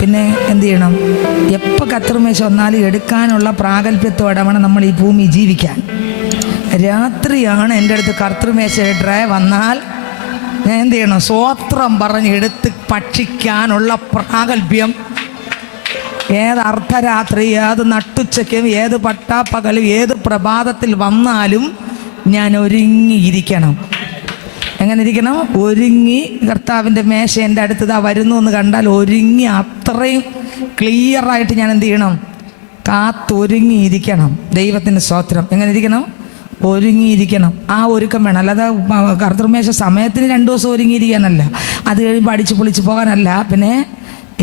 പിന്നെ എന്ത് ചെയ്യണം? എപ്പോൾ കർത്തൃമേശ വന്നാലും എടുക്കാനുള്ള പ്രാഗൽഭ്യത്തോടെ വേണം നമ്മൾ ഈ ഭൂമി ജീവിക്കാൻ. രാത്രിയാണ് എൻ്റെ അടുത്ത് കർത്തൃമേശ ഡ്രൈ വന്നാൽ ഞാൻ എന്ത് ചെയ്യണം? സ്വോത്രം പറഞ്ഞ് എടുത്ത് ഭക്ഷിക്കാനുള്ള പ്രാഗൽഭ്യം ഏത് അർദ്ധരാത്രി, ഏത് നട്ടുച്ചയ്ക്കും, ഏത് പട്ടാപ്പകലും, ഏത് പ്രഭാതത്തിൽ വന്നാലും ഞാൻ ഒരുങ്ങിയിരിക്കണം. എങ്ങനെ ഇരിക്കണം? ഒരുങ്ങി. കർത്താവിൻ്റെ മേശ എൻ്റെ അടുത്തതാ വരുന്നു എന്ന് കണ്ടാൽ ഒരുങ്ങി, അത്രയും ക്ലിയറായിട്ട് ഞാൻ എന്ത് ചെയ്യണം? കാത്തൊരുങ്ങിയിരിക്കണം. ദൈവത്തിന് സ്തോത്രം. എങ്ങനെ ഇരിക്കണം? ഒരുങ്ങിയിരിക്കണം. ആ ഒരുക്കം വേണം. അല്ലാതെ കർത്തൃമേശ സമയത്തിന് 2 ദിവസം ഒരുങ്ങിയിരിക്കാനല്ല, അത് കഴിയുമ്പോൾ അടിച്ച് പൊളിച്ച് പോകാനല്ല. പിന്നെ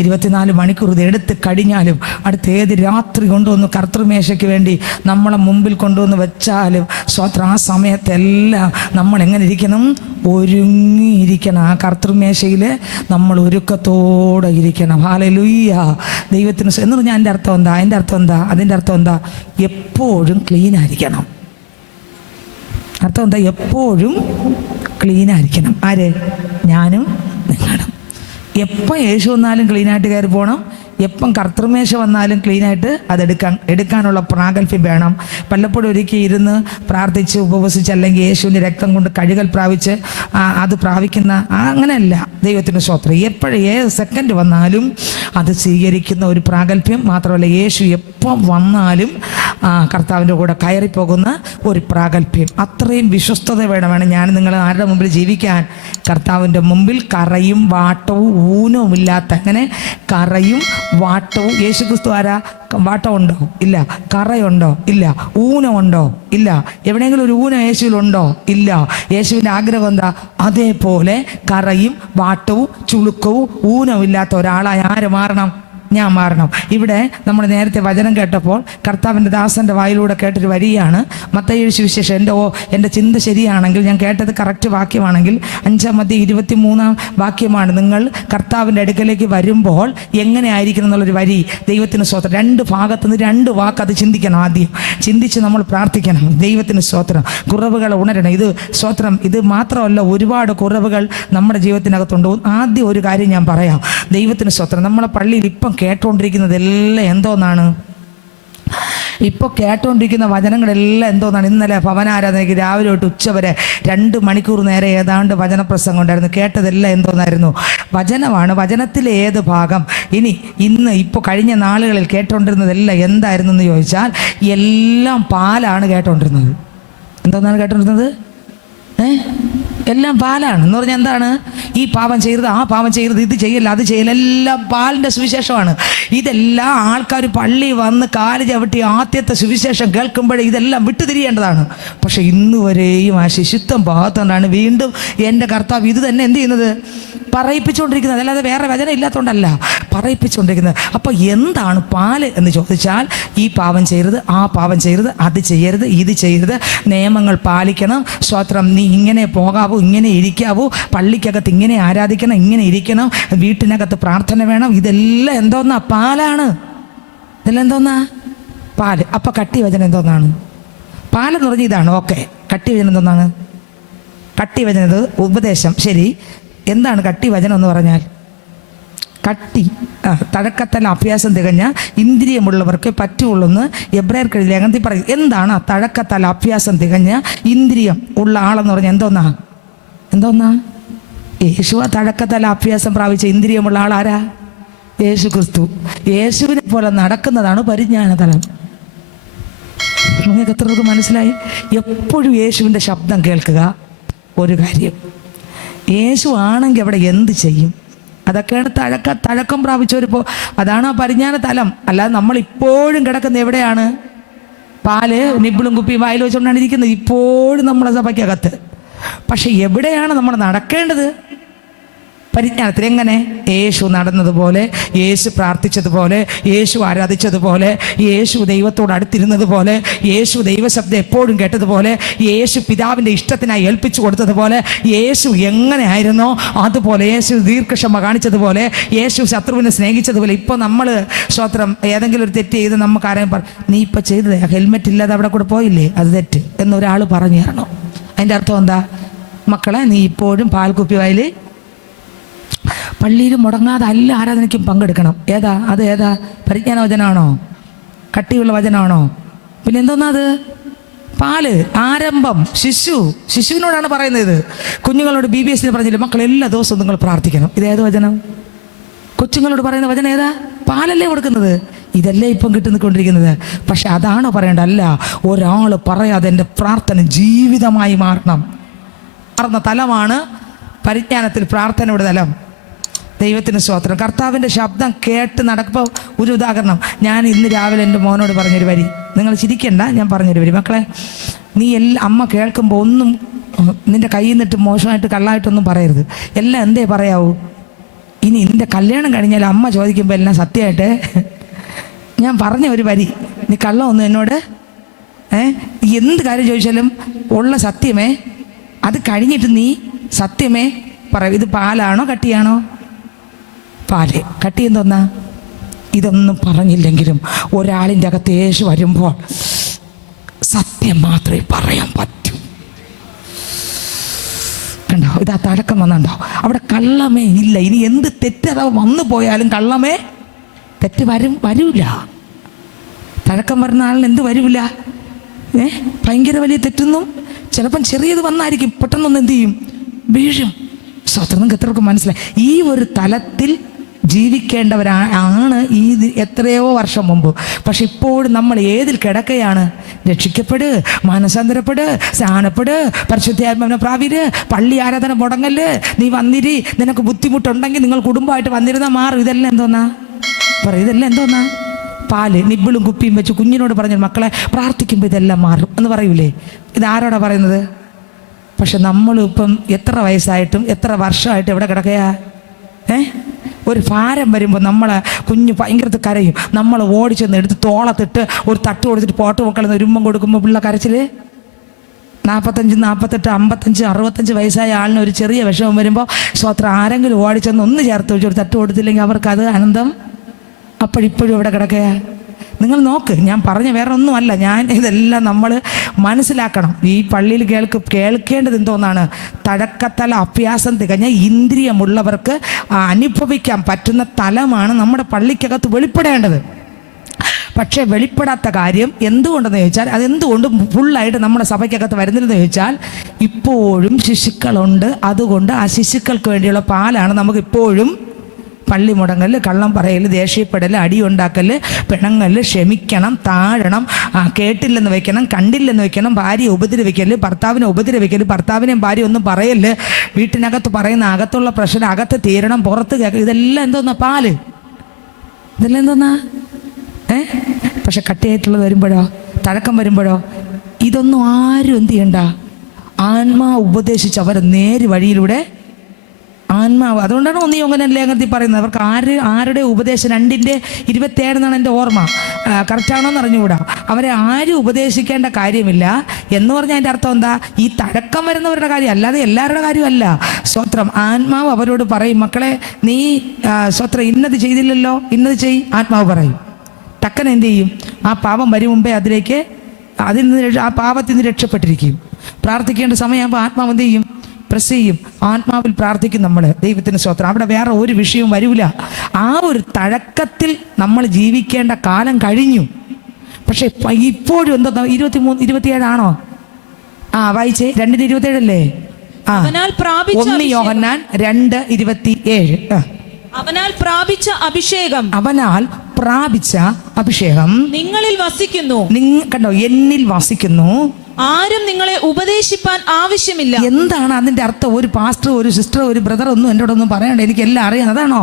24 മണിക്കൂർ ഇത് എടുത്ത് കഴിഞ്ഞാലും അടുത്ത ഏത് രാത്രി കൊണ്ടുവന്ന് കർത്തൃമേശയ്ക്ക് വേണ്ടി നമ്മളെ മുമ്പിൽ കൊണ്ടുവന്ന് വെച്ചാലും സ്തോത്രം, ആ സമയത്തെല്ലാം നമ്മൾ എങ്ങനെ ഇരിക്കണം? ഒരുങ്ങിയിരിക്കണം. ആ കർത്തൃമേശയിൽ നമ്മൾ ഒരുക്കത്തോടെ ഇരിക്കണം. ഹല്ലേലൂയ. ദൈവത്തിന് എന്ന് പറഞ്ഞാൽ അതിൻ്റെ അർത്ഥം എന്താ? അതിൻ്റെ അർത്ഥം എന്താ? എപ്പോഴും ക്ലീനായിരിക്കണം. അർത്ഥം എന്താ? എപ്പോഴും ക്ലീനായിരിക്കണം. ആര്? ഞാനും നിങ്ങളും. എപ്പം യേശു വന്നാലും ക്ലീനായിട്ട് കയറി പോകണം. എപ്പം കർത്തൃമേശ വന്നാലും ക്ലീനായിട്ട് എടുക്കാനുള്ള പ്രാഗൽഭ്യം വേണം. പലപ്പോഴും ഒരിക്കൽ ഇരുന്ന് പ്രാർത്ഥിച്ച് ഉപവസിച്ച് അല്ലെങ്കിൽ യേശുവിൻ്റെ രക്തം കൊണ്ട് കഴുകൽ പ്രാപിച്ച് അത് പ്രാപിക്കുന്ന അങ്ങനെയല്ല. ദൈവത്തിന് സ്തോത്രം. എപ്പോഴും ഏത് സെക്കൻഡ് വന്നാലും അത് സ്വീകരിക്കുന്ന ഒരു പ്രാഗൽഭ്യം. മാത്രമല്ല, യേശു എപ്പം വന്നാലും കർത്താവിൻ്റെ കൂടെ കയറിപ്പോകുന്ന ഒരു പ്രാഗൽഭ്യം. അത്രയും വിശ്വസ്തത വേണം ഞാൻ നിങ്ങൾ ആരുടെ മുമ്പിൽ ജീവിക്കാൻ? കർത്താവിൻ്റെ മുമ്പിൽ കറയും വാട്ടവും ഊനവും ഇല്ലാത്ത, അങ്ങനെ കറയും വാട്ടവും. യേശു ക്രിസ്തു ആരാ? വാട്ടമുണ്ടോ? ഇല്ല. കറയുണ്ടോ? ഇല്ല. ഊനമുണ്ടോ? ഇല്ല. എവിടെയെങ്കിലും ഒരു ഊനം യേശുവിലുണ്ടോ? ഇല്ല. യേശുവിൻ്റെ ആഗ്രഹം എന്താ? അതേപോലെ കറയും വാട്ടവും ചുളുക്കവും ഊനവും ഇല്ലാത്ത ഒരാളായി ആര് മാറണം? ഞാൻ മാറണം. ഇവിടെ നമ്മൾ നേരത്തെ വചനം കേട്ടപ്പോൾ കർത്താവിൻ്റെ ദാസൻ്റെ വായിലൂടെ കേട്ടൊരു വരിയാണ് മത്തായി സുവിശേഷം. എൻ്റെ ചിന്ത ശരിയാണെങ്കിൽ, ഞാൻ കേട്ടത് കറക്റ്റ് വാക്യമാണെങ്കിൽ 5:23 വാക്യമാണ്. നിങ്ങൾ കർത്താവിൻ്റെ അടുക്കലേക്ക് വരുമ്പോൾ എങ്ങനെ ആയിരിക്കണം എന്നുള്ളൊരു വരി. ദൈവത്തിന് സ്തോത്രം. 2 ഭാഗത്തുനിന്ന് 2 വാക്ക് അത് ചിന്തിക്കണം. ആദ്യം ചിന്തിച്ച് നമ്മൾ പ്രാർത്ഥിക്കണം. ദൈവത്തിന് സ്തോത്രം. കുറവുകൾ ഉണരണം. ഇത് സ്തോത്രം. ഇത് മാത്രമല്ല, ഒരുപാട് കുറവുകൾ നമ്മുടെ ജീവിതത്തിനകത്തുണ്ട്. ആദ്യം ഒരു കാര്യം ഞാൻ പറയാം. ദൈവത്തിന് സ്തോത്രം. നമ്മളെ പള്ളിയിൽ ഇപ്പം കേട്ടുകൊണ്ടിരിക്കുന്നതെല്ലാം എന്തോന്നാണ്? ഇപ്പോൾ കേട്ടുകൊണ്ടിരിക്കുന്ന വചനങ്ങളെല്ലാം എന്തോന്നാണ്? ഇന്നലെ ഭവനാരാധനയ്ക്ക് രാവിലെ തൊട്ട് ഉച്ചവരെ 2 മണിക്കൂർ നേരെ ഏതാണ്ട് വചനപ്രസംഗം ഉണ്ടായിരുന്നു. കേട്ടതെല്ലാം എന്തോന്നായിരുന്നു? വചനമാണ്. വചനത്തിലെ ഏത് ഭാഗം? ഇന്ന് ഇപ്പോൾ കഴിഞ്ഞ നാളുകളിൽ കേട്ടുകൊണ്ടിരുന്നതെല്ലാം എന്തായിരുന്നു എന്ന് ചോദിച്ചാൽ എല്ലാം പാലാണ് കേട്ടുകൊണ്ടിരുന്നത്. എന്തോന്നാണ് കേട്ടുകൊണ്ടിരുന്നത്? എല്ലാം പാലാണ്. എന്ന് പറഞ്ഞാൽ എന്താണ്? ഈ പാപം ചെയ്യരുത്, ആ പാപം ചെയ്യരുത്, ഇത് ചെയ്യല്ല, അത് ചെയ്യല്ല, എല്ലാം പാലിൻ്റെ സുവിശേഷമാണ്. ഇതെല്ലാം ആൾക്കാർ പള്ളി വന്ന് കാല് ചവിട്ടി ആദ്യത്തെ സുവിശേഷം കേൾക്കുമ്പോഴേ ഇതെല്ലാം വിട്ടുതിരിയേണ്ടതാണ്. പക്ഷെ ഇന്ന് വരെയും ആ ശിശുത്വം ഭാഗത്തുകൊണ്ടാണ് വീണ്ടും എൻ്റെ കർത്താവ് ഇത് തന്നെ എന്ത് ചെയ്യുന്നത്? പറയിപ്പിച്ചുകൊണ്ടിരിക്കുന്നത്. അല്ലാതെ വേറെ വചനം ഇല്ലാത്തതുകൊണ്ടല്ല, പറയിപ്പിച്ചുകൊണ്ടിരിക്കുന്നത്. അപ്പോൾ എന്താണ് പാല് എന്ന് ചോദിച്ചാൽ ഈ പാപം ചെയ്യരുത്, ആ പാപം ചെയ്യരുത്, അത് ചെയ്യരുത്, ഇത് ചെയ്യരുത്, നിയമങ്ങൾ പാലിക്കണം. സ്തോത്രം. നീ ഇങ്ങനെ പോകാവൂ, ഇങ്ങനെ ഇരിക്കാവൂ, പള്ളിക്കകത്ത് ഇങ്ങനെ ആരാധിക്കണം, ഇങ്ങനെ ഇരിക്കണം, വീട്ടിനകത്ത് പ്രാർത്ഥന വേണം. ഇതെല്ലാം എന്തോന്നാ? പാലാണ്. ഇതെല്ലാം എന്തോന്നാ? പാല്. അപ്പം കട്ടി വചനം എന്തോന്നാണ്? പാലെന്ന് പറഞ്ഞ ഇതാണ്. ഓക്കെ. കട്ടി വചനം എന്തോന്നാണ്? കട്ടി വചനത് ഉപദേശം. ശരി. എന്താണ് കട്ടി വചനം എന്ന് പറഞ്ഞാൽ? കട്ടി തഴക്കത്തല അഭ്യാസം തികഞ്ഞ ഇന്ദ്രിയമുള്ളവർക്ക് പറ്റുള്ളൂന്ന് എബ്രായർക്ക് ലേഖനത്തിൽ പറയും. എന്താണ് ആ തഴക്കത്തല അഭ്യാസം തികഞ്ഞ ഇന്ദ്രിയം ഉള്ള ആളെന്ന് പറഞ്ഞാൽ എന്തോന്നാ? യേശു ആ തഴക്കത്തല അഭ്യാസം പ്രാപിച്ച ഇന്ദ്രിയമുള്ള ആളാരാ? യേശു ക്രിസ്തു. യേശുവിനെ പോലെ നടക്കുന്നതാണ് പരിജ്ഞാനതലം. നിങ്ങൾക്ക് എത്രയൊക്കെ മനസ്സിലായി? എപ്പോഴും യേശുവിൻ്റെ ശബ്ദം കേൾക്കുക. ഒരു കാര്യം, യേശു ആണെങ്കിൽ അവിടെ എന്ത് ചെയ്യും? അതൊക്കെയാണ് തഴക്കം പ്രാപിച്ചവരിപ്പോൾ. അതാണ് ആ പരിജ്ഞാന തലം. അല്ലാതെ നമ്മളിപ്പോഴും കിടക്കുന്നത് എവിടെയാണ്? പാല് നിബിളും കുപ്പിയും വായിൽ വെച്ചുകൊണ്ടാണ് ഇരിക്കുന്നത് ഇപ്പോഴും നമ്മളെ സഭയ്ക്കകത്ത്. പക്ഷെ എവിടെയാണ് നമ്മൾ നടക്കേണ്ടത്? പരിജ്ഞാനത്തിൽ. എങ്ങനെ? യേശു നടന്നതുപോലെ, യേശു പ്രാർത്ഥിച്ചതുപോലെ, യേശു ആരാധിച്ചതുപോലെ, യേശു ദൈവത്തോട് അടുത്തിരുന്നത് പോലെ, യേശു ദൈവശബ്ദം എപ്പോഴും കേട്ടതുപോലെ, യേശു പിതാവിൻ്റെ ഇഷ്ടത്തിനായി ഏൽപ്പിച്ചു കൊടുത്തതുപോലെ, യേശു എങ്ങനെയായിരുന്നോ അതുപോലെ, യേശു ദീർഘക്ഷമ കാണിച്ചതുപോലെ, യേശു ശത്രുവിനെ സ്നേഹിച്ചതുപോലെ. ഇപ്പോൾ നമ്മൾ സ്തോത്രം ഏതെങ്കിലും ഒരു തെറ്റ് ചെയ്ത് നമുക്ക് ആരെയും നീ ഇപ്പോൾ ചെയ്തത് ഹെൽമെറ്റ് ഇല്ലാതെ അവിടെ കൂടെ പോയില്ലേ, അത് തെറ്റ് എന്നൊരാൾ പറഞ്ഞു തരണം. അതിൻ്റെ അർത്ഥം എന്താ? മക്കളെ, നീ ഇപ്പോഴും പാൽക്കുപ്പി വായിൽ പള്ളിയിൽ മുടങ്ങാതെ എല്ലാ ആരാധനയ്ക്കും പങ്കെടുക്കണം. ഏതാ പരിജ്ഞാന വചനമാണോ? കട്ടിയുള്ള വചനമാണോ? പിന്നെ എന്തോന്നാ അത്? പാല്, ആരംഭം, ശിശുവിനോടാണ് പറയുന്നത്. കുഞ്ഞുങ്ങളോട് BBS പറഞ്ഞില്ല, മക്കൾ എല്ലാ ദിവസവും നിങ്ങൾ പ്രാർത്ഥിക്കണം. ഇതേത് വചനം? കൊച്ചുങ്ങളോട് പറയുന്ന വചനം ഏതാ? പാലല്ലേ കൊടുക്കുന്നത്? ഇതല്ലേ ഇപ്പം കിട്ടുന്നിക്കൊണ്ടിരിക്കുന്നത്. പക്ഷെ അതാണോ പറയേണ്ടത്? അല്ല. ഒരാൾ പറയാതെ എൻ്റെ പ്രാർത്ഥന ജീവിതമായി മാറണം. മാറുന്ന തലമാണ് പരിജ്ഞാനത്തിൽ പ്രാർത്ഥനയുടെ തലം. ദൈവത്തിന് സ്തോത്രം. കർത്താവിൻ്റെ ശബ്ദം കേട്ട് നടക്കുമ്പോൾ ഒരു ഉദാഹരണം ഞാൻ ഇന്ന് രാവിലെ എൻ്റെ മോനോട് പറഞ്ഞൊരു വരി, നിങ്ങൾ ചിരിക്കണ്ട, ഞാൻ പറഞ്ഞൊരു വരി. മക്കളെ, നീ അമ്മ കേൾക്കുമ്പോൾ ഒന്നും നിൻ്റെ കയ്യിൽ നിന്നിട്ട് മോശമായിട്ട് കള്ളായിട്ടൊന്നും പറയരുത്. എല്ലാം എന്തേ പറയാവൂ? ഇനി നിൻ്റെ കല്യാണം കഴിഞ്ഞാൽ അമ്മ ചോദിക്കുമ്പോൾ എല്ലാം സത്യമായിട്ട് ഞാൻ പറഞ്ഞ ഒരു വരി, നീ കള്ളമൊന്നും എന്നോട് എന്ത് കാര്യം ചോദിച്ചാലും ഉള്ള സത്യമേ, അത് കഴിഞ്ഞിട്ട് നീ സത്യമേ പറയും. ഇത് പാലാണോ കട്ടിയാണോ? പാല്. കട്ടി എന്തോന്നാ? ഇതൊന്നും പറഞ്ഞില്ലെങ്കിലും ഒരാളിൻ്റെ അകത്ത് യേശു വരുമ്പോൾ സത്യം മാത്രമേ പറയാൻ പറ്റൂ. കണ്ടോ? ഇതാ തഴക്കം വന്നുണ്ടോ? അവിടെ കള്ളമേ ഇല്ല. ഇനി എന്ത് തെറ്റത വന്നു പോയാലും കള്ളമേ തെറ്റ് വരൂല. തഴക്കം വരുന്ന ആളിന് എന്ത് വരൂല? ഭയങ്കര വലിയ തെറ്റൊന്നും ചിലപ്പം ചെറിയത് വന്നായിരിക്കും, പെട്ടെന്നൊന്നും എന്ത് ചെയ്യും? വീഴും. സ്വതന്ത്രം നിങ്ങൾക്ക് എത്രയൊക്കെ മനസ്സിലായി? ഈ ഒരു തലത്തിൽ ജീവിക്കേണ്ടവരാണ് ഈ എത്രയോ വർഷം മുമ്പ്. പക്ഷെ ഇപ്പോഴും നമ്മൾ ഏതിൽ കിടക്കുകയാണ്? രക്ഷിക്കപ്പെട്, മാനസാന്തരപ്പെട്, സ്നാനപ്പെട്, പരിശുദ്ധാത്മാവിനെ പ്രാപിര്, പള്ളി ആരാധന മുടങ്ങല്, നീ വന്നിരി, നിനക്ക് ബുദ്ധിമുട്ടുണ്ടെങ്കിൽ നിങ്ങൾ കുടുംബമായിട്ട് വന്നിരുന്നാൽ മാറും. ഇതെല്ലാം എന്തോന്നാ ഇതെല്ലാം എന്തോന്നാ? പാല്. നിബിളും കുപ്പിയും വെച്ച് കുഞ്ഞിനോട് പറഞ്ഞു, മക്കളെ പ്രാർത്ഥിക്കുമ്പോൾ ഇതെല്ലാം മാറും എന്ന് പറയൂലേ? ഇതാരോടാ പറയുന്നത്? പക്ഷെ നമ്മളിപ്പം എത്ര വയസ്സായിട്ടും എത്ര വർഷമായിട്ടും എവിടെ കിടക്കയാ? ഒരു ഭാരം വരുമ്പോൾ നമ്മളെ കുഞ്ഞ് ഭയങ്കരത്തിൽ കരയും. നമ്മൾ ഓടിച്ചെന്ന് എടുത്ത് തോളത്തിട്ട് ഒരു തട്ട് കൊടുത്തിട്ട് പോട്ട് മക്കളെന്ന് ഒരുമ്പം കൊടുക്കുമ്പോൾ പിള്ള കരച്ചിൽ. 45, 48, 55, 65 വയസ്സായ ആളിന് ഒരു ചെറിയ വിഷമം വരുമ്പോൾ സ്വത്ര ആരെങ്കിലും ഓടിച്ചെന്ന് ഒന്ന് ചേർത്ത് വെച്ച് ഒരു തട്ട് കൊടുത്തില്ലെങ്കിൽ അവർക്കത് ആനന്ദം. അപ്പോഴിപ്പോഴും ഇവിടെ കിടക്കയാ? നിങ്ങൾ നോക്ക്, ഞാൻ പറഞ്ഞ വേറെ ഒന്നുമല്ല, ഇതെല്ലാം നമ്മൾ മനസ്സിലാക്കണം. ഈ പള്ളിയിൽ കേൾക്കേണ്ടത് എന്തോന്നാണ്? തഴക്കത്തല അഭ്യാസം തികഞ്ഞ ഇന്ദ്രിയമുള്ളവർക്ക് അനുഭവിക്കാൻ പറ്റുന്ന തലമാണ് നമ്മുടെ പള്ളിക്കകത്ത് വെളിപ്പെടേണ്ടത്. പക്ഷേ വെളിപ്പെടാത്ത കാര്യം എന്തുകൊണ്ടെന്ന് ചോദിച്ചാൽ, അതെന്തുകൊണ്ട് ഫുള്ളായിട്ട് നമ്മുടെ സഭയ്ക്കകത്ത് വരുന്നില്ലെന്ന് ചോദിച്ചാൽ, ഇപ്പോഴും ശിശുക്കളുണ്ട്. അതുകൊണ്ട് ആ ശിശുക്കൾക്ക് വേണ്ടിയുള്ള പാലാണ് നമുക്കിപ്പോഴും പള്ളി മുടങ്ങല്, കള്ളം പറയൽ, ദേഷ്യപ്പെടൽ, അടിയുണ്ടാക്കല്, പിണങ്ങല്, ക്ഷമിക്കണം, താഴണം, കേട്ടില്ലെന്ന് വെക്കണം, കണ്ടില്ലെന്ന് വെക്കണം, ഭാര്യയെ ഉപദ്രവിക്കല്, ഭർത്താവിനെ ഉപദ്രവിക്കല്, ഭർത്താവിനെയും ഭാര്യ ഒന്നും പറയല്, വീട്ടിനകത്ത് പറയുന്ന അകത്തുള്ള പ്രശ്നം അകത്ത് തീരണം, പുറത്ത് കേൾക്കുക. ഇതെല്ലാം എന്തോന്നാ? പാല്. ഇതെല്ലാം എന്തോന്നാ? പക്ഷെ കട്ടിയായിട്ടുള്ളത് വരുമ്പോഴോ, തഴക്കം വരുമ്പോഴോ, ഇതൊന്നും ആരും എന്ത് ചെയ്യണ്ട. ആത്മാവ് ഉപദേശിച്ച് അവരെ നേര് വഴിയിലൂടെ ആത്മാവ്. അതുകൊണ്ടാണ് 1 യോഹന്നാൻ ലേഖനത്തിൽ പറയുന്നത്, അവർക്ക് ആരുടെ ഉപദേശം 2:27 എന്നാണ് എൻ്റെ ഓർമ്മ, കറക്റ്റാണോന്ന് അറിഞ്ഞുകൂടാ. അവരെ ആരും ഉപദേശിക്കേണ്ട കാര്യമില്ല എന്ന് പറഞ്ഞാൽ അതിൻ്റെ അർത്ഥം എന്താ? ഈ തഴക്കം വരുന്നവരുടെ കാര്യം, അല്ലാതെ എല്ലാവരുടെ കാര്യമല്ല. സ്വത്രം. ആത്മാവ് അവരോട് പറയും, മക്കളെ നീ സ്വത്രം ഇന്നത് ചെയ്തില്ലല്ലോ, ഇന്നത് ചെയ്. ആത്മാവ് പറയും. ടക്കൻ എന്ത് ചെയ്യും? ആ പാപം വരും മുമ്പേ ആ പാപത്തിൽ നിന്ന് രക്ഷപ്പെട്ടിരിക്കും. പ്രാർത്ഥിക്കേണ്ട സമയമാകുമ്പോൾ ആത്മാവ് എന്ത് ചെയ്യും? പ്രസ് ചെയ്യും. ആത്മാവിൽ പ്രാർത്ഥിക്കും നമ്മൾ. ദൈവത്തിന് സ്തോത്രം. അവിടെ വേറെ ഒരു വിഷയവും വരൂല. ആ ഒരു തഴക്കത്തിൽ നമ്മൾ ജീവിക്കേണ്ട കാലം കഴിഞ്ഞു. പക്ഷെ ഇപ്പോഴും എന്താ? 23, 27 ആണോ? വായിച്ചേ. 2:27 അല്ലേ? 1 യോഹന്നാൻ 2:27. അവനാൽ പ്രാപിച്ച അഭിഷേകം നിങ്ങളിൽ വസിക്കുന്നു. കണ്ടോ? എന്നിൽ വസിക്കുന്നു. ആരും നിങ്ങളെ ഉപദേശിപ്പാൻ ആവശ്യമില്ല. എന്താണ് അതിൻ്റെ അർത്ഥം? ഒരു പാസ്റ്റർ, ഒരു സിസ്റ്റർ, ഒരു ബ്രദർ ഒന്നും എന്നോടൊന്നും പറയണ്ട, എനിക്കെല്ലാം അറിയാം. അതാണോ?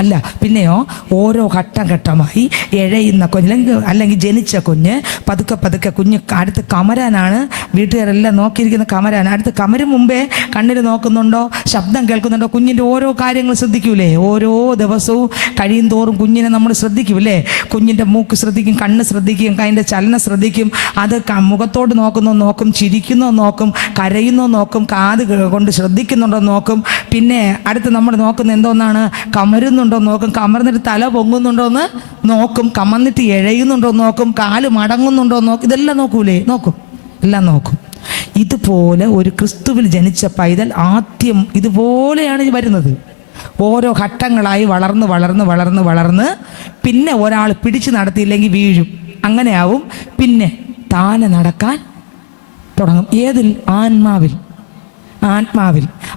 അല്ല. പിന്നെയോ, ഓരോ ഘട്ടമായി ഇഴയുന്ന കുഞ്ഞ് അല്ലെങ്കിൽ ജനിച്ച കുഞ്ഞ് പതുക്കെ കുഞ്ഞ് അടുത്ത് കമരാനാണ്. വീട്ടുകാരെല്ലാം നോക്കിയിരിക്കുന്ന കമരാൻ. അടുത്ത് കമരും മുമ്പേ കണ്ണിൽ നോക്കുന്നുണ്ടോ, ശബ്ദം കേൾക്കുന്നുണ്ടോ, കുഞ്ഞിൻ്റെ ഓരോ കാര്യങ്ങൾ ശ്രദ്ധിക്കൂലേ? ഓരോ ദിവസവും കഴിയും തോറും കുഞ്ഞിനെ നമ്മൾ ശ്രദ്ധിക്കൂലേ? കുഞ്ഞിൻ്റെ മൂക്ക് ശ്രദ്ധിക്കും, കണ്ണ് ശ്രദ്ധിക്കും, അതിൻ്റെ ചലനം ശ്രദ്ധിക്കും. അത് മുഖത്തോട് നോക്കും, ചിരിക്കുന്നോ നോക്കും, കരയുന്നോ നോക്കും, കാത് കൊണ്ട് ശ്രദ്ധിക്കുന്നുണ്ടോ നോക്കും. പിന്നെ അടുത്ത് നമ്മൾ നോക്കുന്ന എന്തോന്നാണ്? കമരുന്നുണ്ടോ നോക്കും, കമർന്നിട്ട് തല പൊങ്ങുന്നുണ്ടോന്ന് നോക്കും, കമന്നിട്ട് എഴയുന്നുണ്ടോ നോക്കും, കാല് മടങ്ങുന്നുണ്ടോ നോക്കും. ഇതെല്ലാം നോക്കൂലേ? നോക്കും, എല്ലാം നോക്കും. ഇതുപോലെ ഒരു ക്രിസ്തുവിൽ ജനിച്ച പൈതൽ ആദ്യം ഇതുപോലെയാണ് വരുന്നത്. ഓരോ ഘട്ടങ്ങളായി വളർന്ന് വളർന്ന് വളർന്ന് വളർന്ന് പിന്നെ ഒരാൾ പിടിച്ചു നടത്തിയില്ലെങ്കിൽ വീഴും. അങ്ങനെയാവും. പിന്നെ താനെ നടക്കാൻ തുടങ്ങും. ഏതിൽ? ആത്മാവിൽ.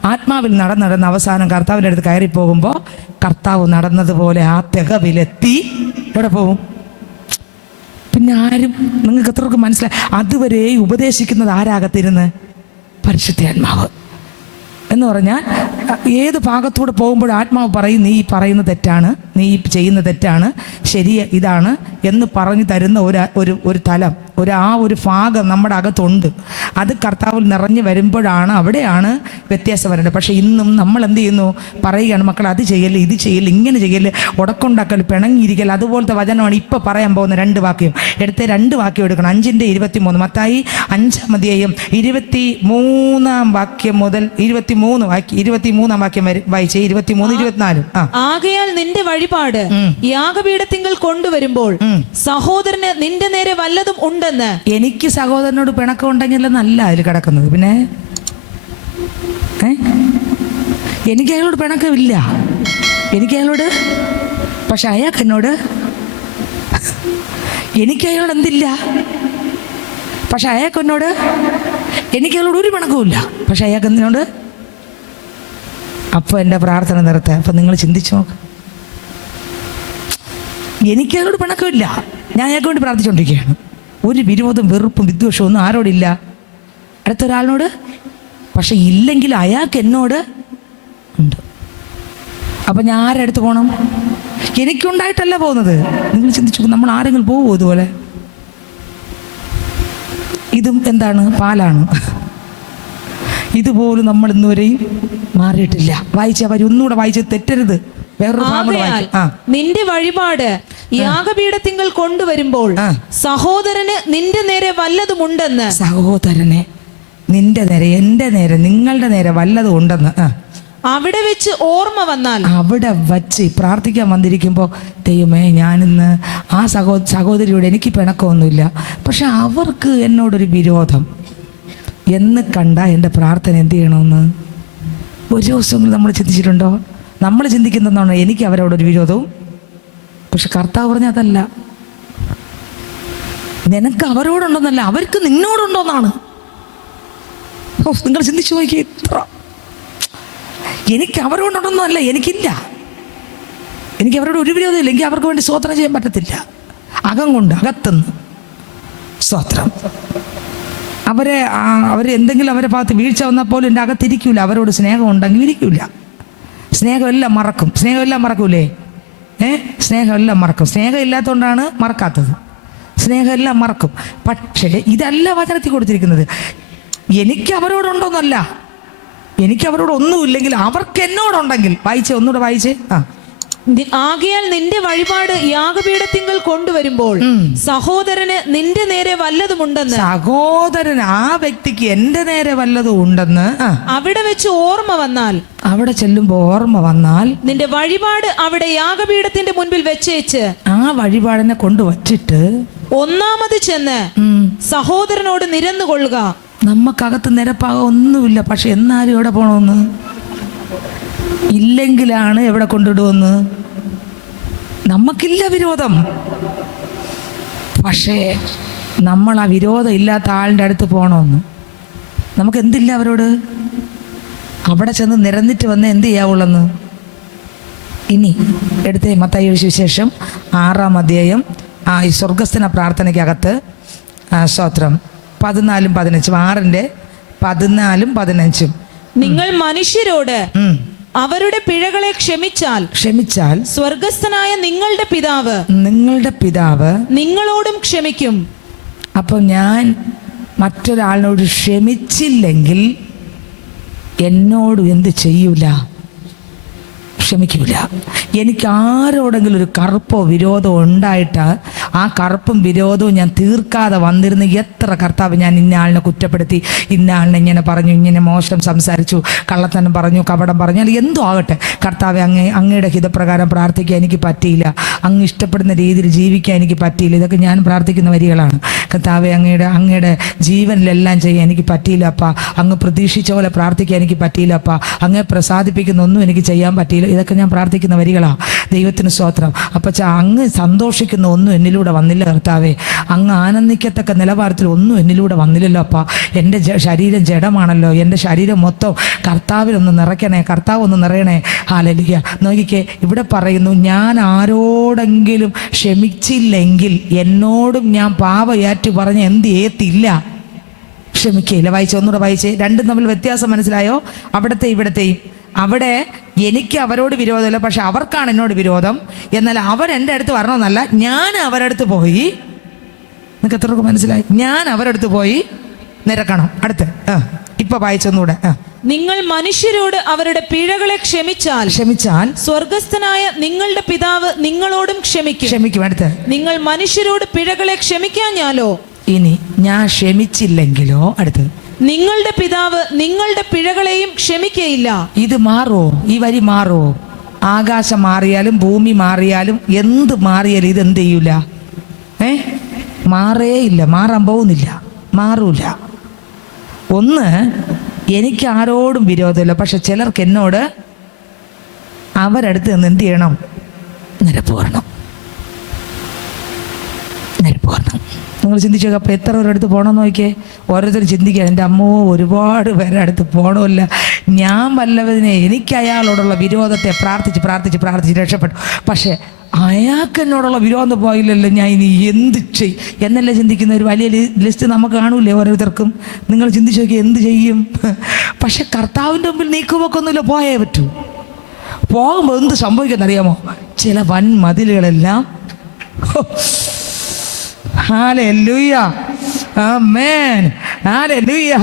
ആത്മാവിൽ നടന്ന് അവസാനം കർത്താവിൻ്റെ അടുത്ത് കയറി പോകുമ്പോൾ കർത്താവ് നടന്നതുപോലെ ആ തികവിലെത്തി എവിടെ പോകും? പിന്നെ ആരും, നിങ്ങൾക്ക് എത്രയൊക്കെ മനസ്സിലായി? അതുവരെ ഉപദേശിക്കുന്നത് ആരാകത്തിരുന്ന്? പരിശുദ്ധാത്മാവ്. എന്ന് പറഞ്ഞാൽ ഏത് ഭാഗത്തൂടെ പോകുമ്പോഴും ആത്മാവ് പറയും, നീ പറയുന്നത് തെറ്റാണ്, നീ ചെയ്യുന്ന തെറ്റാണ്, ശരി ഇതാണ് എന്ന് പറഞ്ഞു തരുന്ന ഒരു തലം, ആ ഒരു ഭാഗം നമ്മുടെ അകത്തുണ്ട്. അത് കർത്താവിൽ നിറഞ്ഞു വരുമ്പോഴാണ്, അവിടെയാണ് വ്യത്യാസം വരേണ്ടത്. പക്ഷേ ഇന്നും നമ്മൾ എന്ത് ചെയ്യുന്നു? പറയുകയാണ്, മക്കൾ അത് ചെയ്യല്, ഇത് ചെയ്യല്, ഇങ്ങനെ ചെയ്യല്, ഉടക്കുണ്ടാക്കൽ, പിണങ്ങിയിരിക്കൽ. അതുപോലത്തെ വചനമാണ് ഇപ്പോൾ പറയാൻ പോകുന്ന 2 വാക്യം. എടുത്ത് 2 വാക്യം എടുക്കണം. 5:23, മത്തായി 5-ാം 23-ാം വാക്യം മുതൽ 23-ാം വാക്യം വരെ വായിച്ചേ. 23-24. ആകയാൽ നിന്റെ വഴിപാട് യാഗപീഠത്തിങ്കൽ കൊണ്ടുവരുമ്പോൾ സഹോദരന് നിന്റെ നേരെ വല്ലതും ഉണ്ടെന്ന്. എനിക്ക് സഹോദരനോട് പിണക്കം ഉണ്ടെങ്കിലല്ല അതിൽ കിടക്കുന്നത്. പിന്നെ എനിക്ക് അയാളോട് പിണക്കമില്ല, എനിക്ക് അയാളോട്, പക്ഷെ അയാൾക്ക് എന്നോട്, എനിക്ക് അയാളോട് എന്തില്ല, പക്ഷെ അയാൾക്ക് എന്നോട്, എനിക്ക് അയാളോട് ഒരു പിണക്കവുമില്ല, പക്ഷെ അയാൾക്ക് എന്തിനോട്. അപ്പോൾ എൻ്റെ പ്രാർത്ഥന നിർത്താം. അപ്പം നിങ്ങൾ ചിന്തിച്ചു നോക്ക്. എനിക്ക് അയാളോട് പിണക്കമില്ല, ഞാൻ അയാൾക്ക് വേണ്ടി പ്രാർത്ഥിച്ചുകൊണ്ടിരിക്കുകയാണ്. ഒരു വിരോധം, വെറുപ്പും വിദ്വേഷവും ഒന്നും ആരോടില്ല, അടുത്തൊരാളിനോട്. പക്ഷെ ഇല്ലെങ്കിൽ അയാൾക്ക് എന്നോട് ഉണ്ട്. അപ്പം ഞാൻ ആരടുത്ത് പോകണം? എനിക്കുണ്ടായിട്ടല്ല പോകുന്നത്. നിങ്ങൾ ചിന്തിച്ചു, നമ്മൾ ആരെങ്കിലും പോകുമോ ഇതുപോലെ? ഇതും എന്താണ്? പാലാണ്. ഇതുപോലും നമ്മൾ ഇന്നുവരെയും മാറിയിട്ടില്ല. ഒന്നുകൂടെ വായിച്ച് തെറ്റരുത്. നിന്റെ വഴിപാട് യാഗപീഠത്തിങ്കൽ കൊണ്ടുവരുമ്പോൾ സഹോദരന് നിന്റെ നേരെ വല്ലതും ഉണ്ടെന്ന്. സഹോദരനെ നിന്റെ നേരെ, എന്റെ നേരെ, നിങ്ങളുടെ നേരെ വല്ലതും ഉണ്ടെന്ന് അവിടെ വെച്ച് ഓർമ്മ വന്നാൽ, അവിടെ വച്ച് പ്രാർത്ഥിക്കാൻ വന്നിരിക്കുമ്പോൾ, ദൈവമേ, ഞാനിന്ന് ആ സഹോദരിയോട് എനിക്ക് പിണക്കമൊന്നുമില്ല, പക്ഷെ അവർക്ക് എന്നോടൊരു വിരോധം എന്ന് കണ്ട എൻ്റെ പ്രാർത്ഥന എന്ത് ചെയ്യണമെന്ന് ഒരു ദിവസമെങ്കിലും നമ്മൾ ചിന്തിച്ചിട്ടുണ്ടോ? നമ്മൾ ചിന്തിക്കുന്നതാണ് എനിക്ക് അവരോടൊരു വിരോധവും, പക്ഷെ കർത്താവ് പറഞ്ഞ അതല്ല. നിനക്ക് അവരോടുണ്ടോന്നല്ല, അവർക്ക് നിന്നോടുണ്ടോന്നാണ്. നിങ്ങൾ ചിന്തിച്ചു നോക്കി. ഇത്ര എനിക്ക് അവരോടുണ്ടോന്നല്ല, എനിക്കില്ല, എനിക്ക് അവരോട് ഒരു വിരോധമില്ല, എനിക്ക് അവർക്ക് വേണ്ടി സ്തോത്രം ചെയ്യാൻ പറ്റത്തില്ല. അകം കൊണ്ട്, അകത്തുനിന്ന് സ്തോത്രം. അവർ എന്തെങ്കിലും അവരെ ഭാഗത്ത് വീഴ്ച വന്നാൽ പോലും എൻ്റെ അകത്തിരിക്കൂല. അവരോട് സ്നേഹം ഉണ്ടെങ്കിൽ ഇരിക്കൂല. സ്നേഹമെല്ലാം മറക്കൂലേ? സ്നേഹമെല്ലാം മറക്കും. സ്നേഹം ഇല്ലാത്തതുകൊണ്ടാണ് മറക്കാത്തത്. സ്നേഹമെല്ലാം മറക്കും. പക്ഷേ ഇതല്ല വചനത്തിൽ കൊടുത്തിരിക്കുന്നത്. എനിക്ക് അവരോടുണ്ടോന്നല്ല, എനിക്ക് അവരോട് ഒന്നുമില്ലെങ്കിൽ അവർക്ക് എന്നോടുണ്ടെങ്കിൽ. ഒന്നുകൂടെ വായിച്ചേ. ആകയാൽ നിന്റെ വഴിപാട് യാഗപീഠത്തിങ്കൽ കൊണ്ടുവരുമ്പോൾ സഹോദരന് നിന്റെ നേരെ വല്ലതും ഉണ്ടെന്ന്. സഹോദരന്, ആ വ്യക്തിക്ക് എന്റെ നേരെ വല്ലതും ഉണ്ടെന്ന് അവിടെ വെച്ച് ഓർമ്മ വന്നാൽ, അവിടെ ചെല്ലുമ്പോ ഓർമ്മ വന്നാൽ, നിന്റെ വഴിപാട് അവിടെ യാഗപീഠത്തിന്റെ മുൻപിൽ വെച്ചേച്ച്, ആ വഴിപാടിനെ കൊണ്ടുവച്ചിട്ട് ഒന്നാമത് ചെന്ന് സഹോദരനോട് നിരന്നുകൊള്ളുക. നമുക്കകത്ത് നിരപ്പാകം ഒന്നുമില്ല, പക്ഷെ എന്നാലും എവിടെ പോണമെന്ന് ഇല്ലെങ്കിലാണ് എവിടെ കൊണ്ടിടുമെന്ന്. നമുക്കില്ല വിരോധം, പക്ഷേ നമ്മൾ ആ വിരോധം ഇല്ലാത്ത ആളിൻ്റെ അടുത്ത് പോകണമെന്ന്. നമുക്ക് എന്തില്ല അവരോട്? അവിടെ ചെന്ന് നിരന്നിട്ട് വന്ന് എന്ത് ചെയ്യാവുള്ളെന്ന്. ഇനി എടുത്തേ മത്തായി സുവിശേഷം 6-ാം അധ്യായം, ഈ സ്വർഗസ്ഥന പ്രാർത്ഥനയ്ക്കകത്ത് സ്തോത്രം 14-15, 6-ന്റെ 14-15. നിങ്ങൾ മനുഷ്യരോട് അവരുടെ പിഴകളെ ക്ഷമിച്ചാൽ സ്വർഗസ്ഥനായ നിങ്ങളുടെ പിതാവ് നിങ്ങളോടും ക്ഷമിക്കും. അപ്പോൾ ഞാൻ മറ്റൊരാളിനോട് ക്ഷമിച്ചില്ലെങ്കിൽ എന്നോട് എന്ത് ചെയ്യൂല? ക്ഷമിക്കൂല. എനിക്ക് ആരോടെങ്കിലും ഒരു കറുപ്പോ വിരോധമോ ഉണ്ടായിട്ട് ആ കറുപ്പും വിരോധവും ഞാൻ തീർക്കാതെ വന്നിരുന്ന എത്ര കർത്താവ് ഞാൻ ഇന്ന ആളിനെ കുറ്റപ്പെടുത്തി, ഇന്ന ആളിനെ ഇങ്ങനെ പറഞ്ഞു, ഇങ്ങനെ മോശം സംസാരിച്ചു, കള്ളത്തനം പറഞ്ഞു, കപടം പറഞ്ഞു, അല്ലെങ്കിൽ എന്തോ ആകട്ടെ, കർത്താവ് അങ്ങയുടെ ഹിതപ്രകാരം പ്രാർത്ഥിക്കാൻ എനിക്ക് പറ്റിയില്ല, അങ്ങ് ഇഷ്ടപ്പെടുന്ന രീതിയിൽ ജീവിക്കാൻ എനിക്ക് പറ്റിയില്ല. ഇതൊക്കെ ഞാൻ പ്രാർത്ഥിക്കുന്ന വരികളാണ്. കർത്താവെ, അങ്ങയുടെ ജീവനിലെല്ലാം ചെയ്യാൻ എനിക്ക് പറ്റിയില്ല അപ്പ, അങ്ങ് പ്രതീക്ഷിച്ച പോലെ പ്രാർത്ഥിക്കാൻ എനിക്ക് പറ്റിയില്ല അപ്പ, അങ്ങേ പ്രസാദിപ്പിക്കുന്ന ഒന്നും എനിക്ക് ചെയ്യാൻ പറ്റിയില്ല ഇതൊക്കെ ഞാൻ പ്രാർത്ഥിക്കുന്ന വരികളാ. ദൈവത്തിന് സ്തോത്രം. അപ്പച്ച അങ്ങ് സന്തോഷിക്കുന്ന ഒന്നും എന്നിലൂടെ വന്നില്ല കർത്താവേ. അങ്ങ് ആനന്ദിക്കത്തക്ക നിലവാരത്തിൽ ഒന്നും എന്നിലൂടെ വന്നില്ലല്ലോ അപ്പ. എൻ്റെ ശരീരം ജഡമാണല്ലോ. എൻ്റെ ശരീരം മൊത്തം കർത്താവിലൊന്ന് നിറയ്ക്കണേ, കർത്താവ് ഒന്ന് നിറയണേ. ഹല്ലേലൂയ. നോക്കിക്കേ, ഇവിടെ പറയുന്നു, ഞാൻ ആരോടെങ്കിലും ക്ഷമിച്ചില്ലെങ്കിൽ എന്നോടും ഞാൻ പാപയാറ്റു പറഞ്ഞ് എന്ത് ഏത്തില്ല, ക്ഷമിക്കയില്ല. വായിച്ചേ, ഒന്നുകൂടെ വായിച്ചേ. രണ്ടും തമ്മിൽ വ്യത്യാസം മനസ്സിലായോ? അവിടത്തെ ഇവിടത്തെയും. അവിടെ എനിക്ക് അവരോട് വിരോധമില്ല, പക്ഷെ അവർക്കാണ് എന്നോട് വിരോധം. എന്നാൽ അവരെൻ്റെ അടുത്ത് വരണമെന്നല്ല, ഞാൻ അവരുടെ അടുത്ത് പോയി, നിങ്ങൾക്ക് എത്രയൊക്കെ മനസ്സിലായി? ഞാൻ അവരുടെ അടുത്ത് പോയി നിരക്കണം. അടുത്ത് ഇപ്പൊ വായിച്ചൊന്നുകൂടെ. നിങ്ങൾ മനുഷ്യരോട് അവരുടെ പിഴകളെ ക്ഷമിച്ചാൽ സ്വർഗസ്ഥനായ നിങ്ങളുടെ പിതാവ് നിങ്ങളോടും ക്ഷമിക്കും. അടുത്ത്, നിങ്ങൾ മനുഷ്യരോട് പിഴകളെ ക്ഷമിക്കാഞ്ഞാലോ, ഇനി ഞാൻ ക്ഷമിച്ചില്ലെങ്കിലോ, അടുത്ത്, നിങ്ങളുടെ പിതാവ് നിങ്ങളുടെ പിഴകളെയും ക്ഷമിക്കയില്ല. ഇത് മാറോ? ഈ വരി മാറോ? ആകാശം മാറിയാലും ഭൂമി മാറിയാലും എന്ത് മാറിയാലും ഇത് എന്ത് ചെയ്യൂല? മാറേയില്ല, മാറാൻ പോകുന്നില്ല, മാറൂല. ഒന്ന്, എനിക്ക് ആരോടും വിരോധമില്ല, പക്ഷെ ചിലർക്ക് എന്നോട് അവരടുത്ത് നിന്ന് എന്ത് ചെയ്യണം? നിരപ്പ് വരണം. നിങ്ങൾ ചിന്തിച്ചു നോക്കുക. അപ്പോൾ എത്ര പേരുടെ അടുത്ത് പോകണമെന്ന് നോക്കിയേ. ഓരോരുത്തരും ചിന്തിക്കുക, എൻ്റെ അമ്മോ ഒരുപാട് പേരുടെ അടുത്ത് പോകണമില്ല. ഞാൻ വല്ലവതിനെ എനിക്ക് അയാളോടുള്ള വിരോധത്തെ പ്രാർത്ഥിച്ച് രക്ഷപ്പെട്ടു. പക്ഷേ അയാൾക്ക് എന്നോടുള്ള വിരോധം പോയില്ലല്ലോ, ഞാൻ ഇനി എന്ത് ചെയ്യും എന്നല്ലേ ചിന്തിക്കുന്ന ഒരു വലിയ ലിസ്റ്റ് നമുക്ക് കാണൂലേ ഓരോരുത്തർക്കും. നിങ്ങൾ ചിന്തിച്ചു നോക്കി എന്ത് ചെയ്യും? പക്ഷെ കർത്താവിൻ്റെ മുമ്പിൽ നീക്കുപോക്കൊന്നുമില്ല, പോയേ പറ്റൂ. പോകുമ്പോൾ എന്ത് സംഭവിക്കുന്നറിയാമോ? ചില വൻ മതിലുകളെല്ലാം ഹല്ലേലൂയ, ആമേൻ, ഹല്ലേലൂയ.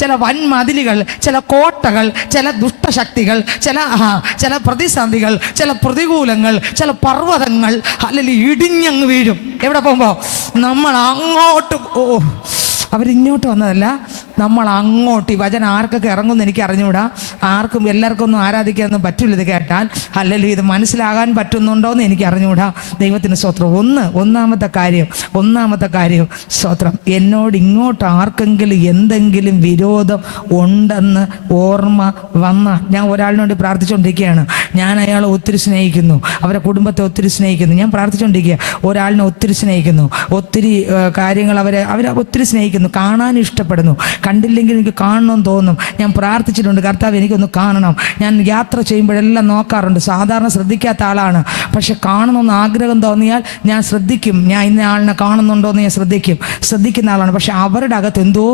ചില വൻമതിലുകൾ, ചില കോട്ടകൾ, ചില ദുഷ്ടശക്തികൾ, ചില പ്രതിസന്ധികൾ, ചില പ്രതികൂലങ്ങൾ, ചില പർവ്വതങ്ങൾ ഹല്ലേലൂയ ഇടിഞ്ഞങ്ങ് വീഴും. എവിടെ പോകുമ്പോൾ നമ്മൾ അങ്ങോട്ട്, അവരിങ്ങോട്ട് വന്നതല്ല, നമ്മൾ അങ്ങോട്ട്. ഈ വചനം ആർക്കൊക്കെ ഇറങ്ങുമെന്ന് എനിക്ക് അറിഞ്ഞുകൂടാ. ആർക്കും എല്ലാവർക്കും ഒന്നും ആരാധിക്കാനൊന്നും പറ്റില്ല ഇത് കേട്ടാൽ. അല്ലെങ്കിൽ ഇത് മനസ്സിലാകാൻ പറ്റുന്നുണ്ടോയെന്ന് എനിക്ക് അറിഞ്ഞുകൂടാ. ദൈവത്തിന് സ്തോത്രം. ഒന്നാമത്തെ കാര്യം സ്തോത്രം, എന്നോട് ഇങ്ങോട്ട് ആർക്കെങ്കിലും എന്തെങ്കിലും വിരോധം ഉണ്ടെന്ന് ഓർമ്മ വന്നാൽ, ഞാൻ ഒരാളിനോട് പ്രാർത്ഥിച്ചുകൊണ്ടിരിക്കുകയാണ്. ഞാൻ അയാളെ ഒത്തിരി സ്നേഹിക്കുന്നു, അവരുടെ കുടുംബത്തെ ഒത്തിരി സ്നേഹിക്കുന്നു. ഞാൻ പ്രാർത്ഥിച്ചുകൊണ്ടിരിക്കുക, ഒരാളിനെ ഒത്തിരി സ്നേഹിക്കുന്നു, ഒത്തിരി കാര്യങ്ങൾ അവരെ ഒത്തിരി സ്നേഹിക്കുന്നു, കാണാൻ ഇഷ്ടപ്പെടുന്നു. കണ്ടില്ലെങ്കിൽ എനിക്ക് കാണണമെന്ന് തോന്നും. ഞാൻ പ്രാർത്ഥിച്ചിട്ടുണ്ട്, കർത്താവ് എനിക്കൊന്ന് കാണണം. ഞാൻ യാത്ര ചെയ്യുമ്പോഴെല്ലാം നോക്കാറുണ്ട്. സാധാരണ ശ്രദ്ധിക്കാത്ത ആളാണ്, പക്ഷെ കാണണമെന്ന് ആഗ്രഹം തോന്നിയാൽ ഞാൻ ശ്രദ്ധിക്കും. ഞാൻ ഇന്ന ആളിനെ കാണുന്നുണ്ടോയെന്ന് ഞാൻ ശ്രദ്ധിക്കുന്ന ആളാണ്. പക്ഷെ അവരുടെ അകത്ത് എന്തോ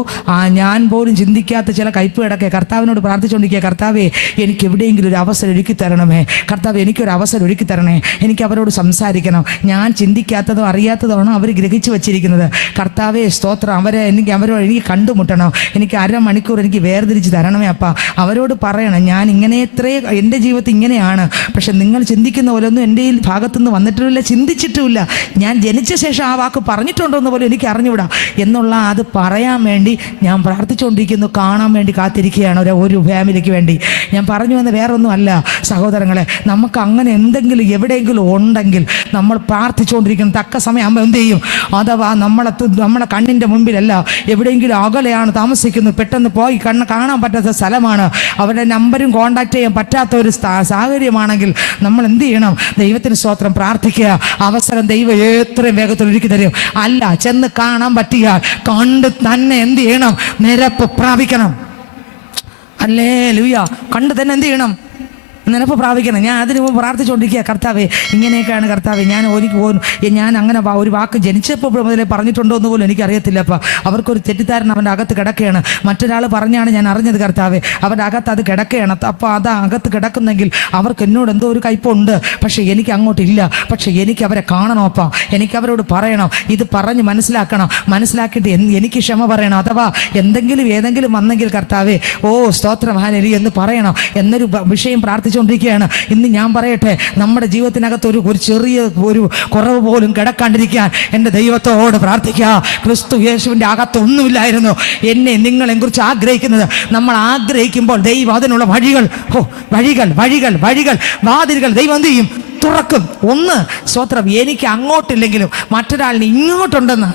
ഞാൻ പോലും ചിന്തിക്കാത്ത ചില കയ്പ് കിടക്കെ. കർത്താവിനോട് പ്രാർത്ഥിച്ചുകൊണ്ടിരിക്കുക, കർത്താവേ എനിക്ക് എവിടെയെങ്കിലും ഒരു അവസരം ഒരുക്കി തരണമേ, കർത്താവ് എനിക്കൊരു അവസരം ഒരുക്കി തരണേ, എനിക്ക് അവരോട് സംസാരിക്കണം. ഞാൻ ചിന്തിക്കാത്തതോ അറിയാത്തതോണോ അവർ ഗ്രഹിച്ചു വച്ചിരിക്കുന്നത്. കർത്താവേ സ്തോത്രം, അവരോട് എനിക്ക് കണ്ടുമുട്ടണം, എനിക്ക് അരമണിക്കൂർ എനിക്ക് വേർതിരിച്ച് തരണമേ അപ്പ. അവരോട് പറയണം, ഞാൻ ഇങ്ങനെ എൻ്റെ ജീവിതത്തിൽ ഇങ്ങനെയാണ്, പക്ഷെ നിങ്ങൾ ചിന്തിക്കുന്ന പോലെ ഒന്നും എൻ്റെ ഈ ഭാഗത്തുനിന്ന് വന്നിട്ടുമില്ല, ചിന്തിച്ചിട്ടുമില്ല. ഞാൻ ജനിച്ച ശേഷം ആ വാക്ക് പറഞ്ഞിട്ടുണ്ടോ എന്ന് പോലും എനിക്ക് അറിഞ്ഞുകൂടാ എന്നുള്ള അത് പറയാൻ വേണ്ടി ഞാൻ പ്രാർത്ഥിച്ചുകൊണ്ടിരിക്കുന്നു. കാണാൻ വേണ്ടി കാത്തിരിക്കുകയാണ് ഒരു ഫാമിലിക്ക് വേണ്ടി. ഞാൻ പറഞ്ഞു വന്ന വേറെ ഒന്നും അല്ല സഹോദരങ്ങളെ. നമുക്ക് അങ്ങനെ എന്തെങ്കിലും എവിടെയെങ്കിലും ഉണ്ടെങ്കിൽ നമ്മൾ പ്രാർത്ഥിച്ചുകൊണ്ടിരിക്കുന്ന തക്ക സമയം ആകുമ്പോൾ എന്ത് ചെയ്യും? അഥവാ നമ്മളെ കണ്ണിൻ്റെ മുമ്പിലല്ല, എവിടെയെങ്കിലും അകലെയാണ് താമസിക്കുന്നത്, പെട്ടെന്ന് പോയി കാണാൻ പറ്റാത്ത സ്ഥലമാണ്, അവരുടെ നമ്പരും കോണ്ടാക്ട് ചെയ്യാൻ പറ്റാത്ത ഒരു സാഹചര്യമാണെങ്കിൽ നമ്മൾ എന്ത് ചെയ്യണം? ദൈവത്തിന് സ്തോത്രം, പ്രാർത്ഥിക്കുക. അവസരം ദൈവം എത്രയും വേഗത്തിൽ ഒരുക്കി തരും. അല്ല, ചെന്ന് കാണാൻ പറ്റിയാൽ കണ്ട് തന്നെ എന്ത് ചെയ്യണം? നിരപ്പ് പ്രാപിക്കണം. ഹല്ലേലൂയ. കണ്ട് തന്നെ എന്ത് ചെയ്യണം? നിനപ്പ് പ്രാപിക്കണം. ഞാൻ അതിന് മുമ്പ് പ്രാർത്ഥിച്ചുകൊണ്ടിരിക്കുക, കർത്താവേ ഇങ്ങനെയൊക്കെയാണ് കർത്താവേ, ഞാൻ അങ്ങനെ ഒരു വാക്ക് ജനിച്ചപ്പോൾ മുതലേ പറഞ്ഞിട്ടുണ്ടോ എന്ന് പോലും എനിക്കറിയത്തില്ല. അപ്പം അവർക്കൊരു തെറ്റിദ്ധാരണ അവൻ്റെ അകത്ത് കിടക്കുകയാണ്. മറ്റൊരാൾ പറഞ്ഞാണ് ഞാൻ അറിഞ്ഞത് കർത്താവേ, അവരുടെ അകത്ത് അത് കിടക്കുകയാണ്. അപ്പോൾ അത് അകത്ത് കിടക്കുന്നെങ്കിൽ അവർക്ക് എന്നോട് എന്തോ ഒരു കയ്പുണ്ട്, പക്ഷേ എനിക്ക് അങ്ങോട്ടില്ല. പക്ഷേ എനിക്ക് അവരെ കാണണം അപ്പാ, എനിക്ക് അവരോട് പറയണം, ഇത് പറഞ്ഞ് മനസ്സിലാക്കിയിട്ട് എനിക്ക് ക്ഷമ പറയണം. അഥവാ ഏതെങ്കിലും വന്നെങ്കിൽ കർത്താവേ സ്തോത്രം ഹല്ലേലൂയ എന്ന് പറയണം എന്നൊരു വിഷയം പ്രാർത്ഥിച്ചുകൊണ്ടിരിക്കുകയാണ്. ഇന്ന് ഞാൻ പറയട്ടെ, നമ്മുടെ ജീവിതത്തിനകത്ത് ഒരു ചെറിയ ഒരു കുറവ് പോലും കിടക്കാണ്ടിരിക്കാൻ എൻ്റെ ദൈവത്തോട് പ്രാർത്ഥിക്കുക. ക്രിസ്തു യേശുവിൻ്റെ അകത്ത് ഒന്നുമില്ലായിരുന്നു എന്നെ നിങ്ങളെ കുറിച്ച് ആഗ്രഹിക്കുന്നത്. നമ്മൾ ആഗ്രഹിക്കുമ്പോൾ ദൈവം അതിനുള്ള വഴികൾ വാതിലുകൾ ദൈവം എന്ത് ചെയ്യും? തുറക്കും. ഒന്ന് സ്തോത്രം, എനിക്ക് അങ്ങോട്ടില്ലെങ്കിലും മറ്റൊരാളിന് ഇങ്ങോട്ടുണ്ടെന്ന്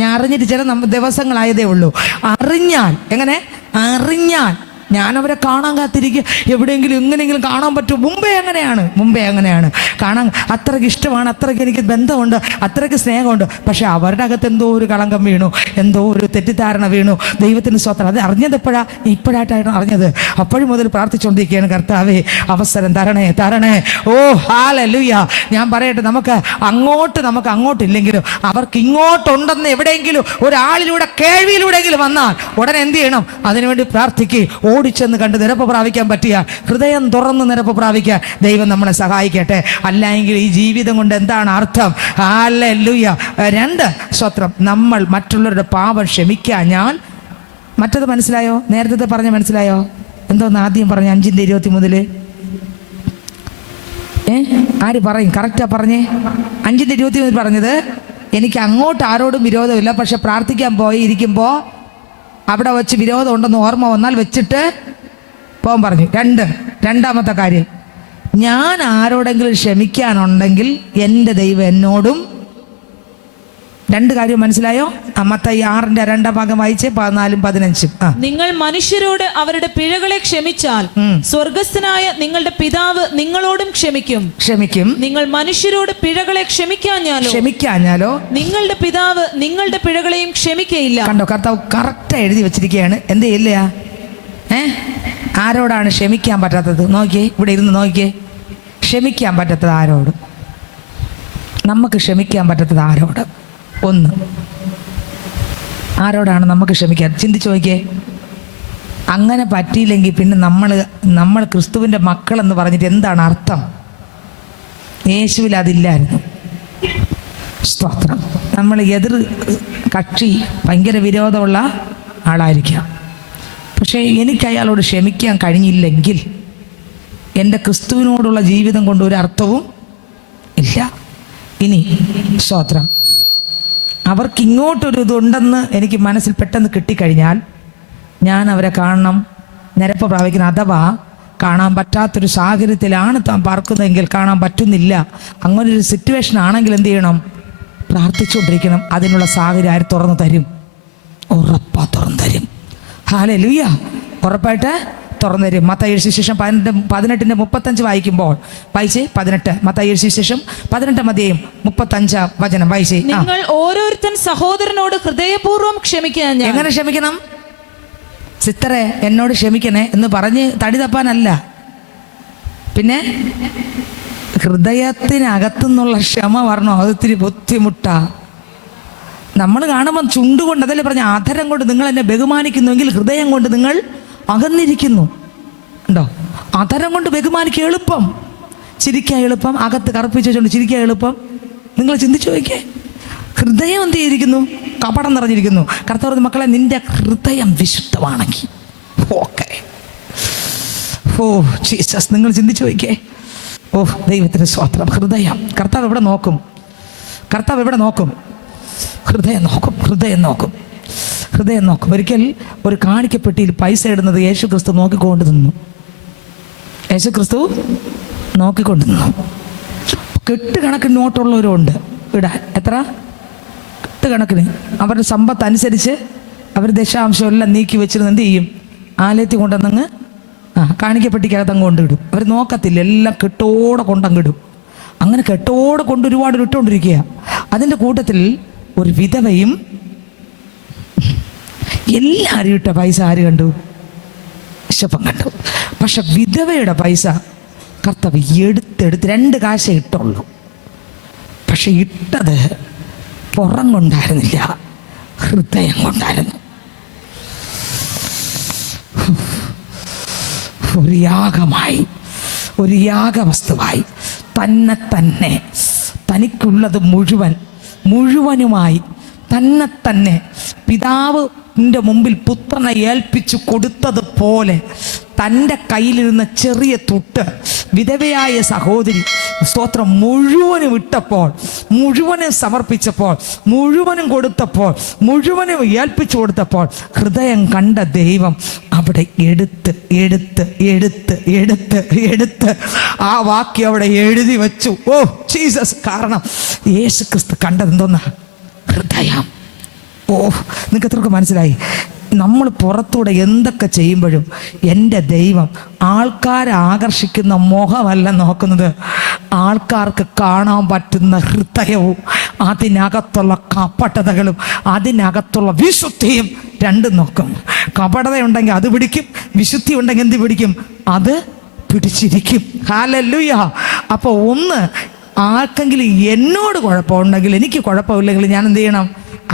ഞാൻ അറിഞ്ഞിട്ട് ചില ദിവസങ്ങളായതേ ഉള്ളൂ. അറിഞ്ഞാൽ ഞാൻ അവരെ കാണാൻ കാത്തിരിക്കുക, എവിടെയെങ്കിലും എങ്ങനെയെങ്കിലും കാണാൻ പറ്റും. മുമ്പേ അങ്ങനെയാണ് കാണാൻ അത്രയ്ക്ക് ഇഷ്ടമാണ്, അത്രയ്ക്ക് എനിക്ക് ബന്ധമുണ്ട്, അത്രയ്ക്ക് സ്നേഹമുണ്ട്. പക്ഷെ അവരുടെ അകത്ത് എന്തോ ഒരു കളങ്കം വീണു, എന്തോ ഒരു തെറ്റിദ്ധാരണ വീണു. ദൈവത്തിന് സ്വത്രം. അത് അറിഞ്ഞത് ഇപ്പോഴായിട്ടാണ് അറിഞ്ഞത്. അപ്പോഴും മുതൽ പ്രാർത്ഥിച്ചുകൊണ്ടിരിക്കുകയാണ്, കർത്താവേ അവസരം തരണേ. ഓ ഹല്ലേലൂയ. ഞാൻ പറയട്ടെ, നമുക്ക് അങ്ങോട്ടില്ലെങ്കിലും അവർക്ക് ഇങ്ങോട്ടുണ്ടെന്ന് എവിടെയെങ്കിലും ഒരാളിലൂടെ കേൾവിയിലൂടെയെങ്കിലും വന്നാൽ ഉടനെ എന്ത് ചെയ്യണം? അതിനുവേണ്ടി പ്രാർത്ഥിക്കുക. ഓടിച്ചെന്ന് കണ്ട് നിരപ്പ് പ്രാപിക്കാൻ പറ്റിയ ഹൃദയം തുറന്ന് നിരപ്പ് പ്രാപിക്കാൻ ദൈവം നമ്മളെ സഹായിക്കട്ടെ. അല്ലെങ്കിൽ ഈ ജീവിതം കൊണ്ട് എന്താണ് അർത്ഥം? ഹല്ലേലൂയ. 2 സ്വത്രം, നമ്മൾ മറ്റുള്ളവരുടെ പാപം ക്ഷമിക്കാഞ്ഞാൽ. മറ്റത് മനസ്സിലായോ? നേരത്തെ പറഞ്ഞ മനസ്സിലായോ? എന്തോന്ന് ആദ്യം പറഞ്ഞ 5:23 ആര് പറയും? കറക്റ്റാ പറഞ്ഞേ. 5:23 പറഞ്ഞത്, എനിക്ക് അങ്ങോട്ട് ആരോടും വിരോധമില്ല, പക്ഷെ പ്രാർത്ഥിക്കാൻ പോയി ഇരിക്കുമ്പോൾ അവിടെ വെച്ച് വിരോധം ഉണ്ടെന്ന് ഓർമ്മ വന്നാൽ വെച്ചിട്ട് പോകാൻ പറഞ്ഞു. രണ്ടാമത്തെ കാര്യം, ഞാൻ ആരോടെങ്കിലും ക്ഷമിക്കാനുണ്ടെങ്കിൽ എൻ്റെ ദൈവം എന്നോടും. 2 കാര്യം മനസ്സിലായോ? മത്തായി 6:2 വായിച്ചേ, 14-15. നിങ്ങൾ മനുഷ്യരോട് അവരുടെ പിഴകളെ ക്ഷമിച്ചാൽ സ്വർഗസ്ഥനായ നിങ്ങളുടെ പിതാവ് നിങ്ങളോടും ക്ഷമിക്കും. നിങ്ങൾ മനുഷ്യരോട് പിഴകളെ ക്ഷമിക്കാഞ്ഞാലോ നിങ്ങളുടെ പിതാവ് നിങ്ങളുടെ പിഴകളെയും ക്ഷമിക്കയില്ല. കണ്ടോ, കർത്താവ് കറക്റ്റ് എഴുതി വെച്ചിരിക്കുകയാണ്. എന്ത് ചെയ്യില്ല? ആരോടാണ് ക്ഷമിക്കാൻ പറ്റാത്തത്? നോക്കിയേ, ഇവിടെ ഇരുന്ന് നോക്കിയേ. ക്ഷമിക്കാൻ പറ്റാത്തത് ആരോട്? നമുക്ക് ക്ഷമിക്കാൻ പറ്റാത്തത് ആരോട്? 1, ആരോടാണ് നമുക്ക് ക്ഷമിക്കാൻ? ചിന്തിച്ചു നോക്കിയേ. അങ്ങനെ പറ്റിയില്ലെങ്കിൽ പിന്നെ നമ്മൾ ക്രിസ്തുവിൻ്റെ മക്കളെന്ന് പറഞ്ഞിട്ട് എന്താണ് അർത്ഥം? യേശുവിൽ അതില്ലായിരുന്നു. സ്തോത്രം. നമ്മൾ എതിർ കക്ഷി ഭയങ്കര വിരോധമുള്ള ആളായിരിക്കാം, പക്ഷേ എനിക്ക് അയാളോട് ക്ഷമിക്കാൻ കഴിഞ്ഞില്ലെങ്കിൽ എൻ്റെ ക്രിസ്തുവിനോടുള്ള ജീവിതം കൊണ്ട് ഒരു അർത്ഥവും ഇല്ല. ഇനി സ്തോത്രം, അവർക്ക് ഇങ്ങോട്ടൊരു ഇതുണ്ടെന്ന് എനിക്ക് മനസ്സിൽ പെട്ടെന്ന് കിട്ടിക്കഴിഞ്ഞാൽ ഞാൻ അവരെ കാണണം, നിരപ്പ് പ്രാപിക്കണം. അഥവാ കാണാൻ പറ്റാത്തൊരു സാഹചര്യത്തിലാണ് താൻ പാർക്കുന്നതെങ്കിൽ, കാണാൻ പറ്റുന്നില്ല, അങ്ങനൊരു സിറ്റുവേഷൻ ആണെങ്കിൽ എന്ത് ചെയ്യണം? പ്രാർത്ഥിച്ചുകൊണ്ടിരിക്കണം. അതിനുള്ള സാഹചര്യം ആര് തുറന്നു തരും? ഉറപ്പാ തുറന്നു തരും. ഹല്ലേലൂയ. ഉറപ്പായിട്ട് തുറന്നു തരും. മത്തായി സുവിശേഷം 18:35 വായിക്കുമ്പോൾ വായിച്ചേ. 18 മത്തായി സുവിശേഷം 18:35 വായിച്ചേ. നിങ്ങൾ ഓരോരുത്തൻ സഹോദരനോട് ഹൃദയപൂർവ്വം ക്ഷമിക്കുക. എങ്ങനെ ക്ഷമിക്കണം? സിസ്റ്ററെ എന്നോട് ക്ഷമിക്കണേ എന്ന് പറഞ്ഞ് തടി തപ്പാനല്ല, പിന്നെ ഹൃദയത്തിനകത്തുനിന്നുള്ള ക്ഷമ വരണോ? അതൊത്തിരി ബുദ്ധിമുട്ടാ. നമ്മൾ കാണുമ്പം ചുണ്ടുകൊണ്ട്, അതല്ലേ പറഞ്ഞ, ആധരം കൊണ്ട് നിങ്ങൾ എന്നെ ബഹുമാനിക്കുന്നുവെങ്കിൽ ഹൃദയം കൊണ്ട് നിങ്ങൾ അകന്നിരിക്കുന്നു. ഉണ്ടോ? ആധരം കൊണ്ട് ബഹുമാനിക്കുക എളുപ്പം, ചിരിക്കാൻ എളുപ്പം, അകത്ത് കറുപ്പിച്ച് വെച്ചുകൊണ്ട് ചിരിക്കാൻ എളുപ്പം. നിങ്ങൾ ചിന്തിച്ചു നോക്കിയേ. ഹൃദയം എന്ത് ചെയ്തിരിക്കുന്നു? കപടം നിറഞ്ഞിരിക്കുന്നു. കർത്താവ് മക്കളെ, നിന്റെ ഹൃദയം വിശുദ്ധമാണെങ്കിൽ ഓക്കെ. ഓ ജീസസ്, നിങ്ങൾ ചിന്തിച്ചു നോക്കിയേ. ഓ ദൈവത്തിന് സ്തോത്രം. ഹൃദയം കർത്താവ് എവിടെ നോക്കും? ഹൃദയം നോക്കും. ഒരിക്കൽ ഒരു കാണിക്കപ്പെട്ടിയിൽ പൈസ ഇടുന്നത് യേശു ക്രിസ്തു നോക്കിക്കൊണ്ട് നിന്നു. കെട്ടുകണക്കിന് നോട്ടുള്ളവരുണ്ട് ഇടാൻ. എത്ര? കെട്ടുകണക്കിന്. അവരുടെ സമ്പത്ത് അനുസരിച്ച് അവർ ദശാംശം എല്ലാം നീക്കി വെച്ചിരുന്ന് എന്ത് ചെയ്യും? ആലയത്തിൽ കൊണ്ടുവന്നങ്ങ് കാണിക്കപ്പെട്ടിക്കകത്ത് അങ്ങ് കൊണ്ടിടും. അവർ നോക്കത്തില്ല, എല്ലാം കെട്ടോടെ കൊണ്ടങ്ങിടും. അങ്ങനെ കെട്ടോടെ കൊണ്ട് ഒരുപാട് ഇട്ടുകൊണ്ടിരിക്കുക. അതിൻ്റെ കൂട്ടത്തിൽ ഒരു വിധവയും. എല്ലാവരും ഇട്ട പൈസ ആര് കണ്ടു? ശപ്പം കണ്ടു. പക്ഷെ വിധവയുടെ പൈസ കർത്താവ് എടുത്തെടുത്ത് 2 കാശേ ഇട്ടുള്ളൂ. പക്ഷെ ഇട്ടത് പുറം കൊണ്ടായിരുന്നില്ല, ഹൃദയം കൊണ്ടായിരുന്നു. ഒരു യാഗമായി, ഒരു യാഗവസ്തുവായി തന്നെ തനിക്കുള്ളത് മുഴുവനുമായി തന്നെ പിതാവിൻ്റെ മുമ്പിൽ പുത്രനെ ഏൽപ്പിച്ചു കൊടുത്തതുപോലെ തൻ്റെ കയ്യിലിരുന്ന ചെറിയ തുട്ട് വിധവയായ സഹോദരി സ്തോത്രം മുഴുവനും ഇട്ടപ്പോൾ, മുഴുവനും സമർപ്പിച്ചപ്പോൾ, മുഴുവനും കൊടുത്തപ്പോൾ, മുഴുവനും ഏൽപ്പിച്ചു കൊടുത്തപ്പോൾ ഹൃദയം കണ്ട ദൈവം അവിടെ എടുത്ത് ആ വാക്യം അവിടെ എഴുതി വെച്ചു. Oh Jesus. കാരണം യേശു ക്രിസ്തു കണ്ടത് എന്തോന്നാ? ഹൃദയം. ഓ, നിങ്ങൾക്ക് എത്രയൊക്കെ മനസ്സിലായി? നമ്മൾ പുറത്തൂടെ എന്തൊക്കെ ചെയ്യുമ്പോഴും എൻ്റെ ദൈവം ആൾക്കാരെ ആകർഷിക്കുന്ന മുഖമല്ല നോക്കുന്നത്, ആൾക്കാർക്ക് കാണാൻ പറ്റുന്ന ഹൃദയവും അതിനകത്തുള്ള കപടതകളും അതിനകത്തുള്ള വിശുദ്ധിയും രണ്ടും നോക്കും. കപടതയുണ്ടെങ്കിൽ അത് പിടിക്കും, വിശുദ്ധി ഉണ്ടെങ്കിൽ എന്ത് പിടിക്കും? അത് പിടിച്ചിരിക്കും. ഹല്ലേലൂയ. അപ്പോൾ ഒന്ന്, ആർക്കെങ്കിലും എന്നോട് കുഴപ്പമുണ്ടെങ്കിൽ, എനിക്ക് കുഴപ്പമില്ലെങ്കിൽ ഞാൻ എന്ത് ചെയ്യണം?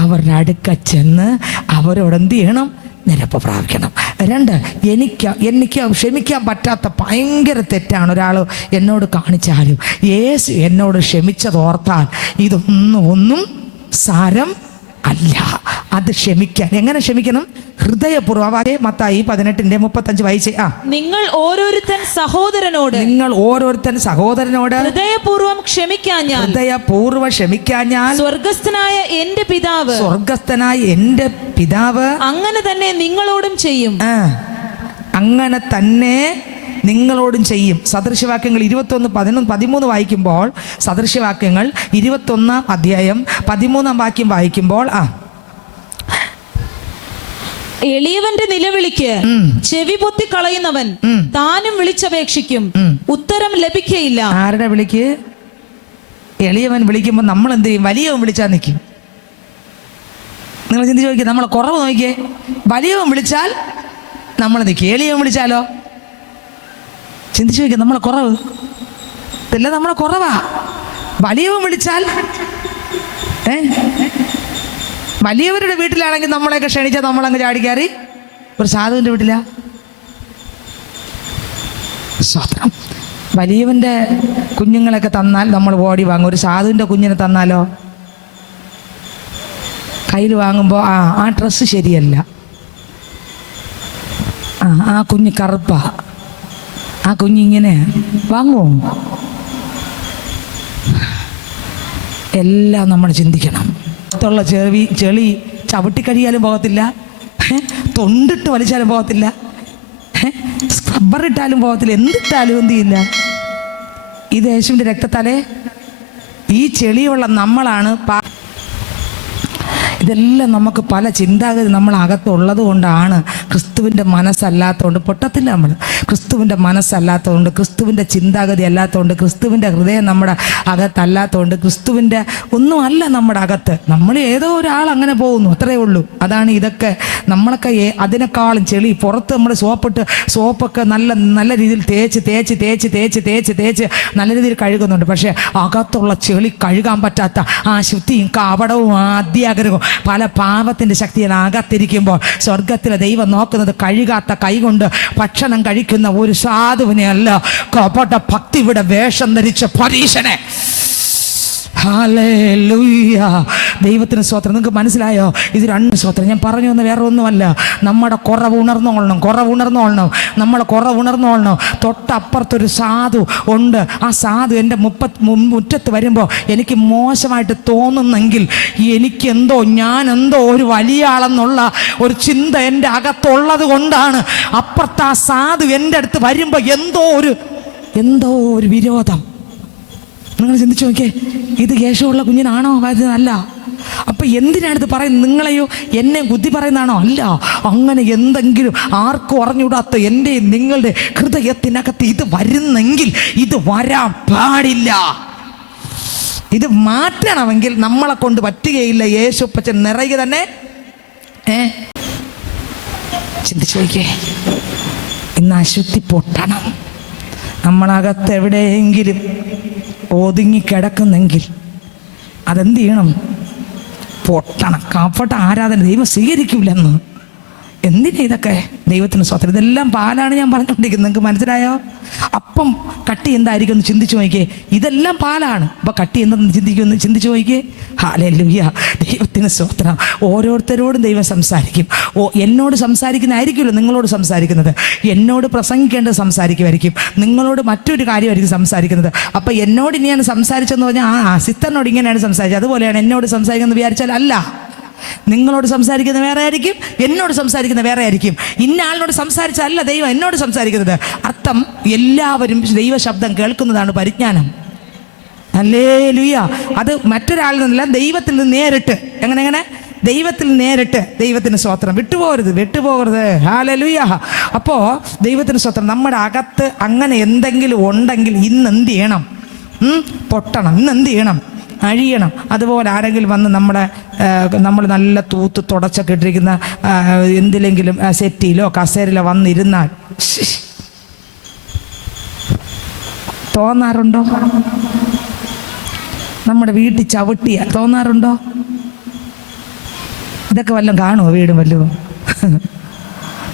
അവരുടെ അടുക്ക ചെന്ന് അവരോട് എന്ത് ചെയ്യണം? നിരപ്പ് പ്രാപിക്കണം. രണ്ട്, എനിക്ക് ക്ഷമിക്കാൻ പറ്റാത്ത ഭയങ്കര തെറ്റാണ് ഒരാൾ എന്നോട് കാണിച്ചാലും യേശു എന്നോട് ക്ഷമിച്ചതോർത്താൽ ഒന്നും സാരം അല്ല. അത് ക്ഷമിക്കാൻ എങ്ങനെ ക്ഷമിക്കണം? ഹൃദയപൂർവ്വം. മത്തായി 18:35 വായിച്ചേ. നിങ്ങൾ ഓരോരുത്തൻ സഹോദരനോട് ഹൃദയപൂർവ്വം ക്ഷമിക്കാഞ്ഞാൽ സ്വർഗസ്ഥനായ എന്റെ പിതാവ് അങ്ങനെ തന്നെ നിങ്ങളോടും ചെയ്യും. സദൃശവാക്യങ്ങൾ 21:11-13 വായിക്കുമ്പോൾ, സദൃശവാക്യങ്ങൾ 21 അധ്യായം 13 വാക്യം വായിക്കുമ്പോൾ, എളിയവന്റെ നിലവിളിക്ക് ചെവി പൊത്തി കളയുന്നവൻ താനും വിളിച്ചപേക്ഷിക്കും, ഉത്തരം ലഭിക്കയില്ല. ആരുടെ വിളിക്ക്? എളിയവൻ വിളിക്കുമ്പോൾ നമ്മൾ എന്ത് ചെയ്യും? വലിയവൻ വിളിച്ചാൽ നിൽക്കും. നിങ്ങൾ ചിന്തിച്ച് നോക്കിയേ, നമ്മളെ കുറവ് നോക്കിയേ. വലിയവൻ വിളിച്ചാൽ നമ്മൾ നിൽക്കും, എളിയവൻ വിളിച്ചാലോ? ചിന്തിച്ച് നോക്കിയേ, നമ്മളെ കുറവ് ഇതല്ല, നമ്മളെ കുറവാ. വലിയവൻ വിളിച്ചാൽ വലിയവരുടെ വീട്ടിലാണെങ്കിൽ നമ്മളെയൊക്കെ ക്ഷണിച്ചാൽ നമ്മളങ്ങ് ചാടിക്കയറി. ഒരു സാധുവിൻ്റെ വീട്ടിലാ സ്വത്രം. വലിയവൻ്റെ കുഞ്ഞുങ്ങളൊക്കെ തന്നാൽ നമ്മൾ ഓടി വാങ്ങും. ഒരു സാധുവിൻ്റെ കുഞ്ഞിനെ തന്നാലോ കയ്യിൽ വാങ്ങുമ്പോൾ ആ ഡ്രസ്സ് ശരിയല്ല, ആ കുഞ്ഞ് കറുപ്പാ, ആ കുഞ്ഞിങ്ങനെ വാങ്ങുമോ? എല്ലാം നമ്മൾ ചിന്തിക്കണം. ത്തുള്ള ചെളി ചവിട്ടിക്കഴിയാലും പോകത്തില്ല, തൊണ്ടിട്ട് വലിച്ചാലും പോകത്തില്ല, സ്ക്രബ്ബറിട്ടാലും പോകത്തില്ല, എന്തിട്ടാലും എന്ത് ചെയ്യില്ല. ഇത് യേശുവിൻ്റെ രക്തത്താലേ ഈ ചെളിയുള്ള നമ്മളാണ്. ഇതെല്ലാം നമുക്ക് പല ചിന്താഗതി നമ്മളകത്തുള്ളത് കൊണ്ടാണ്. ക്രിസ്തുവിൻ്റെ മനസ്സല്ലാത്തതുകൊണ്ട് പൊട്ടത്തില്ല നമ്മൾ. ക്രിസ്തുവിൻ്റെ മനസ്സല്ലാത്തതുകൊണ്ട്, ക്രിസ്തുവിൻ്റെ ചിന്താഗതി അല്ലാത്തതുകൊണ്ട്, ക്രിസ്തുവിൻ്റെ ഹൃദയം നമ്മുടെ അകത്തല്ലാത്തതുകൊണ്ട്, ക്രിസ്തുവിൻ്റെ ഒന്നും അല്ല നമ്മുടെ അകത്ത്. നമ്മൾ ഏതോ ഒരാൾ അങ്ങനെ പോകുന്നു, അത്രയേ ഉള്ളൂ. അതാണ് ഇതൊക്കെ. നമ്മളൊക്കെ അതിനേക്കാളും ചെളി പുറത്ത് നമ്മൾ സോപ്പൊക്കെ നല്ല രീതിയിൽ തേച്ച് നല്ല രീതിയിൽ കഴുകുന്നുണ്ട്. പക്ഷേ അകത്തുള്ള ചെളി കഴുകാൻ പറ്റാത്ത ആ ശുദ്ധിയും കപടവും ആദ്യാഗ്രഹവും പല പാപത്തിൻ്റെ ശക്തിയിൽ അകത്തിരിക്കുമ്പോൾ സ്വർഗത്തിലെ ദൈവം നോക്കുന്നത് കഴുകാത്ത കൈകൊണ്ട് ഭക്ഷണം കഴിക്കുന്ന ഒരു സാധുവിനെ അല്ല, കപട ഭക്തിയുടെ വേഷം ധരിച്ച പരീശനെ. ഹല്ലേലൂയ. ദൈവത്തിന് സ്തോത്രം. നിങ്ങൾക്ക് മനസ്സിലായോ? ഇത് രണ്ട് സ്തോത്രം. ഞാൻ പറഞ്ഞു വന്ന വേറെ ഒന്നുമല്ല. നമ്മുടെ കുറവ് ഉണർന്നോളണം. നമ്മളെ കുറവ് ഉണർന്നോളണം. തൊട്ടപ്പുറത്തൊരു സാധു ഉണ്ട്. ആ സാധു എൻ്റെ മുറ്റത്ത് വരുമ്പോൾ എനിക്ക് മോശമായിട്ട് തോന്നുന്നെങ്കിൽ, ഞാനെന്തോ ഒരു വലിയ ആളെന്നുള്ള ഒരു ചിന്ത എൻ്റെ അകത്തുള്ളത് കൊണ്ടാണ്. അപ്പുറത്ത് ആ സാധു എൻ്റെ അടുത്ത് വരുമ്പോൾ എന്തോ ഒരു വിരോധം. നിങ്ങൾ ചിന്തിച്ചു നോക്കിയേ, ഇത് യേശുവുള്ള കുഞ്ഞിനാണോ? അല്ല. അപ്പം എന്തിനാണിത് പറയുന്നത്? നിങ്ങളെയോ എന്നെ ബുദ്ധി പറയുന്നതാണോ? അല്ല. അങ്ങനെ എന്തെങ്കിലും ആർക്കും അറിഞ്ഞുകൂടാത്ത എൻ്റെ നിങ്ങളുടെ ഹൃദയത്തിനകത്ത് ഇത് വരുന്നെങ്കിൽ ഇത് വരാൻ പാടില്ല. ഇത് മാറ്റണമെങ്കിൽ നമ്മളെ കൊണ്ട് പറ്റുകയില്ല. യേശുപ്പച്ചൻ നിറയുക തന്നെ. ചിന്തിച്ചു നോക്കിയേ, ഇന്ന് അശുദ്ധി പൊട്ടണം. നമ്മളകത്ത് എവിടെയെങ്കിലും ഒതുങ്ങിക്കിടക്കുന്നെങ്കിൽ അതെന്ത് ചെയ്യണം? പൊട്ടണം. കപട ആരാധന ദൈവം സ്വീകരിക്കില്ലെന്ന്. എന്തിനാ ഇതൊക്കെ? ദൈവത്തിന് സ്വന്തം. ഇതെല്ലാം പാലാണ് ഞാൻ പറഞ്ഞുകൊണ്ടിരിക്കുന്നത്. നിങ്ങൾക്ക് മനസ്സിലായോ? അപ്പം കട്ടി എന്തായിരിക്കും എന്ന് ചിന്തിച്ചു നോക്കിയേ. ഇതെല്ലാം പാലാണ്. അപ്പം കട്ടി എന്തെന്ന് ചിന്തിച്ചു നോക്കിയേ. ഹല്ലേലൂയ. ദൈവത്തിന് സ്വന്തം. ഓരോരുത്തരോടും ദൈവം സംസാരിക്കും. എന്നോട് സംസാരിക്കുന്നതായിരിക്കുമല്ലോ നിങ്ങളോട് സംസാരിക്കുന്നത്. എന്നോട് പ്രസംഗിക്കേണ്ടത് സംസാരിക്കുമായിരിക്കും. നിങ്ങളോട് മറ്റൊരു കാര്യമായിരിക്കും സംസാരിക്കുന്നത്. അപ്പം എന്നോട് ഇനിയാണ് സംസാരിച്ചെന്ന് പറഞ്ഞാൽ സിസ്റ്ററിനോട് ഇങ്ങനെയാണ് സംസാരിച്ചത്, അതുപോലെയാണ് എന്നോട് സംസാരിക്കുന്നത് വിചാരിച്ചാൽ അല്ല. നിങ്ങളോട് സംസാരിക്കുന്ന വേറെ ആയിരിക്കും, എന്നോട് സംസാരിക്കുന്ന വേറെ ആയിരിക്കും. ഇന്ന ആളിനോട് സംസാരിച്ചല്ല ദൈവം എന്നോട് സംസാരിക്കുന്നത്. അർത്ഥം എല്ലാവരും ദൈവ ശബ്ദം കേൾക്കുന്നതാണ് പരിജ്ഞാനം. ഹല്ലേലൂയ. അത് മറ്റൊരാളിൽ നിന്നല്ല, ദൈവത്തിൽ നിന്ന് നേരിട്ട്. എങ്ങനെ ദൈവത്തിൽ നേരിട്ട്. ദൈവത്തിന് സ്തോത്രം. വിട്ടുപോകരുത്. ഹല്ലേലൂയ. അപ്പോൾ ദൈവത്തിന് സ്തോത്രം. നമ്മുടെ അകത്ത് അങ്ങനെ എന്തെങ്കിലും ഉണ്ടെങ്കിൽ ഇന്ന് എന്ത് ചെയ്യണം? പൊട്ടണം. ഇന്ന് എന്ത് ചെയ്യണം? അഴിയണം. അതുപോലെ ആരെങ്കിലും വന്ന് നമ്മൾ നല്ല തൂത്ത് തുടച്ചൊക്കെ ഇട്ടിരിക്കുന്ന എന്തിലെങ്കിലും സെറ്റിയിലോ കസേരയിലോ വന്നിരുന്നാൽ തോന്നാറുണ്ടോ? നമ്മുടെ വീട്ടിൽ ചവിട്ടിയ തോന്നാറുണ്ടോ? ഇതൊക്കെ വല്ലതും കാണുമോ? വീടും വല്ലതും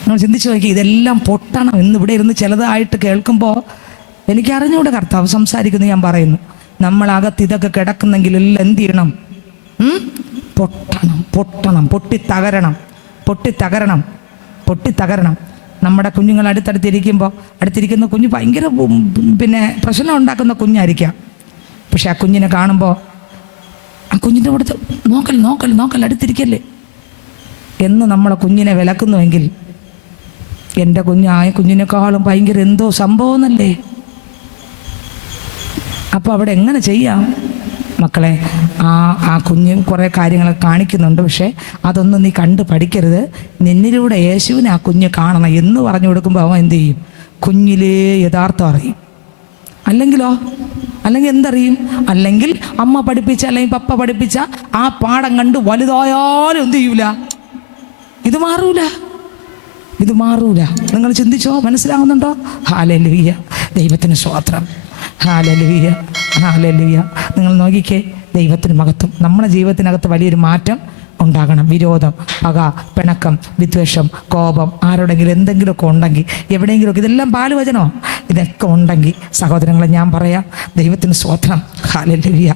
നമ്മൾ ചിന്തിച്ചു നോക്കി. ഇതെല്ലാം പൊട്ടണം. ഇന്ന് ഇവിടെ ഇരുന്ന് ചിലതായിട്ട് കേൾക്കുമ്പോൾ എനിക്കറിഞ്ഞൂടെ കർത്താവ് സംസാരിക്കുന്നു. ഞാൻ പറയുന്നു, നമ്മളകത്ത് ഇതൊക്കെ കിടക്കുന്നെങ്കിൽ എല്ലാം എന്ത് ചെയ്യണം? പൊട്ടണം. പൊട്ടിത്തകരണം. നമ്മുടെ കുഞ്ഞുങ്ങൾ അടുത്തിരിക്കുന്ന കുഞ്ഞ് ഭയങ്കര പ്രശ്നം ഉണ്ടാക്കുന്ന കുഞ്ഞായിരിക്കാം. പക്ഷെ ആ കുഞ്ഞിനെ കാണുമ്പോൾ ആ കുഞ്ഞിൻ്റെ കൂടെ നോക്കൽ അടുത്തിരിക്കല്ലേ എന്ന് നമ്മളെ കുഞ്ഞിനെ വിലക്കുന്നുവെങ്കിൽ എൻ്റെ കുഞ്ഞായ കുഞ്ഞിനേക്കാളും ഭയങ്കര എന്തോ സംഭവം എന്നല്ലേ? അപ്പോൾ അവിടെ എങ്ങനെ ചെയ്യാം മക്കളെ? ആ കുഞ്ഞ് കുറേ കാര്യങ്ങൾ കാണിക്കുന്നുണ്ട്. പക്ഷേ അതൊന്നും നീ കണ്ട് പഠിക്കരുത്. നിന്നിലൂടെ യേശുവിനെ ആ കുഞ്ഞ് കാണണം എന്ന് പറഞ്ഞു കൊടുക്കുമ്പോൾ അവൻ എന്ത് ചെയ്യും? കുഞ്ഞിലേ യഥാർത്ഥം അറിയും. അല്ലെങ്കിൽ എന്തറിയും? അല്ലെങ്കിൽ അമ്മ പഠിപ്പിച്ച അല്ലെങ്കിൽ പപ്പ പഠിപ്പിച്ച ആ പാഠം കണ്ട് വലുതായാലും എന്ത് ചെയ്യൂല? ഇത് മാറൂല. നിങ്ങൾ ചിന്തിച്ചോ? മനസ്സിലാവുന്നുണ്ടോ? ഹല്ലേലൂയ. ദൈവത്തിന് സ്തോത്രം. ഹല്ലേലൂയ. നിങ്ങൾ നോക്കിക്കേ, ദൈവത്തിന് മഹത്വം. നമ്മുടെ ജീവിതത്തിനകത്ത് വലിയൊരു മാറ്റം ഉണ്ടാകണം. വിരോധം, പക, പിണക്കം, വിദ്വേഷം, കോപം, ആരോടെങ്കിലും എന്തെങ്കിലുമൊക്കെ ഉണ്ടെങ്കിൽ, എവിടെയെങ്കിലുമൊക്കെ, ഇതെല്ലാം പാലുവചനോ? ഇതൊക്കെ ഉണ്ടെങ്കിൽ സഹോദരങ്ങളെ ഞാൻ പറയാം, ദൈവത്തിന് സ്തോത്രം. ഹല്ലേലൂയ.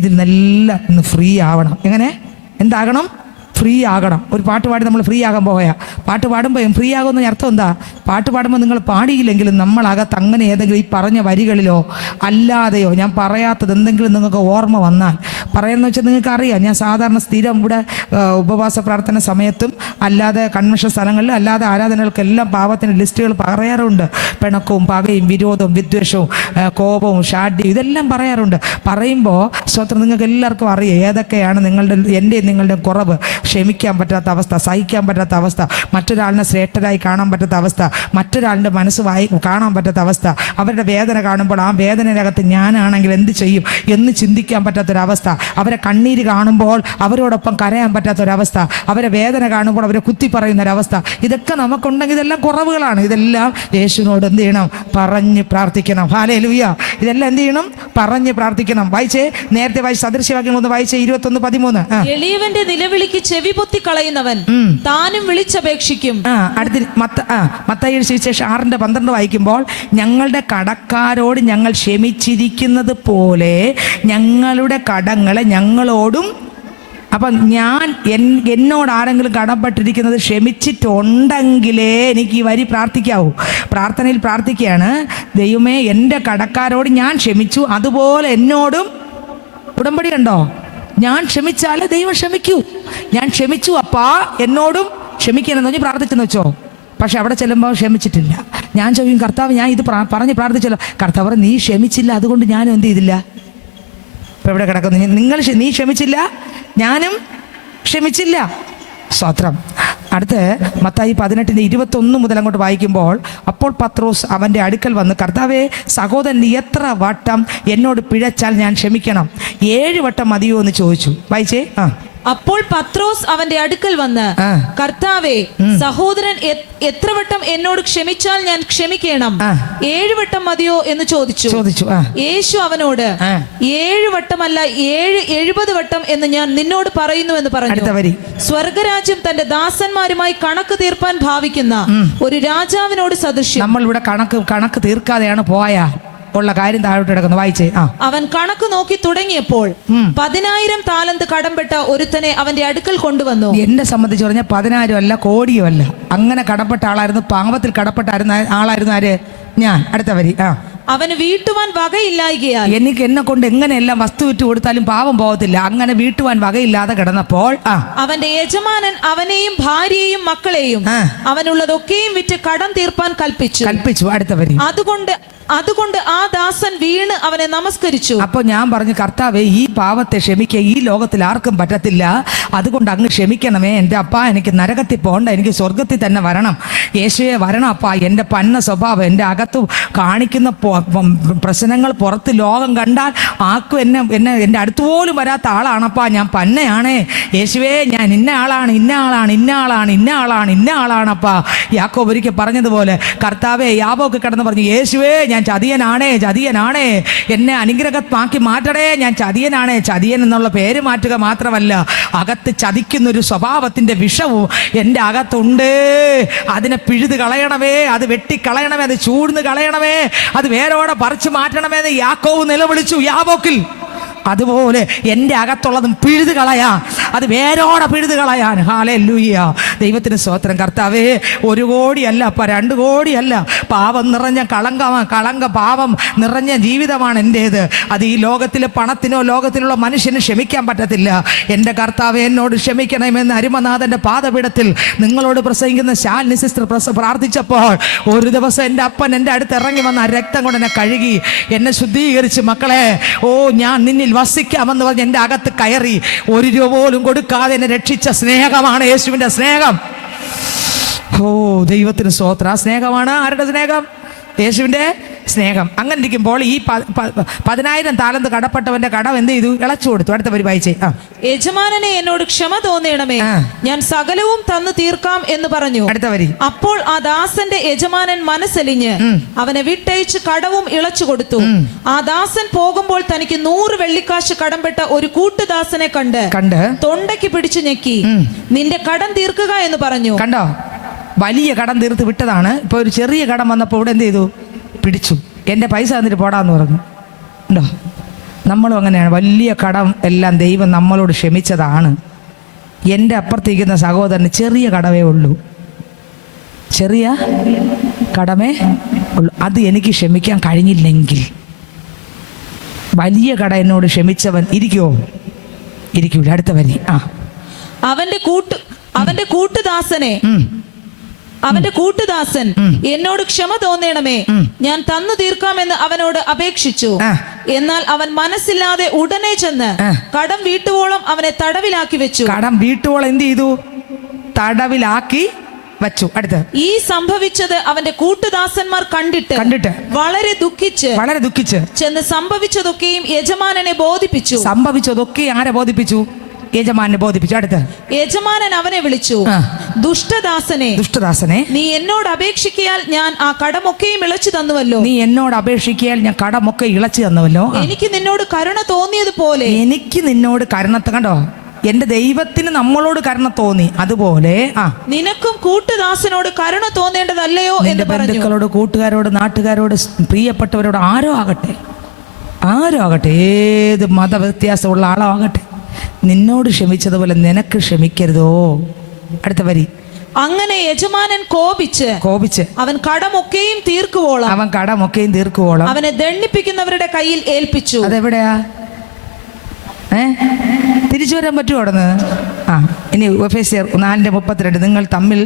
ഇതിൽ നിന്നെല്ലാം ഇന്ന് ഫ്രീ ആവണം. എങ്ങനെ? എന്താകണം? ഫ്രീ ആകണം. ഒരു പാട്ട് പാടി നമ്മൾ ഫ്രീ ആകാൻ പോയാൽ, പാട്ട് പാടുമ്പോൾ ഫ്രീ ആകുമെന്ന് അർത്ഥം എന്താ? പാട്ട് പാടുമ്പോൾ നിങ്ങൾ പാടിയില്ലെങ്കിലും നമ്മളകത്ത് അങ്ങനെ ഏതെങ്കിലും ഈ പറഞ്ഞ വരികളിലോ അല്ലാതെയോ ഞാൻ പറയാത്തത് എന്തെങ്കിലും നിങ്ങൾക്ക് ഓർമ്മ വന്നാൽ പറയാമെന്ന് വെച്ചാൽ നിങ്ങൾക്ക് അറിയാം. ഞാൻ സാധാരണ സ്ഥിരം ഇവിടെ ഉപവാസ പ്രാർത്ഥന സമയത്തും അല്ലാതെ കൺവെൻഷൻ സ്ഥലങ്ങളിലും അല്ലാതെ ആരാധനകൾക്കെല്ലാം പാവത്തിൻ്റെ ലിസ്റ്റുകൾ പറയാറുണ്ട്. പിണക്കവും പകയും വിരോധവും വിദ്വേഷവും കോപവും ഷാഢ്യവും ഇതെല്ലാം പറയാറുണ്ട്. പറയുമ്പോൾ സ്വത്രം നിങ്ങൾക്ക് എല്ലാവർക്കും അറിയാം ഏതൊക്കെയാണ് നിങ്ങളുടെ കുറവ്. ക്ഷമിക്കാൻ പറ്റാത്ത അവസ്ഥ, സഹിക്കാൻ പറ്റാത്ത അവസ്ഥ, മറ്റൊരാളിനെ ശ്രേഷ്ഠരായി കാണാൻ പറ്റാത്ത അവസ്ഥ, മറ്റൊരാളുടെ മനസ്സ് കാണാൻ പറ്റാത്ത അവസ്ഥ, അവരുടെ വേദന കാണുമ്പോൾ ആ വേദനയ്ക്കകത്ത് ഞാനാണെങ്കിൽ എന്ത് ചെയ്യും എന്ന് ചിന്തിക്കാൻ പറ്റാത്തൊരവസ്ഥ, അവരെ കണ്ണീര് കാണുമ്പോൾ അവരോടൊപ്പം കരയാൻ പറ്റാത്തൊരവസ്ഥ, അവരെ വേദന കാണുമ്പോൾ അവരെ കുത്തി പറയുന്നൊരവസ്ഥ, ഇതൊക്കെ നമുക്കുണ്ടെങ്കിൽ ഇതെല്ലാം കുറവുകളാണ്. ഇതെല്ലാം യേശുവിനോട് എന്ത് ചെയ്യണം? പറഞ്ഞ് പ്രാർത്ഥിക്കണം. ഹല്ലേലൂയ. ഇതെല്ലാം എന്ത് ചെയ്യണം? പറഞ്ഞ് പ്രാർത്ഥിക്കണം. വായിച്ചേ, നേരത്തെ വായിച്ച സദൃശ്യവാക്യങ്ങൾ വായിച്ചേ 21:13. എളിയവന്റെ നിലവിളിക്ക് ചെവി പൊത്തി കളയുന്നവൻ താനും വിളിച്ചപേക്ഷിക്കും. മത്തായി സുവിശേഷം 6:12 വായിക്കുമ്പോൾ, ഞങ്ങളുടെ കടക്കാരോട് ഞങ്ങൾ ക്ഷമിച്ചിരിക്കുന്നത് പോലെ ഞങ്ങളുടെ കടങ്ങളെ ഞങ്ങളോടും. അപ്പം എന്നോട് ആരെങ്കിലും കടപ്പെട്ടിരിക്കുന്നത് ക്ഷമിച്ചിട്ടുണ്ടെങ്കിലേ എനിക്ക് ഈ വരി പ്രാർത്ഥിക്കാവൂ. പ്രാർത്ഥനയിൽ പ്രാർത്ഥിക്കുകയാണ്, ദൈവമേ എൻ്റെ കടക്കാരോട് ഞാൻ ക്ഷമിച്ചു, അതുപോലെ എന്നോടും. ഉടമ്പടി കണ്ടോ? ഞാൻ ക്ഷമിച്ചാലേ ദൈവം ക്ഷമിക്കൂ. ഞാൻ ക്ഷമിച്ചു അപ്പാ എന്നോടും ക്ഷമിക്കണമെന്ന് പറഞ്ഞ് പ്രാർത്ഥിച്ചെന്ന് വെച്ചോ. പക്ഷെ അവിടെ ചെല്ലുമ്പോൾ ക്ഷമിച്ചിട്ടില്ല. ഞാൻ ചോദിക്കും, കർത്താവ് ഞാൻ ഇത് പറഞ്ഞ് പ്രാർത്ഥിച്ചല്ലോ. കർത്താവ് നീ ക്ഷമിച്ചില്ല, അതുകൊണ്ട് ഞാനും എന്ത് ചെയ്തില്ല. ഇപ്പം എവിടെ കിടക്കുന്നു? നീ ക്ഷമിച്ചില്ല, ഞാനും ക്ഷമിച്ചില്ല. സ്തോത്രം. അടുത്ത് മത്തായി 18:21 മുതൽ അങ്ങോട്ട് വായിക്കുമ്പോൾ, അപ്പോൾ പത്രോസ് അവൻ്റെ അടുക്കൽ വന്ന്, കർത്താവേ, സഹോദരൻ എത്ര വട്ടം എന്നോട് പിഴച്ചാൽ ഞാൻ ക്ഷമിക്കണം? 7 വട്ടം മതിയോ എന്ന് ചോദിച്ചു. വായിച്ചേ. അപ്പോൾ പത്രോസ് അവന്റെ അടുക്കൽ വന്ന്, കർത്താവേ, സഹോദരൻ എത്ര വട്ടം എന്നോട് ക്ഷമിച്ചാൽ ഞാൻ ക്ഷമിക്കണം? 7 വട്ടം മതിയോ എന്ന് ചോദിച്ചു. യേശു അവനോട്, 7 വട്ടമല്ല 70 വട്ടം എന്ന് ഞാൻ നിന്നോട് പറയുന്നു എന്ന് പറഞ്ഞു. സ്വർഗരാജ്യം തന്റെ ദാസന്മാരുമായി കണക്ക് തീർപ്പാൻ ഭാവിക്കുന്ന ഒരു രാജാവിനോട് സദൃശ്യം. നമ്മൾ ഇവിടെ കണക്ക് തീർക്കാതെയാണ് പോയാ ഉള്ള കാര്യം താഴോട്ട് കിടക്കുന്നു. വായിച്ചേ. അവൻ കണക്ക് നോക്കി തുടങ്ങിയപ്പോൾ 10,000 താലന്ത് കടംപെട്ട ഒരുത്തനെ അവന്റെ അടുക്കൽ കൊണ്ടുവന്നു. എന്നെ സംബന്ധിച്ച് പറഞ്ഞാൽ 10,000 അല്ല, കോടിയോ അല്ല, അങ്ങനെ കടപ്പെട്ട ആളായിരുന്നു. പാവത്തിൽ കടപ്പെട്ട ആളായിരുന്നു ആര്? ഞാൻ. അടുത്ത വരി. അവന് വീട്ടുവാൻ വകയില്ലായികയാൽ എനിക്ക് എന്നെ കൊണ്ട് എങ്ങനെയെല്ലാം വസ്തു വിറ്റ് കൊടുത്താലും പാവം പോകത്തില്ല. അങ്ങനെ വീട്ടുവാൻ വകയില്ലാതെ കിടന്നപ്പോൾ അവന്റെ യജമാനൻ അവനെയും ഭാര്യയെയും മക്കളെയും അവനുള്ളതൊക്കെയും വിറ്റ് കടം തീർപ്പാൻ കൽപ്പിച്ചു. അടുത്ത വരി. അതുകൊണ്ട് ആ ദാസൻ വീണ് അവനെ നമസ്കരിച്ചു. അപ്പൊ ഞാൻ പറഞ്ഞു, കർത്താവേ, ഈ പാവത്തെ ക്ഷമിക്കുക ഈ ലോകത്തിൽ ആർക്കും പറ്റത്തില്ല. അതുകൊണ്ട് അങ്ങ് ക്ഷമിക്കണമേ. എൻ്റെ അപ്പ, എനിക്ക് നരകത്തിൽ പോകണ്ട, എനിക്ക് സ്വർഗത്തിൽ തന്നെ വരണം. യേശുവെ വരണം അപ്പ. എൻ്റെ പന്ന സ്വഭാവം, എൻ്റെ അകത്ത് കാണിക്കുന്ന പ്രശ്നങ്ങൾ പുറത്ത് ലോകം കണ്ടാൽ ആർക്കും എന്നെ എൻ്റെ അടുത്ത് പോലും വരാത്ത ആളാണപ്പാ. ഞാൻ പന്നയാണേ യേശുവേ, ഞാൻ ഇന്ന ആളാണപ്പാ. യാക്കോബ് ഒരിക്കൽ പറഞ്ഞതുപോലെ, കർത്താവേ, യാബോക്ക് കിടന്ന് പറഞ്ഞു, യേശുവേ, ഞാൻ ചതിയനാണേ, എന്നെ അനുഗ്രഹമാക്കി മാറ്റടേ, ഞാൻ ചതിയനാണേ. ചതിയൻ എന്നുള്ള പേര് മാറ്റുക മാത്രമല്ല, അകത്ത് ചതിക്കുന്നൊരു സ്വഭാവത്തിന്റെ വിഷവും എൻ്റെ അകത്തുണ്ട്. അതിനെ പിഴുത് കളയണമേ, അത് വെട്ടിക്കളയണമേ, അത് ചൂഴ്ന്ന് കളയണമേ, അത് വേരോടെ പറിച്ചു മാറ്റണമേ എന്ന് യാക്കോബ് നിലവിളിച്ചു യാബോക്കിൽ. അതുപോലെ എൻ്റെ അകത്തുള്ളതും പിഴുത് കളയാൻ, അത് വേരോടെ പിഴുത് കളയാൻ. ഹല്ലേലൂയ, ദൈവത്തിന് സ്തോത്രം. കർത്താവേ, 1 കോടിയല്ല അപ്പ, 2 കോടിയല്ല, പാപം നിറഞ്ഞ പാപം നിറഞ്ഞ ജീവിതമാണ് എൻ്റേത്. അത് ഈ ലോകത്തിലെ പണത്തിനോ ലോകത്തിലുള്ള മനുഷ്യന് ക്ഷമിക്കാൻ പറ്റത്തില്ല. എൻ്റെ കർത്താവേ, എന്നോട് ക്ഷമിക്കണമെന്ന് അരുമനാഥൻ്റെ പാദപീഠത്തിൽ നിങ്ങളോട് പ്രസംഗിക്കുന്ന ശാലിനി സിസ്റ്റർ പ്രാർത്ഥിച്ചപ്പോൾ ഒരു ദിവസം എൻ്റെ അപ്പൻ എൻ്റെ അടുത്ത് ഇറങ്ങി വന്ന ആ രക്തം കൊണ്ട് എന്നെ കഴുകി, എന്നെ ശുദ്ധീകരിച്ച്, മക്കളെ, ഞാൻ നിന്നിൽ വസിക്കാമെന്ന് പറഞ്ഞ് എൻ്റെ അകത്ത് കയറി 1 രൂപ പോലും കൊടുക്കാതെ എന്നെ രക്ഷിച്ച സ്നേഹമാണ് യേശുവിൻ്റെ സ്നേഹം. ദൈവത്തിന് സ്തോത്രം. ആ സ്നേഹമാണ് ആരുടെ സ്നേഹം? യേശുവിൻ്റെ സ്നേഹം. അങ്ങനെ ഇരിക്കുമ്പോൾ ഈ 10,000 താലന്ത് കടപ്പെട്ടവന്റെ കടം എന്ത് ചെയ്തു? ഇളച്ചു കൊടുത്തു. അടുത്ത വരി വായിച്ചേ. യജമാനനെ എന്നോട് ക്ഷമ തോന്നണമേ, ഞാൻ സകലവും തന്നു തീർക്കാം എന്ന് പറഞ്ഞു. അടുത്ത വരി. അപ്പോൾ ആ ദാസന്റെ യജമാനൻ മനസ്സലിഞ്ഞ് അവനെ വിട്ടയച്ച് കടവും ഇളച്ചു കൊടുത്തു. ആ ദാസൻ പോകുമ്പോൾ തനിക്ക് 100 വെള്ളിക്കാശ് കടംപെട്ട ഒരു കൂട്ടുദാസനെ കണ്ട് തൊണ്ടയ്ക്ക് പിടിച്ചു ഞെക്കി, നിന്റെ കടം തീർക്കുക എന്ന് പറഞ്ഞു. കണ്ടോ, വലിയ കടം തീർത്ത് വിട്ടതാണ്. ഇപ്പൊ ഒരു ചെറിയ കടം വന്നപ്പോൾ ഇവിടെ എന്ത് ചെയ്തു? പിടിച്ചു. എൻ്റെ പൈസ തന്നിട്ട് പോടാന്ന് പറഞ്ഞു. ഉണ്ടോ? നമ്മളും അങ്ങനെയാണ്. വലിയ കടം എല്ലാം ദൈവം നമ്മളോട് ക്ഷമിച്ചതാണ്. എൻ്റെ അപ്പുറത്തിരിക്കുന്ന സഹോദരന് ചെറിയ കടമേ ഉള്ളൂ, ചെറിയ കടമേ ഉള്ളൂ. അത് എനിക്ക് ക്ഷമിക്കാൻ കഴിഞ്ഞില്ലെങ്കിൽ വലിയ കട എന്നോട് ക്ഷമിച്ചവൻ ഇരിക്കുമോ? ഇരിക്കൂല. അടുത്ത വരി. അവന്റെ കൂട്ടുദാസൻ എന്നോട് ക്ഷമ തോന്നണമേ, ഞാൻ തന്നു തീർക്കാമെന്ന് അവനോട് അപേക്ഷിച്ചു. എന്നാൽ അവൻ മനസ്സില്ലാതെ ഉടനെ ചെന്ന് കടം വീട്ടുവോളം അവനെ തടവിലാക്കി വെച്ചു. കടം വീട്ടുവോളം എന്ത് ചെയ്തു? തടവിലാക്കി വച്ചു. അടുത്ത്. ഈ സംഭവിച്ചത് അവന്റെ കൂട്ടുദാസന്മാർ കണ്ടിട്ട് വളരെ ദുഃഖിച്ച് ചെന്ന് സംഭവിച്ചതൊക്കെയും യജമാനനെ ബോധിപ്പിച്ചു. സംഭവിച്ചതൊക്കെ ആരെ ബോധിപ്പിച്ചു? യജമാനെ ബോധിപ്പിച്ചു. അടുത്ത്. യജമാനൻ അവനെ വിളിച്ചു, ദുഷ്ടദാസനെ, നീ എന്നോട് അപേക്ഷിക്കയാൽ ഞാൻ ആ കടമൊക്കെയും ഇളച്ചു തന്നുവല്ലോ. എനിക്ക് നിന്നോട് കരുണ തോന്നിയതുപോലെ. കണ്ടോ, എന്റെ ദൈവത്തിന് നമ്മളോട് കരുണ തോന്നി, അതുപോലെ നിനക്കും കൂട്ടുദാസനോട് കരുണ തോന്നേണ്ടതല്ലയോ എന്ന് പറഞ്ഞു. ബന്ധുക്കളോട്, കൂട്ടുകാരോട്, നാട്ടുകാരോട്, പ്രിയപ്പെട്ടവരോട്, ആരോ ആകട്ടെ, ഏത് മതവ്യത്യാസമുള്ള ആളോ ആകട്ടെ, നിന്നോട് ക്ഷമിച്ചതുപോലെ നിനക്ക് ക്ഷമിക്കരുതോ? അടുത്ത വരി. അങ്ങനെ യജമാനൻ കോപിച്ച് അവൻ കടമൊക്കെയും തീർക്കുവോളം അവനെ ദണ്ഡിപ്പിക്കുന്നവരുടെ കയ്യിൽ ഏൽപ്പിച്ചു. അതെവിടെയാ? തിരിച്ചു വരാൻ പറ്റുമോ അവിടുന്ന്? ഇനി എഫെസ്യർ 4:32, നിങ്ങൾ തമ്മിൽ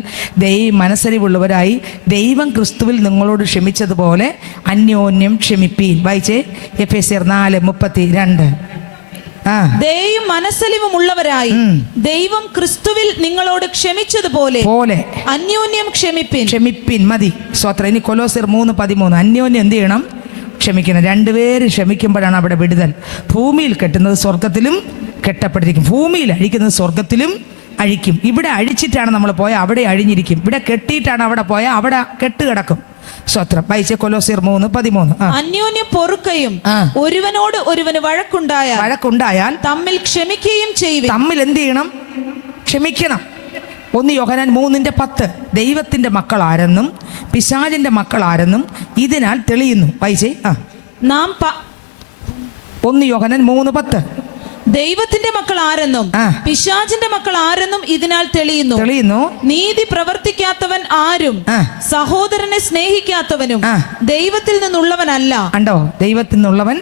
മനസ്സരിവുള്ളവരായി ദൈവം ക്രിസ്തുവിൽ നിങ്ങളോട് ക്ഷമിച്ചതുപോലെ അന്യോന്യം ക്ഷമിപ്പീൻ. വായിച്ചേ, എഫെസ്യർ 4:32. ദയയും മനസ്സലിവും ഉള്ളവരായി ദൈവം ക്രിസ്തുവിൽ നിങ്ങളോട് ക്ഷമിച്ചതുപോലെ അന്യോന്യം ക്ഷമിപ്പിൻ. മതി, സ്വത്രം. ഇനി കൊലോസ്യർ 3:13, അന്യോന്യം എന്ത് ചെയ്യണം? ക്ഷമിക്കണം. 2 പേര് ക്ഷമിക്കുമ്പോഴാണ് അവിടെ വിടുതൽ. ഭൂമിയിൽ കെട്ടുന്നത് സ്വർഗത്തിലും കെട്ടപ്പെട്ടിരിക്കും, ഭൂമിയിൽ അഴിക്കുന്നത് സ്വർഗത്തിലും അഴിക്കും. ഇവിടെ അഴിച്ചിട്ടാണ് നമ്മൾ പോയാൽ അവിടെ അഴിഞ്ഞിരിക്കും, ഇവിടെ കെട്ടിയിട്ടാണ് അവിടെ പോയാൽ അവിടെ കെട്ടുകിടക്കും. സ്വത്രം. വായിച്ച കൊലോസ്യർ 3:13. അന്യോന്യം പൊറുക്കയും ഒരുവനോട് ഒരുവന് വഴക്കുണ്ടായാൽ തമ്മിൽ ക്ഷമിക്കുകയും ചെയ്യും. തമ്മിൽ എന്ത് ചെയ്യണം? ക്ഷമിക്കണം. 1 യോഹന്നാൻ 3:10, ദൈവത്തിന്റെ മക്കൾ ആരെന്നും പിശാചിന്റെ മക്കൾ ആരെന്നും ഇതിനാൽ തെളിയുന്നു. വായിച്ചേ. 1 യോഹന്നാൻ 3:10. ദൈവത്തിന്റെ മക്കൾ ആരെന്നും പിശാചിന്റെ മക്കൾ ആരെന്നും ഇതിനാൽ തെളിയുന്നു. നീതി പ്രവർത്തിക്കാത്തവൻ ആരും സഹോദരനെ സ്നേഹിക്കാത്തവനും ദൈവത്തിൽ നിന്നുള്ളവനല്ല. കണ്ടോ, ദൈവത്തിൽ നിന്നുള്ളവൻ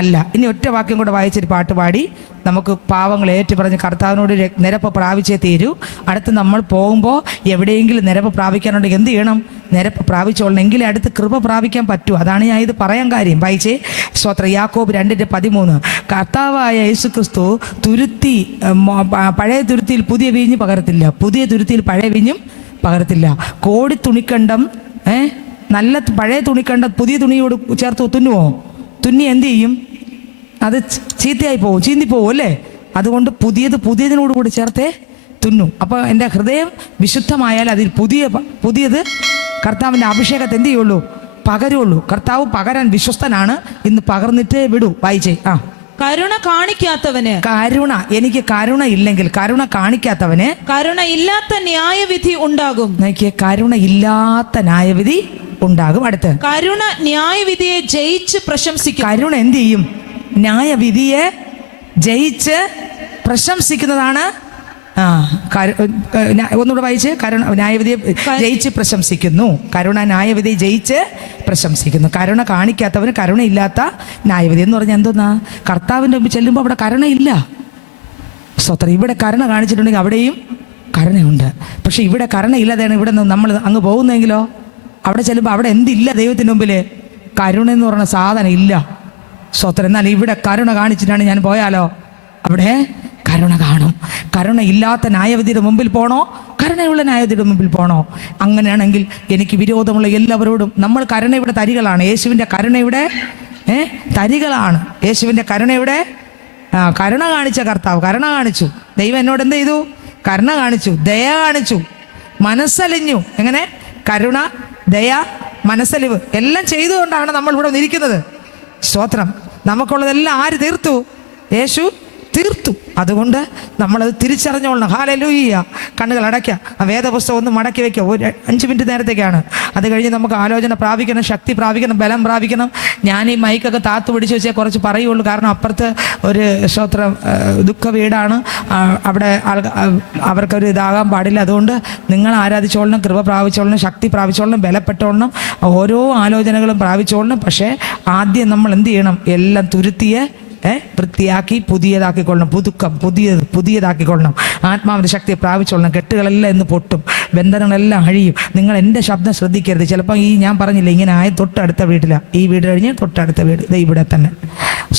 അല്ല. ഇനി ഒറ്റ വാക്യം കൂടെ വായിച്ചൊരു പാട്ട് പാടി നമുക്ക് പാവങ്ങൾ ഏറ്റു പറഞ്ഞ് കർത്താവിനോട് നിരപ്പ് പ്രാപിച്ചേ തീരൂ. അടുത്ത് നമ്മൾ പോകുമ്പോൾ എവിടെയെങ്കിലും നിരപ്പ് പ്രാപിക്കാനുണ്ടെങ്കിൽ എന്ത് ചെയ്യണം? നിരപ്പ് പ്രാപിച്ചോളണം, എങ്കിലേ അടുത്ത് കൃപ പ്രാപിക്കാൻ പറ്റൂ. അതാണ് ഞാൻ ഇത് പറയാൻ കാര്യം. വായിച്ചേ, സ്തോത്രം. യാക്കോബ് 2:13. കർത്താവായ യേശുക്രിസ്തു തുരുത്തി, പഴയ തുരുത്തിയിൽ പുതിയ വീഞ്ഞ് പകരത്തില്ല, പുതിയ തുരുത്തിയിൽ പഴയ വീഞ്ഞും പകരത്തില്ല. കോടി തുണിക്കണ്ടം നല്ല പഴയ തുണിക്കണ്ടം പുതിയ തുണിയോട് ചേർത്ത് തുന്നുവോ? തുന്നി എന്ത് ചെയ്യും? അത് ചീത്തയായി പോവും, ചീന്തിപ്പോവും അല്ലേ? അതുകൊണ്ട് പുതിയതിനോട് കൂടി ചേർത്തേ തുന്നു. അപ്പോൾ എൻ്റെ ഹൃദയം വിശുദ്ധമായാൽ അതിൽ പുതിയത് കർത്താവിൻ്റെ അഭിഷേകത്തെ എന്ത് ചെയ്യുള്ളൂ? പകരുള്ളൂ. കർത്താവ് പകരാൻ വിശ്വസ്തനാണ്. ഇന്ന് പകർന്നിട്ടേ വിടൂ. വായിച്ചേ. കരുണ കാണിക്കാത്തവന്, എനിക്ക് കരുണ ഇല്ലെങ്കിൽ, കരുണ കാണിക്കാത്തവന് കരുണ ഇല്ലാത്ത ന്യായവിധി ഉണ്ടാകും. എനിക്ക് കരുണ ഇല്ലാത്ത ന്യായവിധി ഉണ്ടാകും. അടുത്ത്, കരുണ ന്യായവിധിയെ ജയിച്ച് പ്രശംസിക്കും. കരുണ എന്ത് ചെയ്യും? ന്യായവിധിയെ ജയിച്ച് പ്രശംസിക്കുന്നതാണ്. ഒന്നുകൂടെ വായിച്ച്. കരുണ ന്യായവിധിയെ ജയിച്ച് പ്രശംസിക്കുന്നു. കരുണ ന്യായവിധിയെ ജയിച്ച് പ്രശംസിക്കുന്നു. കരുണ കാണിക്കാത്തവന് കരുണയില്ലാത്ത ന്യായവിധി എന്ന് പറഞ്ഞാൽ എന്തോന്നാ? കർത്താവിൻ്റെ മുമ്പ് ചെല്ലുമ്പോൾ അവിടെ കരുണയില്ല. സ്വത്രം. ഇവിടെ കരുണ കാണിച്ചിട്ടുണ്ടെങ്കിൽ അവിടെയും കരുണയുണ്ട്. പക്ഷെ ഇവിടെ കരുണയില്ലാതെയാണ് ഇവിടെ നിന്ന് നമ്മൾ അങ്ങ് പോകുന്നതെങ്കിലോ അവിടെ ചെല്ലുമ്പോൾ അവിടെ എന്തില്ല? ദൈവത്തിൻ്റെ മുമ്പിൽ കരുണ എന്ന് പറഞ്ഞ സാധനം ഇല്ല. സ്വത്രം. എന്നാൽ ഇവിടെ കരുണ കാണിച്ചിട്ടാണ് ഞാൻ പോയാലോ അവിടെ കരുണ കാണും. കരുണ ഇല്ലാത്ത ന്യായവിധിയുടെ മുമ്പിൽ പോണോ? കരുണയുള്ള ന്യായവിധിയുടെ മുമ്പിൽ പോണോ? അങ്ങനെയാണെങ്കിൽ എനിക്ക് വിരോധമുള്ള എല്ലാവരോടും നമ്മൾ കരുണയുടെ തരികളാണ്. യേശുവിൻ്റെ കരുണയുടെ തരികളാണ്. യേശുവിൻ്റെ കരുണയുടെ കരുണ കാണിച്ച കർത്താവ് കരുണ കാണിച്ചു. ദൈവം എന്നോട് എന്ത് ചെയ്തു? കരുണ കാണിച്ചു, ദയ കാണിച്ചു, മനസ്സലിഞ്ഞു. എങ്ങനെ? കരുണ, ദയ, മനസ്സലിവ് എല്ലാം ചെയ്തുകൊണ്ടാണ് നമ്മൾ ഇവിടെ വന്നിരിക്കുന്നത്. സ്തോത്രം. നമുക്കുള്ളതെല്ലാം ആര് തീർത്തു? യേശു തീർത്തു. അതുകൊണ്ട് നമ്മളത് തിരിച്ചറിഞ്ഞോളണം. ഹല്ലേലൂയ. കണ്ണുകൾ അടയ്ക്കുക. ആ വേദപുസ്തകം ഒന്ന് മടക്കി വയ്ക്കുക. ഒരു 5 മിനിറ്റ് നേരത്തേക്കാണ്. അത് കഴിഞ്ഞ് നമുക്ക് ആലോചന പ്രാപിക്കണം, ശക്തി പ്രാപിക്കണം, ബലം പ്രാപിക്കണം. ഞാൻ ഈ മൈക്കൊക്കെ താത്തു പിടിച്ച് വെച്ചാൽ കുറച്ച് പറയുള്ളൂ. കാരണം അപ്പുറത്ത് ഒരു സ്തോത്രം ദുഃഖ വീടാണ്. അവിടെ അവർക്കൊരു ഇതാകാൻ പാടില്ല. അതുകൊണ്ട് നിങ്ങൾ ആരാധിച്ചോളണം, കൃപ പ്രാപിച്ചോളണം, ശക്തി പ്രാപിച്ചോളണം, ബലപ്പെട്ടോളണം, ഓരോ ആലോചനകളും പ്രാപിച്ചോളണം. പക്ഷേ ആദ്യം നമ്മൾ എന്ത് ചെയ്യണം? എല്ലാം തുരുത്തിയെ വൃത്തിയാക്കി പുതിയതാക്കിക്കൊള്ളണം. പുതിയതാക്കിക്കൊള്ളണം. ആത്മാവിൻ്റെ ശക്തിയെ പ്രാപിച്ചോളണം. കെട്ടുകളെല്ലാം ഇന്ന് പൊട്ടും, ബന്ധനങ്ങളെല്ലാം അഴിയും. നിങ്ങൾ എൻ്റെ ശബ്ദം ശ്രദ്ധിക്കരുത്. ചിലപ്പോൾ ഈ ഞാൻ പറഞ്ഞില്ല, ഇങ്ങനെ ആയ തൊട്ടടുത്ത വീട്ടിലാണ്. ഈ വീട് കഴിഞ്ഞ് തൊട്ടടുത്ത വീട് ഇവിടെ തന്നെ.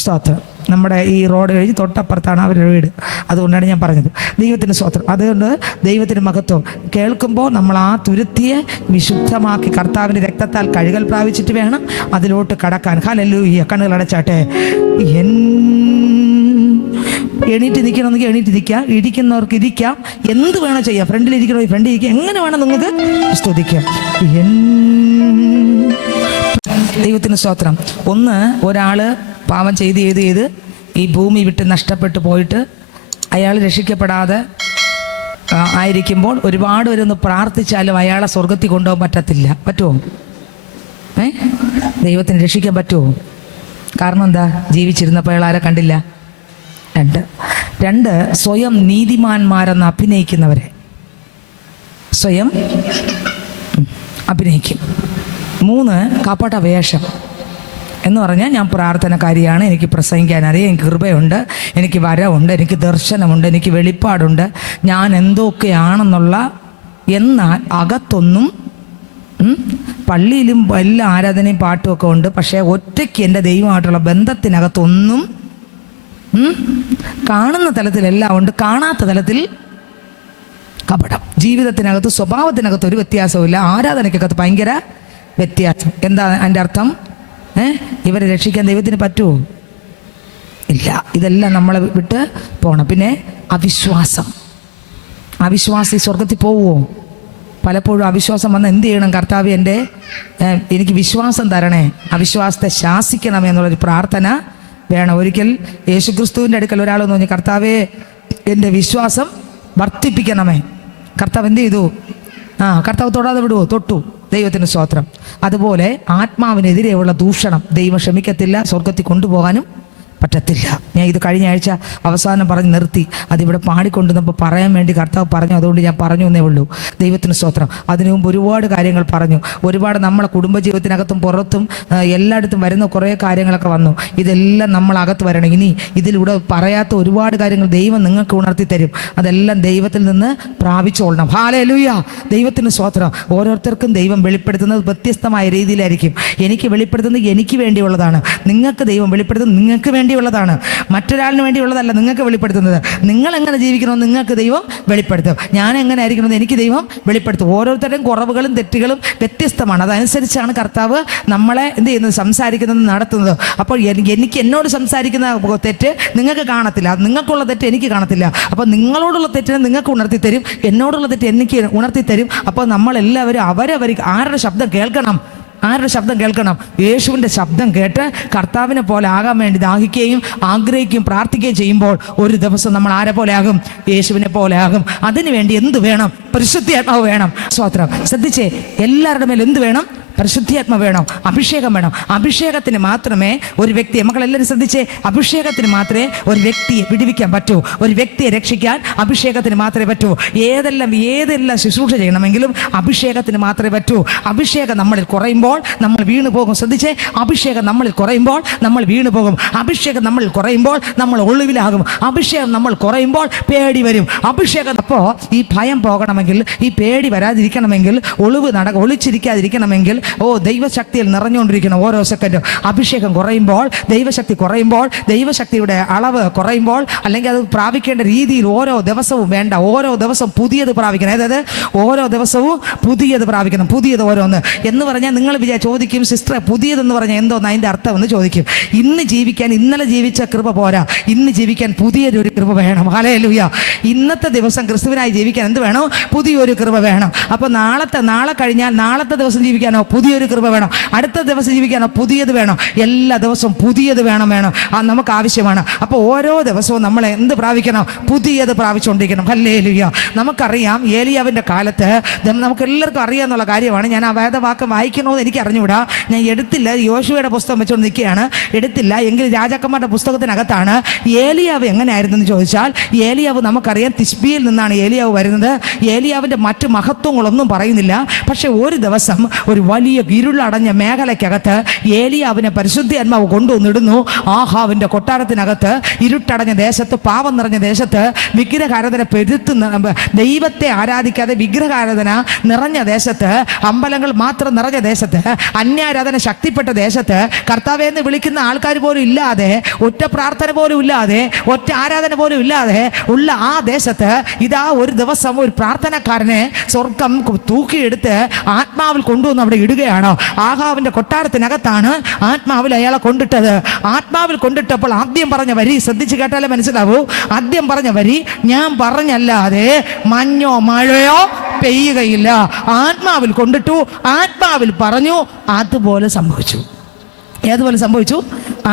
സ്തോത്രം. നമ്മുടെ ഈ റോഡ് കഴിഞ്ഞ് തൊട്ടപ്പുറത്താണ് അവരുടെ വീട്. അതുകൊണ്ടാണ് ഞാൻ പറഞ്ഞത്. ദൈവത്തിൻ്റെ സ്തോത്രം. അതുകൊണ്ട് ദൈവത്തിൻ്റെ മഹത്വം കേൾക്കുമ്പോൾ നമ്മൾ ആ തുരുത്തിയെ വിശുദ്ധമാക്കി കർത്താവിൻ്റെ രക്തത്താൽ കഴുകൽ പ്രാപിച്ചിട്ട് വേണം അതിലോട്ട് കടക്കാൻ. ഹല്ലേലൂയ. കണ്ണുകൾ അടച്ചാട്ടെ. എണീറ്റ് നിൽക്കണമെങ്കിൽ എണീറ്റ് നിൽക്കാം, ഇരിക്കുന്നവർക്ക് ഇരിക്കാം, എന്ത് വേണം ചെയ്യാം. ഫ്രണ്ടിൽ ഇരിക്കണോ ഫ്രണ്ടിൽ ഇരിക്കുക, എങ്ങനെ വേണം നിങ്ങൾക്ക് സ്തുതിക്കാം. ദൈവത്തിന് സ്തോത്രം. ഒരാൾ പാവം ചെയ്ത് ഈ ഭൂമി വിട്ട് നഷ്ടപ്പെട്ടു പോയിട്ട് അയാൾ രക്ഷിക്കപ്പെടാതെ ആയിരിക്കുമ്പോൾ ഒരുപാട് പേരൊന്ന് പ്രാർത്ഥിച്ചാലും അയാളെ സ്വർഗത്തിൽ കൊണ്ടുപോകാൻ പറ്റത്തില്ല. പറ്റുമോ? ദൈവത്തിന് രക്ഷിക്കാൻ പറ്റുമോ? കാരണം എന്താ? ജീവിച്ചിരുന്നപ്പോൾ അയാൾ ആരെ കണ്ടില്ല. രണ്ട് സ്വയം നീതിമാന്മാരെന്ന് അഭിനയിക്കുന്നവരെ സ്വയം അഭിനയിക്കും. 3 കപട വേഷം എന്ന് പറഞ്ഞാൽ ഞാൻ പ്രാർത്ഥനക്കാരിയാണ്, എനിക്ക് പ്രസംഗിക്കാൻ അറിയാം, എനിക്ക് കൃപയുണ്ട്, എനിക്ക് വരവുണ്ട്, എനിക്ക് ദർശനമുണ്ട്, എനിക്ക് വെളിപ്പാടുണ്ട്, ഞാൻ എന്തൊക്കെയാണെന്നുള്ള. എന്നാൽ അകത്തൊന്നും പള്ളിയിലും എല്ലാ ആരാധനയും പാട്ടുമൊക്കെ ഉണ്ട്. പക്ഷേ ഒറ്റയ്ക്ക് എൻ്റെ ദൈവമായിട്ടുള്ള ബന്ധത്തിനകത്തൊന്നും കാണുന്ന തലത്തിലെല്ലാം ഉണ്ട്, കാണാത്ത തലത്തിൽ കപടം. ജീവിതത്തിനകത്ത് സ്വഭാവത്തിനകത്ത് ഒരു വ്യത്യാസമില്ല, ആരാധനയ്ക്കകത്ത് ഭയങ്കര വ്യത്യാസം. എന്താ അതിൻ്റെ അർത്ഥം? ഇവരെ രക്ഷിക്കാൻ ദൈവത്തിന് പറ്റുമോ? ഇല്ല. ഇതെല്ലാം നമ്മളെ വിട്ട് പോകണം. പിന്നെ അവിശ്വാസി സ്വർഗത്തിൽ പോവുമോ? പലപ്പോഴും അവിശ്വാസം വന്ന് എന്ത് ചെയ്യണം? കർത്താവ് എനിക്ക് വിശ്വാസം തരണേ, അവിശ്വാസത്തെ ശാസിക്കണമേ എന്നുള്ളൊരു പ്രാർത്ഥന വേണം. ഒരിക്കൽ യേശുക്രിസ്തുവിൻ്റെ അടുക്കൽ ഒരാൾ പറഞ്ഞു, കർത്താവേ എൻ്റെ വിശ്വാസം വർദ്ധിപ്പിക്കണമേ. കർത്താവ് എന്ത് ചെയ്തു? കർത്താവ് തൊടാതെ വിടുവോ? തൊട്ടു. ദൈവത്തിന് സ്തോത്രം. അതുപോലെ ആത്മാവിനെതിരെയുള്ള ദൂഷണം ദൈവം ക്ഷമിക്കത്തില്ല, സ്വർഗത്തിൽ കൊണ്ടുപോകാനും പറ്റത്തില്ല. ഞാൻ ഇത് കഴിഞ്ഞ ആഴ്ച അവസാനം പറഞ്ഞ് നിർത്തി. അതിവിടെ പാടിക്കൊണ്ടുവന്നപ്പോൾ പറയാൻ വേണ്ടി കർത്താവ് പറഞ്ഞു, അതുകൊണ്ട് ഞാൻ പറഞ്ഞു എന്നേ ഉള്ളൂ. ദൈവത്തിന് സ്തോത്രം. അതിനു മുമ്പ് ഒരുപാട് കാര്യങ്ങൾ പറഞ്ഞു. ഒരുപാട് നമ്മളെ കുടുംബജീവിതത്തിനകത്തും പുറത്തും എല്ലായിടത്തും വരുന്ന കുറേ കാര്യങ്ങളൊക്കെ വന്നു. ഇതെല്ലാം നമ്മളകത്ത് വരണം. ഇനി ഇതിലൂടെ പറയാത്ത ഒരുപാട് കാര്യങ്ങൾ ദൈവം നിങ്ങൾക്ക് ഉണർത്തി തരും. അതെല്ലാം ദൈവത്തിൽ നിന്ന് പ്രാപിച്ചുകൊള്ളണം. ഹല്ലേലൂയ. ദൈവത്തിന് സ്തോത്രം. ഓരോരുത്തർക്കും ദൈവം വെളിപ്പെടുത്തുന്നത് വ്യത്യസ്തമായ രീതിയിലായിരിക്കും. എനിക്ക് വെളിപ്പെടുത്തുന്നത് എനിക്ക് വേണ്ടിയുള്ളതാണ്. നിങ്ങൾക്ക് ദൈവം വെളിപ്പെടുത്തുന്നത് നിങ്ങൾക്ക് വേണ്ടിയുള്ളതാണ്. മറ്റൊരാളിന് വേണ്ടിയുള്ളതല്ല നിങ്ങൾക്ക് വെളിപ്പെടുത്തുന്നത്. നിങ്ങൾ എങ്ങനെ ജീവിക്കണമെന്ന് നിങ്ങൾക്ക് ദൈവം വെളിപ്പെടുത്തും. ഞാൻ എങ്ങനെ ആയിരിക്കണമെന്ന് എനിക്ക് ദൈവം വെളിപ്പെടുത്തും. ഓരോരുത്തരുടെയും കുറവുകളും തെറ്റുകളും വ്യത്യസ്തമാണ്. അതനുസരിച്ചാണ് കർത്താവ് നമ്മളെ എന്ത് ചെയ്യുന്നത്, സംസാരിക്കുന്നത്, നടത്തുന്നത്. അപ്പോൾ എനിക്ക് എന്നോട് സംസാരിക്കുന്ന തെറ്റ് നിങ്ങൾക്ക് കാണത്തില്ല, നിങ്ങൾക്കുള്ള തെറ്റ് എനിക്ക് കാണത്തില്ല. അപ്പോൾ നിങ്ങളോടുള്ള തെറ്റിനെ നിങ്ങൾക്ക് ഉണർത്തി തരും, എന്നോടുള്ള തെറ്റ് എനിക്ക് ഉണർത്തി തരും. അപ്പോൾ നമ്മളെല്ലാവരും അവരവർക്ക് ആരുടെ ശബ്ദം കേൾക്കണം? ആരുടെ ശബ്ദം കേൾക്കണം? യേശുവിൻ്റെ ശബ്ദം കേട്ട് കർത്താവിനെ പോലെ ആകാൻ വേണ്ടി ദാഹിക്കുകയും ആഗ്രഹിക്കുകയും പ്രാർത്ഥിക്കുകയും ചെയ്യുമ്പോൾ ഒരു ദിവസം നമ്മൾ ആരെ പോലെ ആകും? യേശുവിനെ പോലെ ആകും. അതിനുവേണ്ടി എന്ത് വേണം? പരിശുദ്ധാത്മാവ് വേണം. സ്തോത്രം. ശ്രദ്ധിച്ചേ, എല്ലാവരുടെ മേലും എന്ത് വേണം? പരിശുദ്ധാത്മ വേണം, അഭിഷേകം വേണം. അഭിഷേകത്തിന് മാത്രമേ ഒരു വ്യക്തിയെ, മക്കളെല്ലാവരും ശ്രദ്ധിച്ചേ, അഭിഷേകത്തിന് മാത്രമേ ഒരു വ്യക്തിയെ വിടുവിക്കാൻ പറ്റൂ. ഒരു വ്യക്തിയെ രക്ഷിക്കാൻ അഭിഷേകത്തിന് മാത്രമേ പറ്റൂ. ഏതെല്ലാം ശുശ്രൂഷ ചെയ്യണമെങ്കിലും അഭിഷേകത്തിന് മാത്രമേ പറ്റൂ. അഭിഷേകം നമ്മളിൽ കുറയുമ്പോൾ നമ്മൾ വീണു പോകും. ശ്രദ്ധിച്ചേ, അഭിഷേകം നമ്മളിൽ കുറയുമ്പോൾ നമ്മൾ വീണു പോകും. അഭിഷേകം നമ്മളിൽ കുറയുമ്പോൾ നമ്മൾ ഒളിവിലാകും. അഭിഷേകം നമ്മൾ കുറയുമ്പോൾ പേടി വരും. അഭിഷേകം അപ്പോൾ ഈ ഭയം പോകണമെങ്കിൽ, ഈ പേടി വരാതിരിക്കണമെങ്കിൽ, ഒളിച്ചിരിക്കാതിരിക്കണമെങ്കിൽ ദൈവശക്തിയിൽ നിറഞ്ഞുകൊണ്ടിരിക്കണം ഓരോ സെക്കൻഡും. അഭിഷേകം കുറയുമ്പോൾ, ദൈവശക്തി കുറയുമ്പോൾ, ദൈവശക്തിയുടെ അളവ് കുറയുമ്പോൾ, അല്ലെങ്കിൽ അത് പ്രാപിക്കേണ്ട രീതിയിൽ ഓരോ ദിവസവും വേണ്ട, ഓരോ ദിവസവും പുതിയത് പ്രാപിക്കണം. അതായത് ഓരോ ദിവസവും പുതിയത് പ്രാപിക്കണം. പുതിയത് ഓരോന്ന് എന്ന് പറഞ്ഞാൽ നിങ്ങൾ ചോദിക്കും, സിസ്റ്റർ പുതിയതെന്ന് പറഞ്ഞാൽ എന്തോന്ന് അതിൻ്റെ അർത്ഥം എന്ന് ചോദിക്കും. ഇന്ന് ജീവിക്കാൻ ഇന്നലെ ജീവിച്ച കൃപ പോരാ, ഇന്ന് ജീവിക്കാൻ പുതിയൊരു കൃപ വേണം. ഹല്ലേലൂയ. ഇന്നത്തെ ദിവസം ക്രിസ്തുവിനായി ജീവിക്കാൻ എന്ത് വേണം? പുതിയൊരു കൃപ വേണം. അപ്പോൾ നാളെ കഴിഞ്ഞാൽ നാളത്തെ ദിവസം ജീവിക്കാനോ പുതിയൊരു കൃപ വേണം. അടുത്ത ദിവസം ജീവിക്കാനോ പുതിയത് വേണം. എല്ലാ ദിവസവും പുതിയത് വേണം. അത് നമുക്ക് ആവശ്യമാണ്. അപ്പോൾ ഓരോ ദിവസവും നമ്മൾ എന്ത് പ്രാപിക്കണം? പുതിയത് പ്രാപിച്ചുകൊണ്ടിരിക്കണം. ഹല്ലേലൂയ. നമുക്കറിയാം ഏലിയാവിൻ്റെ കാലത്ത്, നമുക്ക് എല്ലാവർക്കും അറിയാമെന്നുള്ള കാര്യമാണ്. ഞാൻ ആ വേദവാക്യം വായിക്കണമെന്ന് എനിക്ക് അറിഞ്ഞുകൂടാ, ഞാൻ എടുത്തില്ല. യോശുവയുടെ പുസ്തകം വെച്ചുകൊണ്ട് നിൽക്കുകയാണ്, എടുത്തില്ല. എങ്കിൽ രാജാക്കന്മാരുടെ പുസ്തകത്തിനകത്താണ്. ഏലിയാവ് എങ്ങനെയായിരുന്നു എന്ന് ചോദിച്ചാൽ, ഏലിയാവ് നമുക്കറിയാം തിശ്ബിയിൽ നിന്നാണ് ഏലിയാവ് വരുന്നത്. ഏലിയാവിൻ്റെ മറ്റ് മഹത്വങ്ങളൊന്നും പറയുന്നില്ല. പക്ഷെ ഒരു ദിവസം ഒരു വലിയ ഇരുളടഞ്ഞ മേഖലയ്ക്കകത്ത് ഏലിയാവിനെ പരിശുദ്ധാത്മാവ് കൊണ്ടുവന്നിടുന്നു. ആഹാവിൻ്റെ കൊട്ടാരത്തിനകത്ത്, ഇരുട്ടടഞ്ഞ ദേശത്ത്, പാപം നിറഞ്ഞ ദേശത്ത്, വിഗ്രഹാരാധന ദൈവത്തെ ആരാധിക്കാതെ വിഗ്രഹാരാധന നിറഞ്ഞ ദേശത്ത്, അമ്പലങ്ങൾ മാത്രം നിറഞ്ഞ ദേശത്ത്, അന്യാരാധന ശക്തിപ്പെട്ട ദേശത്ത്, കർത്താവേന്ന് വിളിക്കുന്ന ആൾക്കാർ പോലും ഇല്ലാതെ, ഒറ്റ പ്രാർത്ഥന പോലും ഇല്ലാതെ, ഒറ്റ ആരാധന പോലും ഇല്ലാതെ ഉള്ള ആ ദേശത്ത് ഇതാ ഒരു ദിവസം ഒരു പ്രാർത്ഥനക്കാരനെ സ്വർഗം തൂക്കിയെടുത്ത് ആത്മാവിൽ കൊണ്ടുവന്ന് അവിടെ ഇടുകയാണ്. ആഹാവിൻ്റെ കൊട്ടാരത്തിനകത്താണ് ആത്മാവിൽ അയാളെ കൊണ്ടിട്ടത്. ആത്മാവിൽ കൊണ്ടിട്ടപ്പോൾ ആദ്യം പറഞ്ഞ വരി ശ്രദ്ധിച്ച് കേട്ടാലേ മനസ്സിലാവൂ. ആദ്യം പറഞ്ഞ വരി, ഞാൻ പറഞ്ഞല്ലാതെ മഞ്ഞോ മഴയോ പെയ്യുകയില്ല. ആത്മാവിൽ കൊണ്ടിട്ടു, ആത്മാവിൽ പറഞ്ഞു, അതുപോലെ സംഭവിച്ചു. ഏതുപോലെ സംഭവിച്ചു?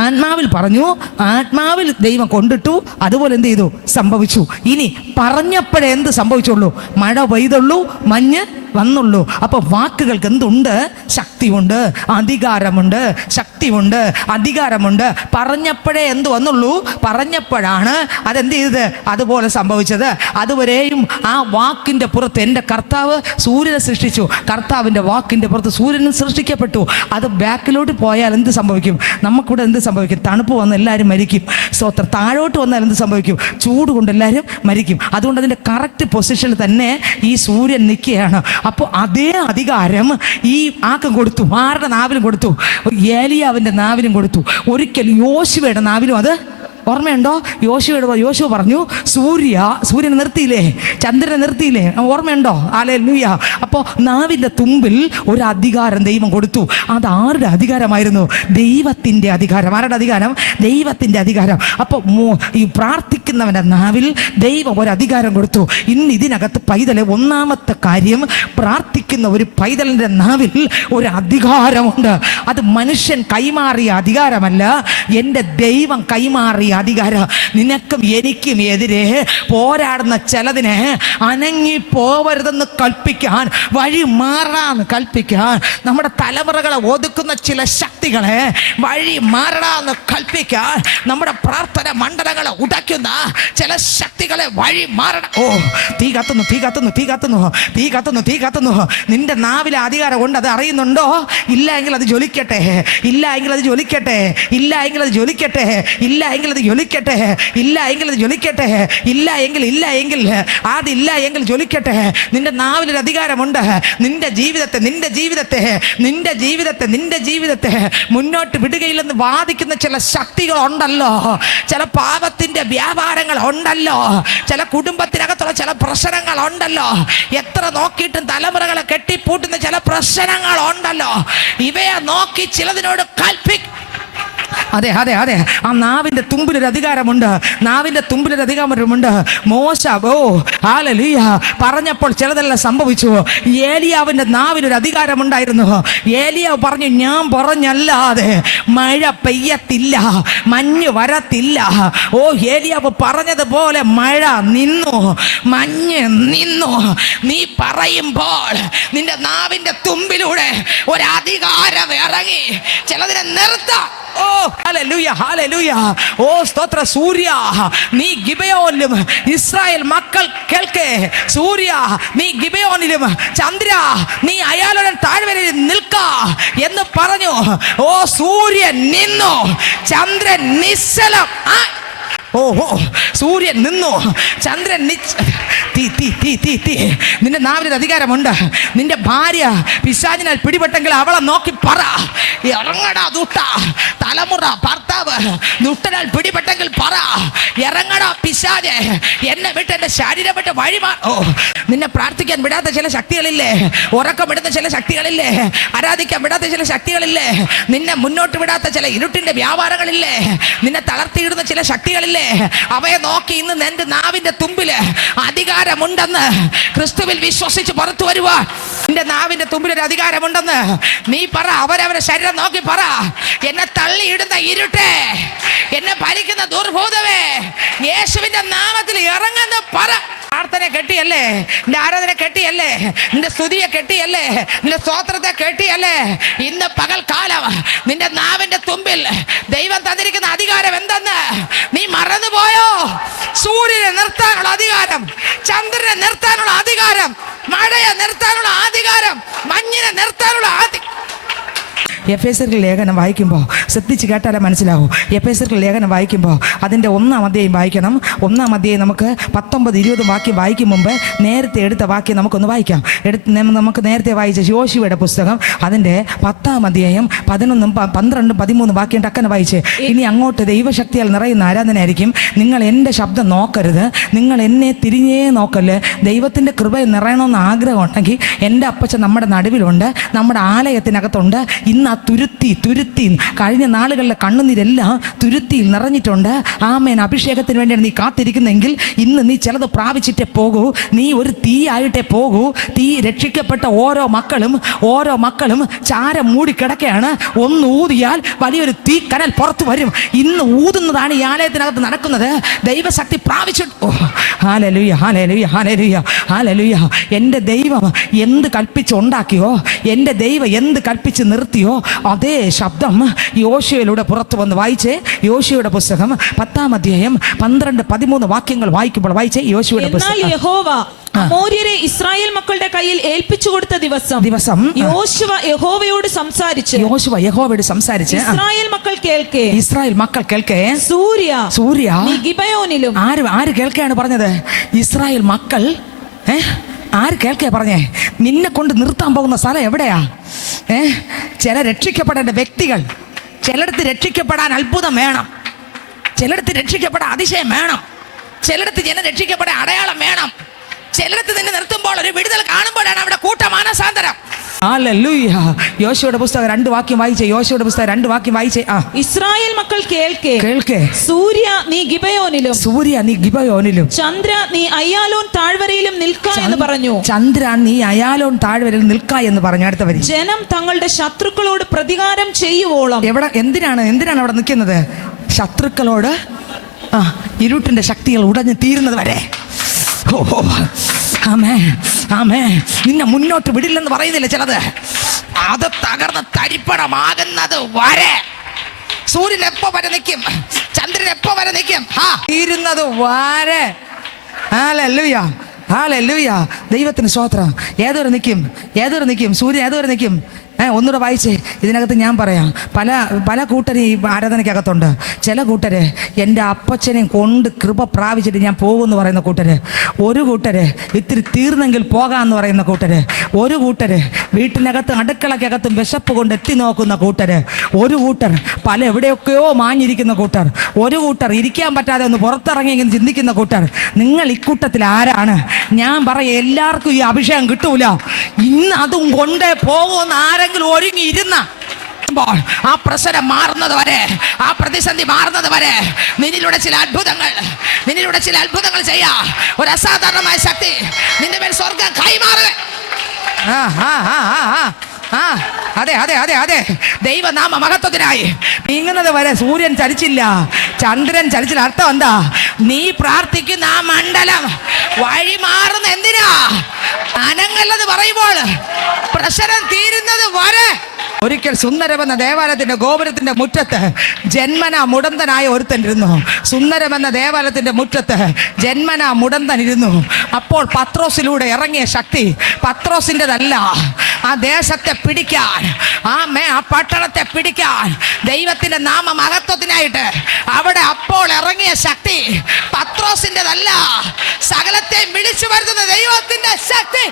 ആത്മാവിൽ പറഞ്ഞു, ആത്മാവിൽ ദൈവം കൊണ്ടിട്ടു, അതുപോലെ എന്ത് ചെയ്തു? സംഭവിച്ചു. ഇനി പറഞ്ഞപ്പോഴേ എന്ത് സംഭവിച്ചുള്ളൂ? മഴ പെയ്തുള്ളൂ, മഞ്ഞ് വന്നുള്ളൂ. അപ്പോൾ വാക്കുകൾക്ക് എന്തുണ്ട്? ശക്തിയുണ്ട്, അധികാരമുണ്ട്. ശക്തിയുണ്ട്, അധികാരമുണ്ട്. പറഞ്ഞപ്പോഴേ എന്ത് വന്നുള്ളൂ? പറഞ്ഞപ്പോഴാണ് അതെന്ത് ചെയ്തത്? അതുപോലെ സംഭവിച്ചത്. അതുവരെയും ആ വാക്കിൻ്റെ പുറത്ത് എൻ്റെ കർത്താവ് സൂര്യനെ സൃഷ്ടിച്ചു. കർത്താവിൻ്റെ വാക്കിൻ്റെ പുറത്ത് സൂര്യനും സൃഷ്ടിക്കപ്പെട്ടു. അത് ബാക്കിലോട്ട് പോയാൽ എന്ത് സംഭവിക്കും? നമുക്കിവിടെ എന്ത് സംഭവിക്കും? തണുപ്പ് വന്ന് എല്ലാവരും മരിക്കും. സ്തോത്രം. താഴോട്ട് വന്നാൽ എന്ത് സംഭവിക്കും? ചൂട് കൊണ്ട് എല്ലാവരും മരിക്കും. അതുകൊണ്ട് അതിൻ്റെ കറക്റ്റ് പൊസിഷനിൽ തന്നെ ഈ സൂര്യൻ നിൽക്കുകയാണ്. അപ്പോൾ അതേ അധികാരം ഈ ആക്കം കൊടുത്തു. ആരുടെ നാവിലും കൊടുത്തു? ഏലിയാവിൻ്റെ നാവിലും കൊടുത്തു. ഒരിക്കൽ യോശുവയുടെ നാവിലും അത് ഓർമ്മയുണ്ടോ? യോശുവ പറഞ്ഞു, സൂര്യനെ നിർത്തിയില്ലേ, ചന്ദ്രനെ നിർത്തിയില്ലേ? ഓർമ്മയുണ്ടോ? ഹല്ലേലൂയ. അപ്പോൾ നാവിൻ്റെ തുമ്പിൽ ഒരു അധികാരം ദൈവം കൊടുത്തു. അത് ആരുടെ അധികാരമായിരുന്നു? ദൈവത്തിൻ്റെ അധികാരം. ആരുടെ അധികാരം? ദൈവത്തിൻ്റെ അധികാരം. അപ്പോൾ ഈ പ്രാർത്ഥിക്കുന്നവൻ്റെ നാവിൽ ദൈവം ഒരു അധികാരം കൊടുത്തു. ഇന്ന് ഇതിനകത്ത് പൈതലെ ഒന്നാമത്തെ കാര്യം, പ്രാർത്ഥിക്കുന്ന ഒരു പൈതലിൻ്റെ നാവിൽ ഒരു അധികാരമുണ്ട്. അത് മനുഷ്യൻ കൈമാറിയ അധികാരമല്ല, എൻ്റെ ദൈവം കൈമാറിയ അധികാരം. നിനക്കും എനിക്കും എതിരെ പോരാടുന്ന ചിലതിനെ അനങ്ങി പോവരുതെന്ന് കൽപ്പിക്കാൻ, വഴി മാറാന്ന് കൽപ്പിക്കാൻ, നമ്മുടെ തലമുറകളെ ഒതുക്കുന്ന ചില ശക്തികളെ വഴി മാറണമെന്ന് കൽപ്പിക്കാൻ നമ്മുടെ പ്രാർത്ഥന മണ്ഡലങ്ങളെ ഉടയ്ക്കുന്ന ചില ശക്തികളെ വഴി മാറണം. ഓ, തീ കത്തുന്നു, തീ കത്തുന്നു, തീ കത്തുന്നു, തീ കത്തുന്നു, തീ കത്തുന്നു. നിന്റെ നാവിലെ അധികാരം കൊണ്ട് അത് അറിയുന്നുണ്ടോ? ഇല്ല എങ്കിൽ അത് ജ്വലിക്കട്ടെ, ഇല്ല എങ്കിൽ അത് ജ്വലിക്കട്ടെ, ഇല്ല എങ്കിൽ അത് ജ്വലിക്കട്ടെ, ഇല്ല എങ്കിൽ അത് ജ്വലിക്കട്ടെ, ഇല്ല എങ്കിൽ അത് ജ്വലിക്കട്ടെ, ഇല്ല എങ്കിൽ അതില്ല എങ്കിൽ ജ്വലിക്കട്ടെ. നിന്റെ നാവിലൊരു അധികാരമുണ്ട്. നിന്റെ ജീവിതത്തെ മുന്നോട്ട് വിടുകയില്ലെന്ന് വാദിക്കുന്ന ചില ശക്തികളുണ്ടല്ലോ, ചില പാപത്തിന്റെ വ്യാപാരങ്ങൾ ഉണ്ടല്ലോ, ചില കുടുംബത്തിനകത്തുള്ള ചില പ്രശ്നങ്ങൾ ഉണ്ടല്ലോ, എത്ര നോക്കിയിട്ടും തലമുറകളെ കെട്ടിപ്പൂട്ടുന്ന ചില പ്രശ്നങ്ങൾ ഉണ്ടല്ലോ. ഇവയെ നോക്കി ചിലതിനോട് അതെ അതെ അതെ ആ നാവിന്റെ തുമ്പിലൊരു അധികാരമുണ്ട്, നാവിന്റെ തുമ്പിലൊരു അധികാരമുണ്ട്. മോശ ഹല്ലേലൂയ പറഞ്ഞപ്പോൾ ചിലതെല്ലാം സംഭവിച്ചു. ഏലിയാവിന്റെ നാവിലൊരു അധികാരമുണ്ടായിരുന്നു. ഏലിയാവ് പറഞ്ഞു, ഞാൻ പറഞ്ഞല്ലാതെ മഴ പെയ്യത്തില്ല, മഞ്ഞ് വരത്തില്ല. ഓ, ഏലിയാവ് പറഞ്ഞതുപോലെ മഴ നിന്നു, മഞ്ഞ് നിന്നു. നീ പറയുമ്പോൾ നിന്റെ നാവിന്റെ തുമ്പിലൂടെ ഒരു അധികാരം ഇറങ്ങി ചിലതിനെ നിർത്താം. ഓ, ഹല്ലേലൂയ, ഹല്ലേലൂയ. ഓ, സ്തോത്ര. സൂര്യ, നീ ഗിബെയോനിലും ഇസ്രായേൽ മക്കൾ കേൾക്കേ. സൂര്യ, നീ ഗിബെയോനിലും, ചന്ദ്ര, നീ അയാളുടെ താഴ്വരയിൽ നിൽക്ക എന്ന് പറഞ്ഞു. ഓ, സൂര്യൻ നിന്നു, ചന്ദ്രൻ നിശ്ചലം. ഓഹോ, സൂര്യൻ നിന്നു, ചന്ദ്രൻ നിന്റെ നാവിൽ അധികാരമുണ്ട്. നിന്റെ ഭാര്യ പിശാചിനാൽ പിടിപെട്ടെങ്കിൽ അവളെ നോക്കി പറ, ഇറങ്ങടാ ദുഷ്ട. തലമുറ ഭർത്താവ് ദുഷ്ടനാൽ പിടിപെട്ടെങ്കിൽ പറ, ഇറങ്ങടാ പിശാചെ, എന്നെ വിട്ട് എന്റെ ശരീരം വിട്ട് വഴിമാ. ഓ, നിന്നെ പ്രാർത്ഥിക്കാൻ വിടാത്ത ചില ശക്തികളില്ലേ, ഉറക്കം വിടുന്ന ചില ശക്തികളില്ലേ, ആരാധിക്കാൻ വിടാത്ത ചില ശക്തികളില്ലേ, നിന്നെ മുന്നോട്ട് വിടാത്ത ചില ഇരുട്ടിന്റെ വ്യാപാരങ്ങളില്ലേ, നിന്നെ തളർത്തിയിടുന്ന ചില ശക്തികളില്ലേ, അവയെ നോക്കി ഇന്ന് നിന്റെ നാവിന്റെ തുമ്പില് അധികാരമുണ്ടെന്ന് ക്രിസ്തുവിൽ വിശ്വസിച്ച് പുറത്തു വരുവാ. നിന്റെ നാവിന്റെ തുമ്പിൽ ഒരു അധികാരമുണ്ടെന്ന് നീ പറ. അവരവരെ ശരീരം നോക്കി പറ, എന്നെ തള്ളിയിടുന്ന ഇരുട്ടേ, എന്നെ ഭരിക്കുന്ന ദുർഭൂതമേ, യേശുവിന്റെ നാമത്തിൽ ഇറങ്ങുന്ന പറ. പ്രാർത്ഥന കെട്ടിയല്ലേ, നിന്റെ ആരാധന കെട്ടിയല്ലേ, നിന്റെ സ്തുതിയെ കെട്ടിയല്ലേ, നിന്റെ സ്തോത്രത്തെ കെട്ടിയല്ലേ. ഇന്ന് പകൽക്കാലം നിന്റെ നാവിന്റെ തുമ്പിൽ ദൈവം തന്നിരിക്കുന്ന അധികാരം എന്തെന്ന് നീ മറന്നുപോയോ? സൂര്യനെ നിർത്താനുള്ള അധികാരം, ചന്ദ്രനെ നിർത്താനുള്ള അധികാരം, മഴയെ നിർത്താനുള്ള അധികാരം, മഞ്ഞിനെ നിർത്താനുള്ള എഫേസ്യർക്ക് ലേഖനം വായിക്കുമ്പോൾ ശ്രദ്ധിച്ച് കേട്ടാലേ മനസ്സിലാവും. എഫേസ്യർക്ക് ലേഖനം വായിക്കുമ്പോൾ അതിൻ്റെ 1-ാം അധ്യായം വായിക്കണം. 1-ാം അധ്യായം നമുക്ക് 19-20 വാക്യം വായിക്കും മുമ്പ് നേരത്തെ എടുത്ത വാക്യം നമുക്കൊന്ന് വായിക്കാം. നമുക്ക് നേരത്തെ വായിച്ച യോശുവയുടെ പുസ്തകം അതിൻ്റെ 10-ാം അധ്യായം 11, 12, 13 വാക്യം ടക്കനെ വായിച്ച്. ഇനി അങ്ങോട്ട് ദൈവശക്തിയാൽ നിറയുന്ന ആരാധനയായിരിക്കും. നിങ്ങൾ എൻ്റെ ശബ്ദം നോക്കരുത്, നിങ്ങൾ എന്നെ തിരിഞ്ഞേ നോക്കല്ല്. ദൈവത്തിൻ്റെ കൃപ നിറയണമെന്ന് ആഗ്രഹം ഉണ്ടെങ്കിൽ എൻ്റെ അപ്പച്ചൻ നമ്മുടെ നടുവിലുണ്ട്, നമ്മുടെ ആലയത്തിനകത്തുണ്ട്. ഇന്ന് ആ തുരുത്തി കഴിഞ്ഞ നാളുകളിലെ കണ്ണുനീരെല്ലാം തുരുത്തിയിൽ നിറഞ്ഞിട്ടുണ്ട്. ആമേൻ. അഭിഷേകത്തിന് വേണ്ടിയാണ് നീ കാത്തിരിക്കുന്നെങ്കിൽ ഇന്ന് നീ ചിലത് പ്രാപിച്ചിട്ടേ പോകൂ. നീ ഒരു തീയായിട്ടേ പോകൂ. തീ രക്ഷിക്കപ്പെട്ട ഓരോ മക്കളും ചാരം മൂടിക്കിടക്കുകയാണ്. ഒന്ന് ഊതിയാൽ വലിയൊരു തീ കനൽ പുറത്തു വരും. ഇന്ന് ഊതുന്നതാണ് ഈ ആലയത്തിനകത്ത് നടക്കുന്നത്. ദൈവശക്തി പ്രാപിച്ചിട്ട്. ഓ, ഹല്ലേലൂയ, ഹല്ലേലൂയ, ഹല്ലേലൂയ, ഹല്ലേലൂയ. എൻ്റെ ദൈവം എന്ത് കൽപ്പിച്ചുണ്ടാക്കിയോ, എൻ്റെ ദൈവം എന്ത് കൽപ്പിച്ച് നിർത്തിയോ അതേ ശബ്ദം യോശുവയിലൂടെ പുറത്തു വന്ന് വായിച്ചേ. യോശുവയുടെ പുസ്തകം 10-ാം അധ്യായം 12, 13 വാക്യങ്ങൾ വായിക്കുമ്പോൾ വായിച്ചേ. യോശുവയുടെ പുസ്തകം. യഹോവ അമോര്യരെ ഇസ്രായേൽ മക്കളുടെ കയ്യിൽ ഏൽപ്പിച്ചു കൊടുത്ത ദിവസം യോശുവ യഹോവയോട് സംസാരിച്ച് ഇസ്രായേൽ മക്കൾ കേൾക്കെ സൂര്യ നീ ഗിബെയോനിലും. ആര് കേൾക്കെയാണ് പറഞ്ഞത്? ഇസ്രായേൽ മക്കൾ. ആര് കേൾക്കേ പറഞ്ഞേ? നിന്നെ കൊണ്ട് നിർത്താൻ പോകുന്ന സ്ഥലം എവിടെയാ? ചില രക്ഷിക്കപ്പെടേണ്ട വ്യക്തികൾ, ചിലടത്ത് രക്ഷിക്കപ്പെടാൻ അത്ഭുതം വേണം, ചിലടത്ത് രക്ഷിക്കപ്പെടാൻ അതിശയം വേണം, ചിലടത്ത് ജനം രക്ഷിക്കപ്പെടാൻ അടയാളം വേണം, ചിലടത്ത് നിന്നെ നിർത്തുമ്പോൾ ഒരു വിടുതൽ കാണുമ്പോഴാണ് അവിടെ കൂട്ടമാനസാന്തരം. ഹല്ലേലൂയ. യോശുവയുടെ പുസ്തകം 2 വാക്യം വായിച്ചേ. യോശുവയുടെ പുസ്തകം 2 വാക്യം വായിച്ചേ. ഇസ്രായേൽ മക്കൾ കേൾക്കെ സൂര്യ നീ ഗിബെയോനിലും ചന്ദ്ര നീ അയ്യാലോൻ താഴ്വരയിലും നിൽക്ക എന്ന് പറഞ്ഞു. ചന്ദ്രൻ നീ അയ്യാലോൻ താഴ്വരയിൽ നിൽക്ക എന്ന് പറഞ്ഞു. അടുത്ത വരി. ജനം തങ്ങളുടെ ശത്രുക്കളോട് പ്രതികാരം ചെയ്യുവോളം. എന്തിനാണ് അവിടെ നിൽക്കുന്നത്? ശത്രുക്കളോട് ഇരുട്ടിന്റെ ശക്തികൾ ഉടഞ്ഞു തീരുന്നത് വരെ. നിന്നെ മുന്നോട്ട് വിടില്ലെന്ന് പറയുന്നില്ല ചിലത്. അത് തകർന്ന് തരിപ്പണമാകുന്നത് വരെ. സൂര്യൻ എപ്പോ വരെ നിൽക്കും? ചന്ദ്രൻ എപ്പോ വരെ നിൽക്കും? തീരുന്നത് വരെ. Hallelujah, hallelujah. ദൈവത്തിന് സ്തോത്രം. ഏതൊരു നിൽക്കും? സൂര്യൻ ഏതൊരു നിൽക്കും? ഒന്നുകൂടെ വായിച്ചേ. ഇതിനകത്ത് ഞാൻ പറയാം, പല കൂട്ടര് ഈ ആരാധനയ്ക്കകത്തുണ്ട്. ചില കൂട്ടര് എൻ്റെ അപ്പച്ചനെയും കൊണ്ട് കൃപ പ്രാപിച്ചിട്ട് ഞാൻ പോകുമെന്ന് പറയുന്ന കൂട്ടര്, ഒരു കൂട്ടര് ഇത്തിരി തീർന്നെങ്കിൽ പോകാമെന്ന് പറയുന്ന കൂട്ടര്, ഒരു കൂട്ടര് വീട്ടിനകത്ത് അടുക്കളക്കകത്തും വിശപ്പ് കൊണ്ട് എത്തി നോക്കുന്ന കൂട്ടര്, ഒരു കൂട്ടർ പല എവിടെയൊക്കെയോ മാഞ്ഞിരിക്കുന്ന കൂട്ടർ, ഒരു കൂട്ടർ ഇരിക്കാൻ പറ്റാതെ ഒന്ന് പുറത്തിറങ്ങി ചിന്തിക്കുന്ന കൂട്ടർ. നിങ്ങൾ ഇക്കൂട്ടത്തിൽ ആരാണ്? ഞാൻ പറയാം, എല്ലാവർക്കും ഈ അഭിഷേകം കിട്ടൂല. ഇന്ന് അതും കൊണ്ടേ പോകുമെന്ന് ആരെങ്കിലും ഒരുങ്ങിയിരുന്ന ആ പ്രശ്നം മാറുന്നത് വരെ, ആ പ്രതിസന്ധി മാറുന്നത് വരെ നിന്നിലൂടെ ചില അത്ഭുതങ്ങൾ ചെയ്യാ. ഒരു അസാധാരണമായ ശക്തി നിന്റെ മേൽ സ്വർഗം കൈമാറുക. അതെ അതെ അതെ അതെ. ദൈവനാമ മഹത്വത്തിനായി നീങ്ങുന്നത് വരെ സൂര്യൻ ചലിച്ചില്ല, ചന്ദ്രൻ ചലിച്ചില്ല. അർത്ഥം എന്താ? നീ പ്രാർത്ഥിക്കുന്ന ആ മണ്ഡലം വഴി മാറുന്ന എന്തിനാ? അനങ്ങല്ലെന്ന് പറയുമ്പോൾ പ്രശ്നം തീരുന്നത് വരെ. ഒരിക്കൽ സുന്ദരമെന്ന ദേവാലയത്തിന്റെ ഗോപുരത്തിന്റെ മുറ്റത്ത് ജന്മനാ മുടന്തനായ ഒരുത്തൻ ഇരുന്നു. സുന്ദരമെന്ന ദേവാലയത്തിന്റെ മുറ്റത്ത് ജന്മനാ മുടന്തൻ ഇരുന്നു. അപ്പോൾ പത്രോസിലൂടെ ഇറങ്ങിയ ശക്തി പത്രോസിൻ്റെതല്ല. ആ ദേശത്തെ പിടിക്കാൻ, ആ പട്ടണത്തെ പിടിക്കാൻ, ദൈവത്തിന്റെ നാമ മഹത്വത്തിനായിട്ട് അവിടെ അപ്പോൾ ഇറങ്ങിയ ശക്തി പത്രോസിൻ്റെതല്ല. സകലത്തെ വിളിച്ചു വരുത്തുന്ന ദൈവത്തിന്റെ ശക്തി.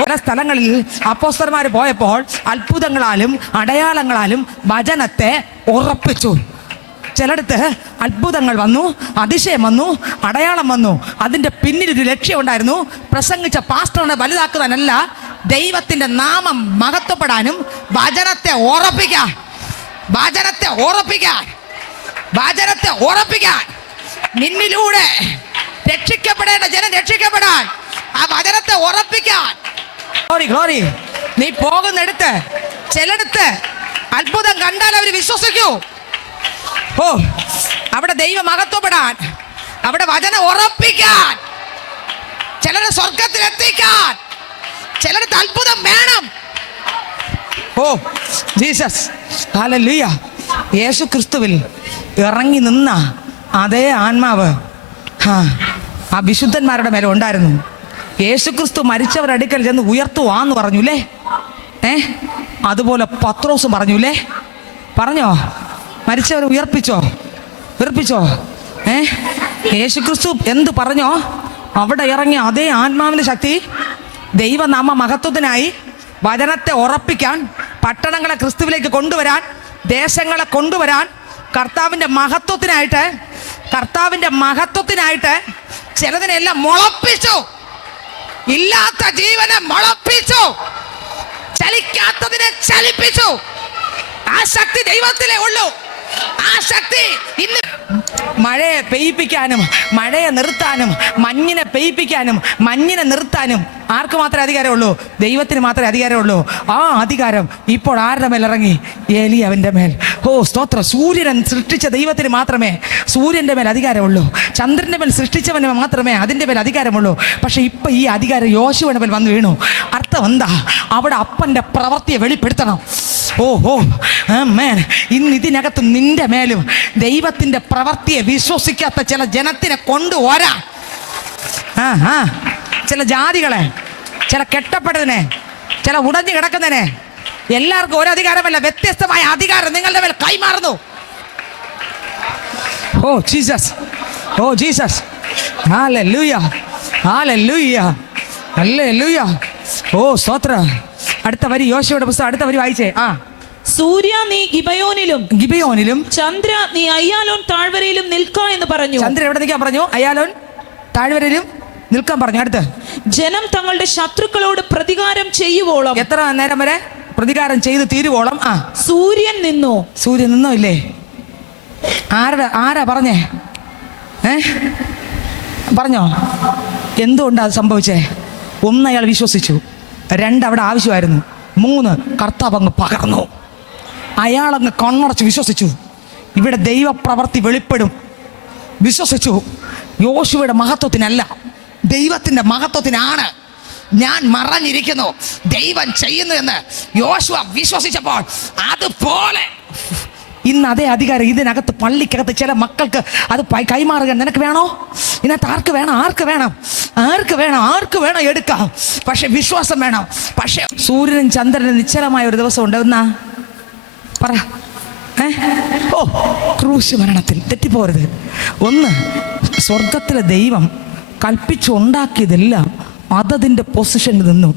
പല സ്ഥലങ്ങളിൽ അപ്പോസ്തലന്മാർ പോയപ്പോൾ അത്ഭുതങ്ങളാലും അടയാളങ്ങളാലും വചനത്തെ ഉറപ്പിച്ചു. ചിലടത്ത് അത്ഭുതങ്ങൾ വന്നു, അതിശയം വന്നു, അടയാളം വന്നു. അതിൻ്റെ പിന്നിലൊരു ലക്ഷ്യമുണ്ടായിരുന്നു. പ്രസംഗിച്ച പാസ്റ്ററിനെ വലുതാക്കുവാനല്ല, ദൈവത്തിൻ്റെ നാമം മഹത്വപ്പെടാനും വചനത്തെ ഉറപ്പിക്കാൻ നിന്നിലൂടെ രക്ഷിക്കപ്പെടേണ്ട ജനം രക്ഷിക്കപ്പെടാൻ ആ വചനത്തെ ഉറപ്പിക്കാൻ. ഗ്ലോറി. നീ പോകുന്നിടത്ത് ചിലടത്ത് അത്ഭുതം കണ്ടാൽ അവർ വിശ്വസിക്കൂ. അവിടെ ദൈവ മഹത്വപ്പെടാൻ, അവിടെ വചനം ഉറപ്പിക്കാൻ, ചിലരെ സ്വർഗത്തിലെത്തിക്കാൻ, ചിലർക്ക് അത്ഭുതം വേണം. Jesus, hallelujah. യേശു ക്രിസ്തുവിൽ ഇറങ്ങി നിന്ന അതേ ആത്മാവ് ആ വിശുദ്ധന്മാരുടെ മേലെ ഉണ്ടായിരുന്നു. യേശു ക്രിസ്തു മരിച്ചവരുടെ അടുക്കൽ ചെന്ന് ഉയർത്തുവാന്ന് പറഞ്ഞുല്ലേ? അതുപോലെ പത്രോസ് പറഞ്ഞുല്ലേ? പറഞ്ഞോ? മരിച്ചവരെ ഉയർപ്പിച്ചോ? യേശു ക്രിസ്തു എന്ത് പറഞ്ഞോ അവിടെ ഇറങ്ങിയ അതേ ആത്മാവിൻ്റെ ശക്തി ദൈവനാമ മഹത്വത്തിനായി വചനത്തെ ഉറപ്പിക്കാൻ, പട്ടണങ്ങളെ ക്രിസ്തുവിലേക്ക് കൊണ്ടുവരാൻ, ദേശങ്ങളെ കൊണ്ടുവരാൻ, കർത്താവിൻ്റെ മഹത്വത്തിനായിട്ട് ചിലതിനെല്ലാം മുളപ്പിച്ചു. ഇല്ലാത്ത ജീവനെ മുളപ്പിച്ചു, ചലിക്കാത്തതിനെ ചലിപ്പിച്ചു. ആ ശക്തി ദൈവത്തിലേ ഉള്ളൂ. ആ ശക്തി ഇന്ന് മഴയെ പെയ്യിപ്പിക്കാനും മഴയെ നിർത്താനും മഞ്ഞിനെ പെയ്യിപ്പിക്കാനും മഞ്ഞിനെ നിർത്താനും ആർക്ക് മാത്രമേ അധികാരമുള്ളൂ? ദൈവത്തിന് മാത്രമേ അധികാരമുള്ളൂ. ആ അധികാരം ഇപ്പോൾ ആരുടെ മേൽ ഇറങ്ങി? ഏലിയാവിൻ്റെ മേൽ. സ്തോത്രം. സൂര്യനെ സൃഷ്ടിച്ച ദൈവത്തിന് മാത്രമേ സൂര്യൻ്റെ മേൽ അധികാരമുള്ളൂ. ചന്ദ്രൻ്റെ മേൽ സൃഷ്ടിച്ചവന് മാത്രമേ അതിൻ്റെ മേൽ അധികാരമുള്ളൂ. പക്ഷെ ഇപ്പം ഈ അധികാരം യോശുവയുടെ മേൽ വന്നു വീണു. അർത്ഥം എന്താ? അവിടെ അപ്പൻ്റെ പ്രവൃത്തിയെ വെളിപ്പെടുത്തണം. ഇന്ന് ഇതിനകത്ത് നിന്റെ മേലും ദൈവത്തിൻ്റെ പ്രവൃത്തിയെ വിശ്വസിക്കാത്ത ചില ജനത്തിനെ കൊണ്ടുവരാ. ചില ജാതികളെ, ചില കെട്ടപ്പെട്ടതിനെ, ചില ഉടഞ്ഞു കിടക്കുന്നതിനെ, എല്ലാവർക്കും ഒരു അധികാരമല്ല, വ്യത്യസ്തമായ അധികാരം നിങ്ങളുടെ മേൽ കൈമാറുന്നു. Jesus, hallelujah, hallelujah, hallelujah. സ്തോത്രം. അടുത്ത വരി യോശുവയുടെ പുസ്തകം അടുത്ത വരി വായിച്ചേ. സൂര്യ നീ ഗിബയോനിലും ചന്ദ്ര നീ അയ്യാലോൻ താഴ്വരയിലും നിൽക്ക എന്ന് പറഞ്ഞു. ചന്ദ്രൻ എവിടെ നിൽക്കാൻ പറഞ്ഞു? അയ്യാലോൻ താഴ്വരയിലും നിൽക്കാൻ പറഞ്ഞു. അടുത്ത് ജനം തങ്ങളുടെ ശത്രുക്കളോട് പ്രതികാരം ചെയ്യുവോളം. എത്ര നേരം വരെ പ്രതികാരം ചെയ്ത് തീരുവോളം? സൂര്യൻ നിന്നോ ഇല്ലേ? ആരാ പറഞ്ഞേ? പറഞ്ഞോ? എന്തുകൊണ്ടാ അത് സംഭവിച്ചേ? ഒന്ന്, അയാൾ വിശ്വസിച്ചു. 2, അവിടെ ആവശ്യമായിരുന്നു. 3, കർത്താവ് അങ്ങ് പകർന്നു. അയാളങ്ങ് കണ്ണടച്ച് വിശ്വസിച്ചു. ഇവിടെ ദൈവപ്രവൃത്തി വെളിപ്പെടും. വിശ്വസിച്ചു. യോശുവയുടെ മഹത്വത്തിനല്ല, ദൈവത്തിൻ്റെ മഹത്വത്തിനാണ്. ഞാൻ മറഞ്ഞിരിക്കുന്നു, ദൈവം ചെയ്യുന്നു എന്ന് യോശുവ വിശ്വസിച്ചപ്പോൾ അതുപോലെ ഇന്ന് അതേ അധികാരം ഇതിനകത്ത് പള്ളിക്കകത്ത് ചില മക്കൾക്ക് അത് കൈമാറുക. നിനക്ക് വേണോ? ഇതിനകത്ത് ആർക്ക് വേണം? ആർക്ക് വേണം എടുക്കാം. പക്ഷെ വിശ്വാസം വേണം. പക്ഷെ സൂര്യനും ചന്ദ്രനും നിശ്ചലമായ ഒരു ദിവസം ഉണ്ട്. എന്നാ പറ? ക്രൂശ് മരണത്തിൽ തെറ്റിപ്പോരുത്. ഒന്ന്, സ്വർഗത്തിലെ ദൈവം കൽപ്പിച്ചുണ്ടാക്കിയതെല്ലാം അതതിൻ്റെ പൊസിഷനിൽ നിന്നു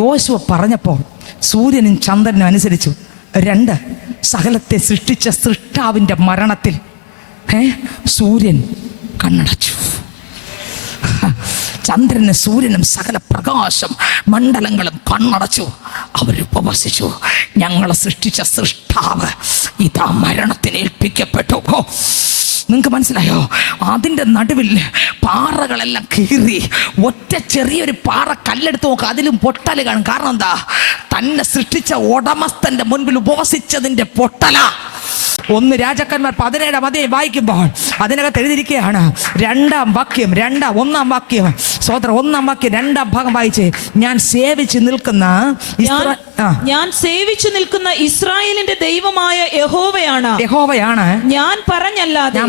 യോശുവ പറഞ്ഞപ്പോൾ സൂര്യനും ചന്ദ്രനും അനുസരിച്ചു. രണ്ട്, സകലത്തെ സൃഷ്ടിച്ച സൃഷ്ടാവിൻ്റെ മരണത്തിൽ സൂര്യൻ കണ്ണടച്ചു. ചന്ദ്രനും സൂര്യനും സകല പ്രകാശം മണ്ഡലങ്ങളും കണ്ണടച്ചു. അവർ ഉപവസിച്ചു. ഞങ്ങളെ സൃഷ്ടിച്ച സൃഷ്ടാവ് ഇതാ മരണത്തിന് ഏൽപ്പിക്കപ്പെട്ടു. നിങ്ങൾക്ക് മനസ്സിലായോ? അതിൻ്റെ നടുവിൽ പാറകളെല്ലാം കീറി ഒറ്റ ചെറിയൊരു പാറ കല്ലെടുത്ത് നോക്കുക, അതിലും പൊട്ടൽ കാണും. കാരണം എന്താ? തന്നെ സൃഷ്ടിച്ച ഉടമസ്ഥന്റെ മുൻപിൽ ഉപവസിച്ചതിൻ്റെ പൊട്ടല. 1 രാജാക്കന്മാർ 17 അധ്യായം വായിക്കുമ്പോൾ അതിനകത്ത് എഴുതിയിരിക്കുകയാണ്. 1-ാം വാക്യം 2-ാം വാക്യം 2-ാം ഭാഗം വായിച്ച്, ഞാൻ സേവിച്ചു നിൽക്കുന്ന ഇസ്രായേലിന്റെ ദൈവമായ യഹോവയാണ് ഞാൻ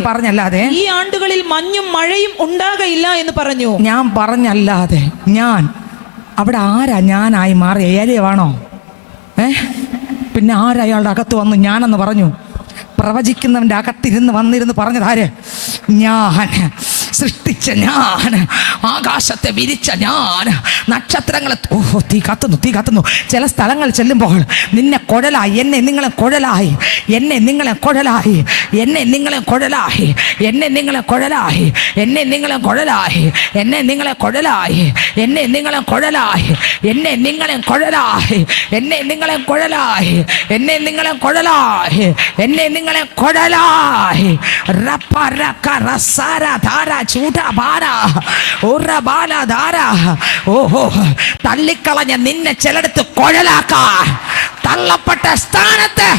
പറഞ്ഞല്ലാതെ ഈ ആണ്ടുകളിൽ മഞ്ഞും മഴയും ഉണ്ടാകയില്ല എന്ന് പറഞ്ഞു. ഞാൻ പറഞ്ഞല്ലാതെ ഞാൻ അവിടെ ആരാ ഞാനായി മാറി? ഏലിയാവാണോ? പിന്നെ ആരാ അയാളുടെ അകത്ത് വന്നു ഞാനെന്ന് പറഞ്ഞു? പ്രവചിക്കുന്നവൻ്റെ അകത്തിരുന്ന് വന്നിരുന്ന് പറഞ്ഞതാര്? ഞാൻ സൃഷ്ടിച്ച ഞാൻ, ആകാശത്തെ വിരിച്ച ഞാൻ, നക്ഷത്രങ്ങളെ തീ കത്തുന്നു. ചില സ്ഥലങ്ങൾ ചെല്ലുമ്പോൾ നിന്നെ കുഴലായി, എന്നെ നിങ്ങളെ കുഴലായി, തള്ളിക്കളഞ്ഞ നിന്നെ ചിലടത്ത് കുഴലാക്കാൻ, തള്ളപ്പെട്ട സ്ഥാനത്ത്,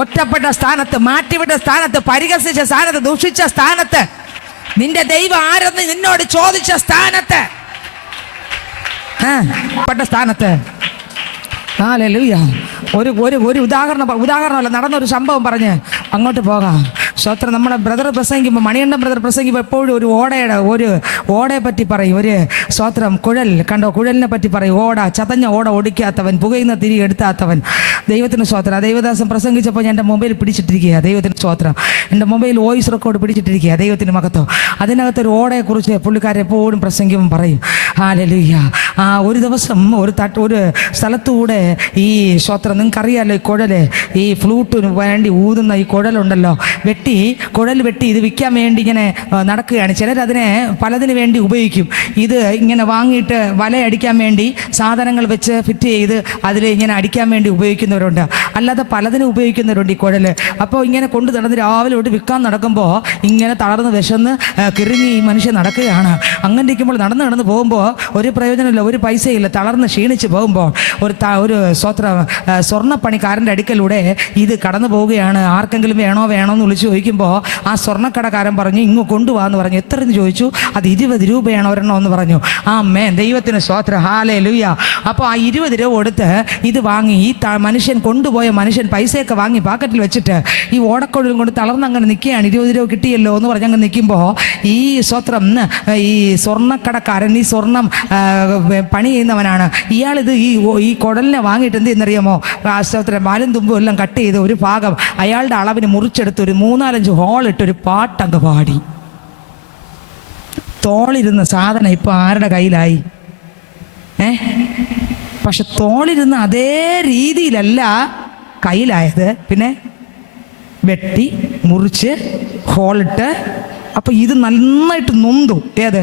ഒറ്റപ്പെട്ട സ്ഥാനത്ത്, മാറ്റിവിട്ട സ്ഥാനത്ത്, പരിഹസിച്ച സ്ഥാനത്ത്, ദുഷിച്ച സ്ഥാനത്ത്, നിന്റെ ദൈവം ആരെന്ന് നിന്നോട് ചോദിച്ച സ്ഥാനത്ത്, സ്ഥാനത്ത് ഹല്ലേലൂയ. ഒരു ഉദാഹരണമല്ല, നടന്നൊരു സംഭവം പറഞ്ഞ് അങ്ങോട്ട് പോകാം. സ്വത്രം നമ്മുടെ ബ്രദർ പ്രസംഗിക്കുമ്പോൾ, മണിയണ്ണൻ ബ്രദർ പ്രസംഗിക്കുമ്പോൾ എപ്പോഴും ഒരു ഓടയെ പറ്റി പറയും. ഒരു സ്വത്രം കുഴലിനെ പറ്റി പറയും. ചതഞ്ഞ ഓട ഒടിക്കാത്തവൻ, പുകയുന്ന തിരി എടുത്താത്തവൻ. ദൈവത്തിന് സ്വത്രം. ദൈവദാസൻ പ്രസംഗിച്ചപ്പോൾ ഞാൻ എൻ്റെ മൊബൈൽ പിടിച്ചിട്ടിരിക്കുക. ദൈവത്തിന് സ്വത്രം. എൻ്റെ മൊബൈൽ വോയിസ് റെക്കോർഡ് പിടിച്ചിട്ടിരിക്കുക. ദൈവത്തിന് മഹത്വം. അതിനകത്തൊരു ഓടയെക്കുറിച്ച് പുള്ളിക്കാരൻ എപ്പോഴും പ്രസംഗിക്കുമ്പോൾ പറയും. ഹല്ലേലൂയ. ഒരു ദിവസം ഒരു സ്ഥലത്തൂടെ ഈ സ്വത്രം, നിങ്ങൾക്കറിയാമല്ലോ, ഈ കുഴല്, ഈ ഫ്ലൂട്ടിന് വേണ്ടി ഊതുന്ന ഈ കുഴലുണ്ടല്ലോ, കുഴൽ വെട്ടി ഇത് വിൽക്കാൻ വേണ്ടി ഇങ്ങനെ നടക്കുകയാണ്. ചിലരതിനെ പലതിന് വേണ്ടി ഉപയോഗിക്കും. ഇത് ഇങ്ങനെ വാങ്ങിയിട്ട് വലയടിക്കാൻ വേണ്ടി സാധനങ്ങൾ വെച്ച് ഫിറ്റ് ചെയ്ത് അതിൽ ഇങ്ങനെ അടിക്കാൻ വേണ്ടി ഉപയോഗിക്കുന്നവരുണ്ട്. അല്ലാതെ പലതിനും ഉപയോഗിക്കുന്നവരുണ്ട് ഈ കുഴൽ. അപ്പോൾ ഇങ്ങനെ കൊണ്ട് നടന്ന് രാവിലെ തൊട്ട് വിൽക്കാൻ നടക്കുമ്പോൾ ഇങ്ങനെ തളർന്ന് വിശന്ന് കിറുങ്ങി ഈ മനുഷ്യൻ നടക്കുകയാണ്. അങ്ങനെ ഇരിക്കുമ്പോൾ നടന്ന് പോകുമ്പോൾ ഒരു പ്രയോജനമില്ല, ഒരു പൈസയില്ല. തളർന്ന് ക്ഷീണിച്ച് പോകുമ്പോൾ ഒരു സ്വർണ്ണപ്പണിക്കാരൻ്റെ അടുക്കലൂടെ ഇത് കടന്നു പോവുകയാണ്. ആർക്കെങ്കിലും വേണോന്ന് വിളിച്ച് ചോദിക്കുമ്പോൾ ആ സ്വർണ്ണക്കടക്കാരൻ പറഞ്ഞു, ഇങ്ങ് കൊണ്ടുപോകാന്ന് പറഞ്ഞു. എത്രയെന്ന് ചോദിച്ചു. അത് 20 രൂപയാണ് ഒരെണ്ണം എന്ന് പറഞ്ഞു. ദൈവത്തിന് സ്തോത്രം. ഹല്ലേലൂയ. അപ്പോൾ ആ 20 രൂപ കൊടുത്ത് ഇത് വാങ്ങി ഈ മനുഷ്യൻ കൊണ്ടുപോയ മനുഷ്യൻ പൈസയൊക്കെ വാങ്ങി പാക്കറ്റിൽ വെച്ചിട്ട് ഈ ഓടക്കൊഴിലും കൊണ്ട് തളർന്നങ്ങനെ നിൽക്കുകയാണ്. 20 രൂപ കിട്ടിയല്ലോ എന്ന് പറഞ്ഞങ്ങ് നിൽക്കുമ്പോൾ ഈ സ്വത്രം, ഈ സ്വർണ്ണക്കടക്കാരൻ, ഈ സ്വർണം പണി ചെയ്യുന്നവനാണ്. ഇയാളിത് ഈ കുടലിനെ വാങ്ങിയിട്ട് എന്ത് ചെയ്യുന്നറിയാമോ? സ്വത്രം മാലും തുമ്പും എല്ലാം കട്ട് ചെയ്ത് ഒരു ഭാഗം അയാളുടെ അളവിന് മുറിച്ചെടുത്ത് ഒരു 3-4 ഹോളിട്ടൊരു പാട്ടങ്ങ് പാടി. തോളിരുന്ന സാധനം ഇപ്പൊ ആരുടെ കയ്യിലായി? പക്ഷെ തോളിരുന്ന അതേ രീതിയിലല്ല കയ്യിലായത്. പിന്നെ വെട്ടി മുറിച്ച് ഹോളിട്ട്. അപ്പൊ ഇത് നന്നായിട്ട് നൊന്തു. ഏത്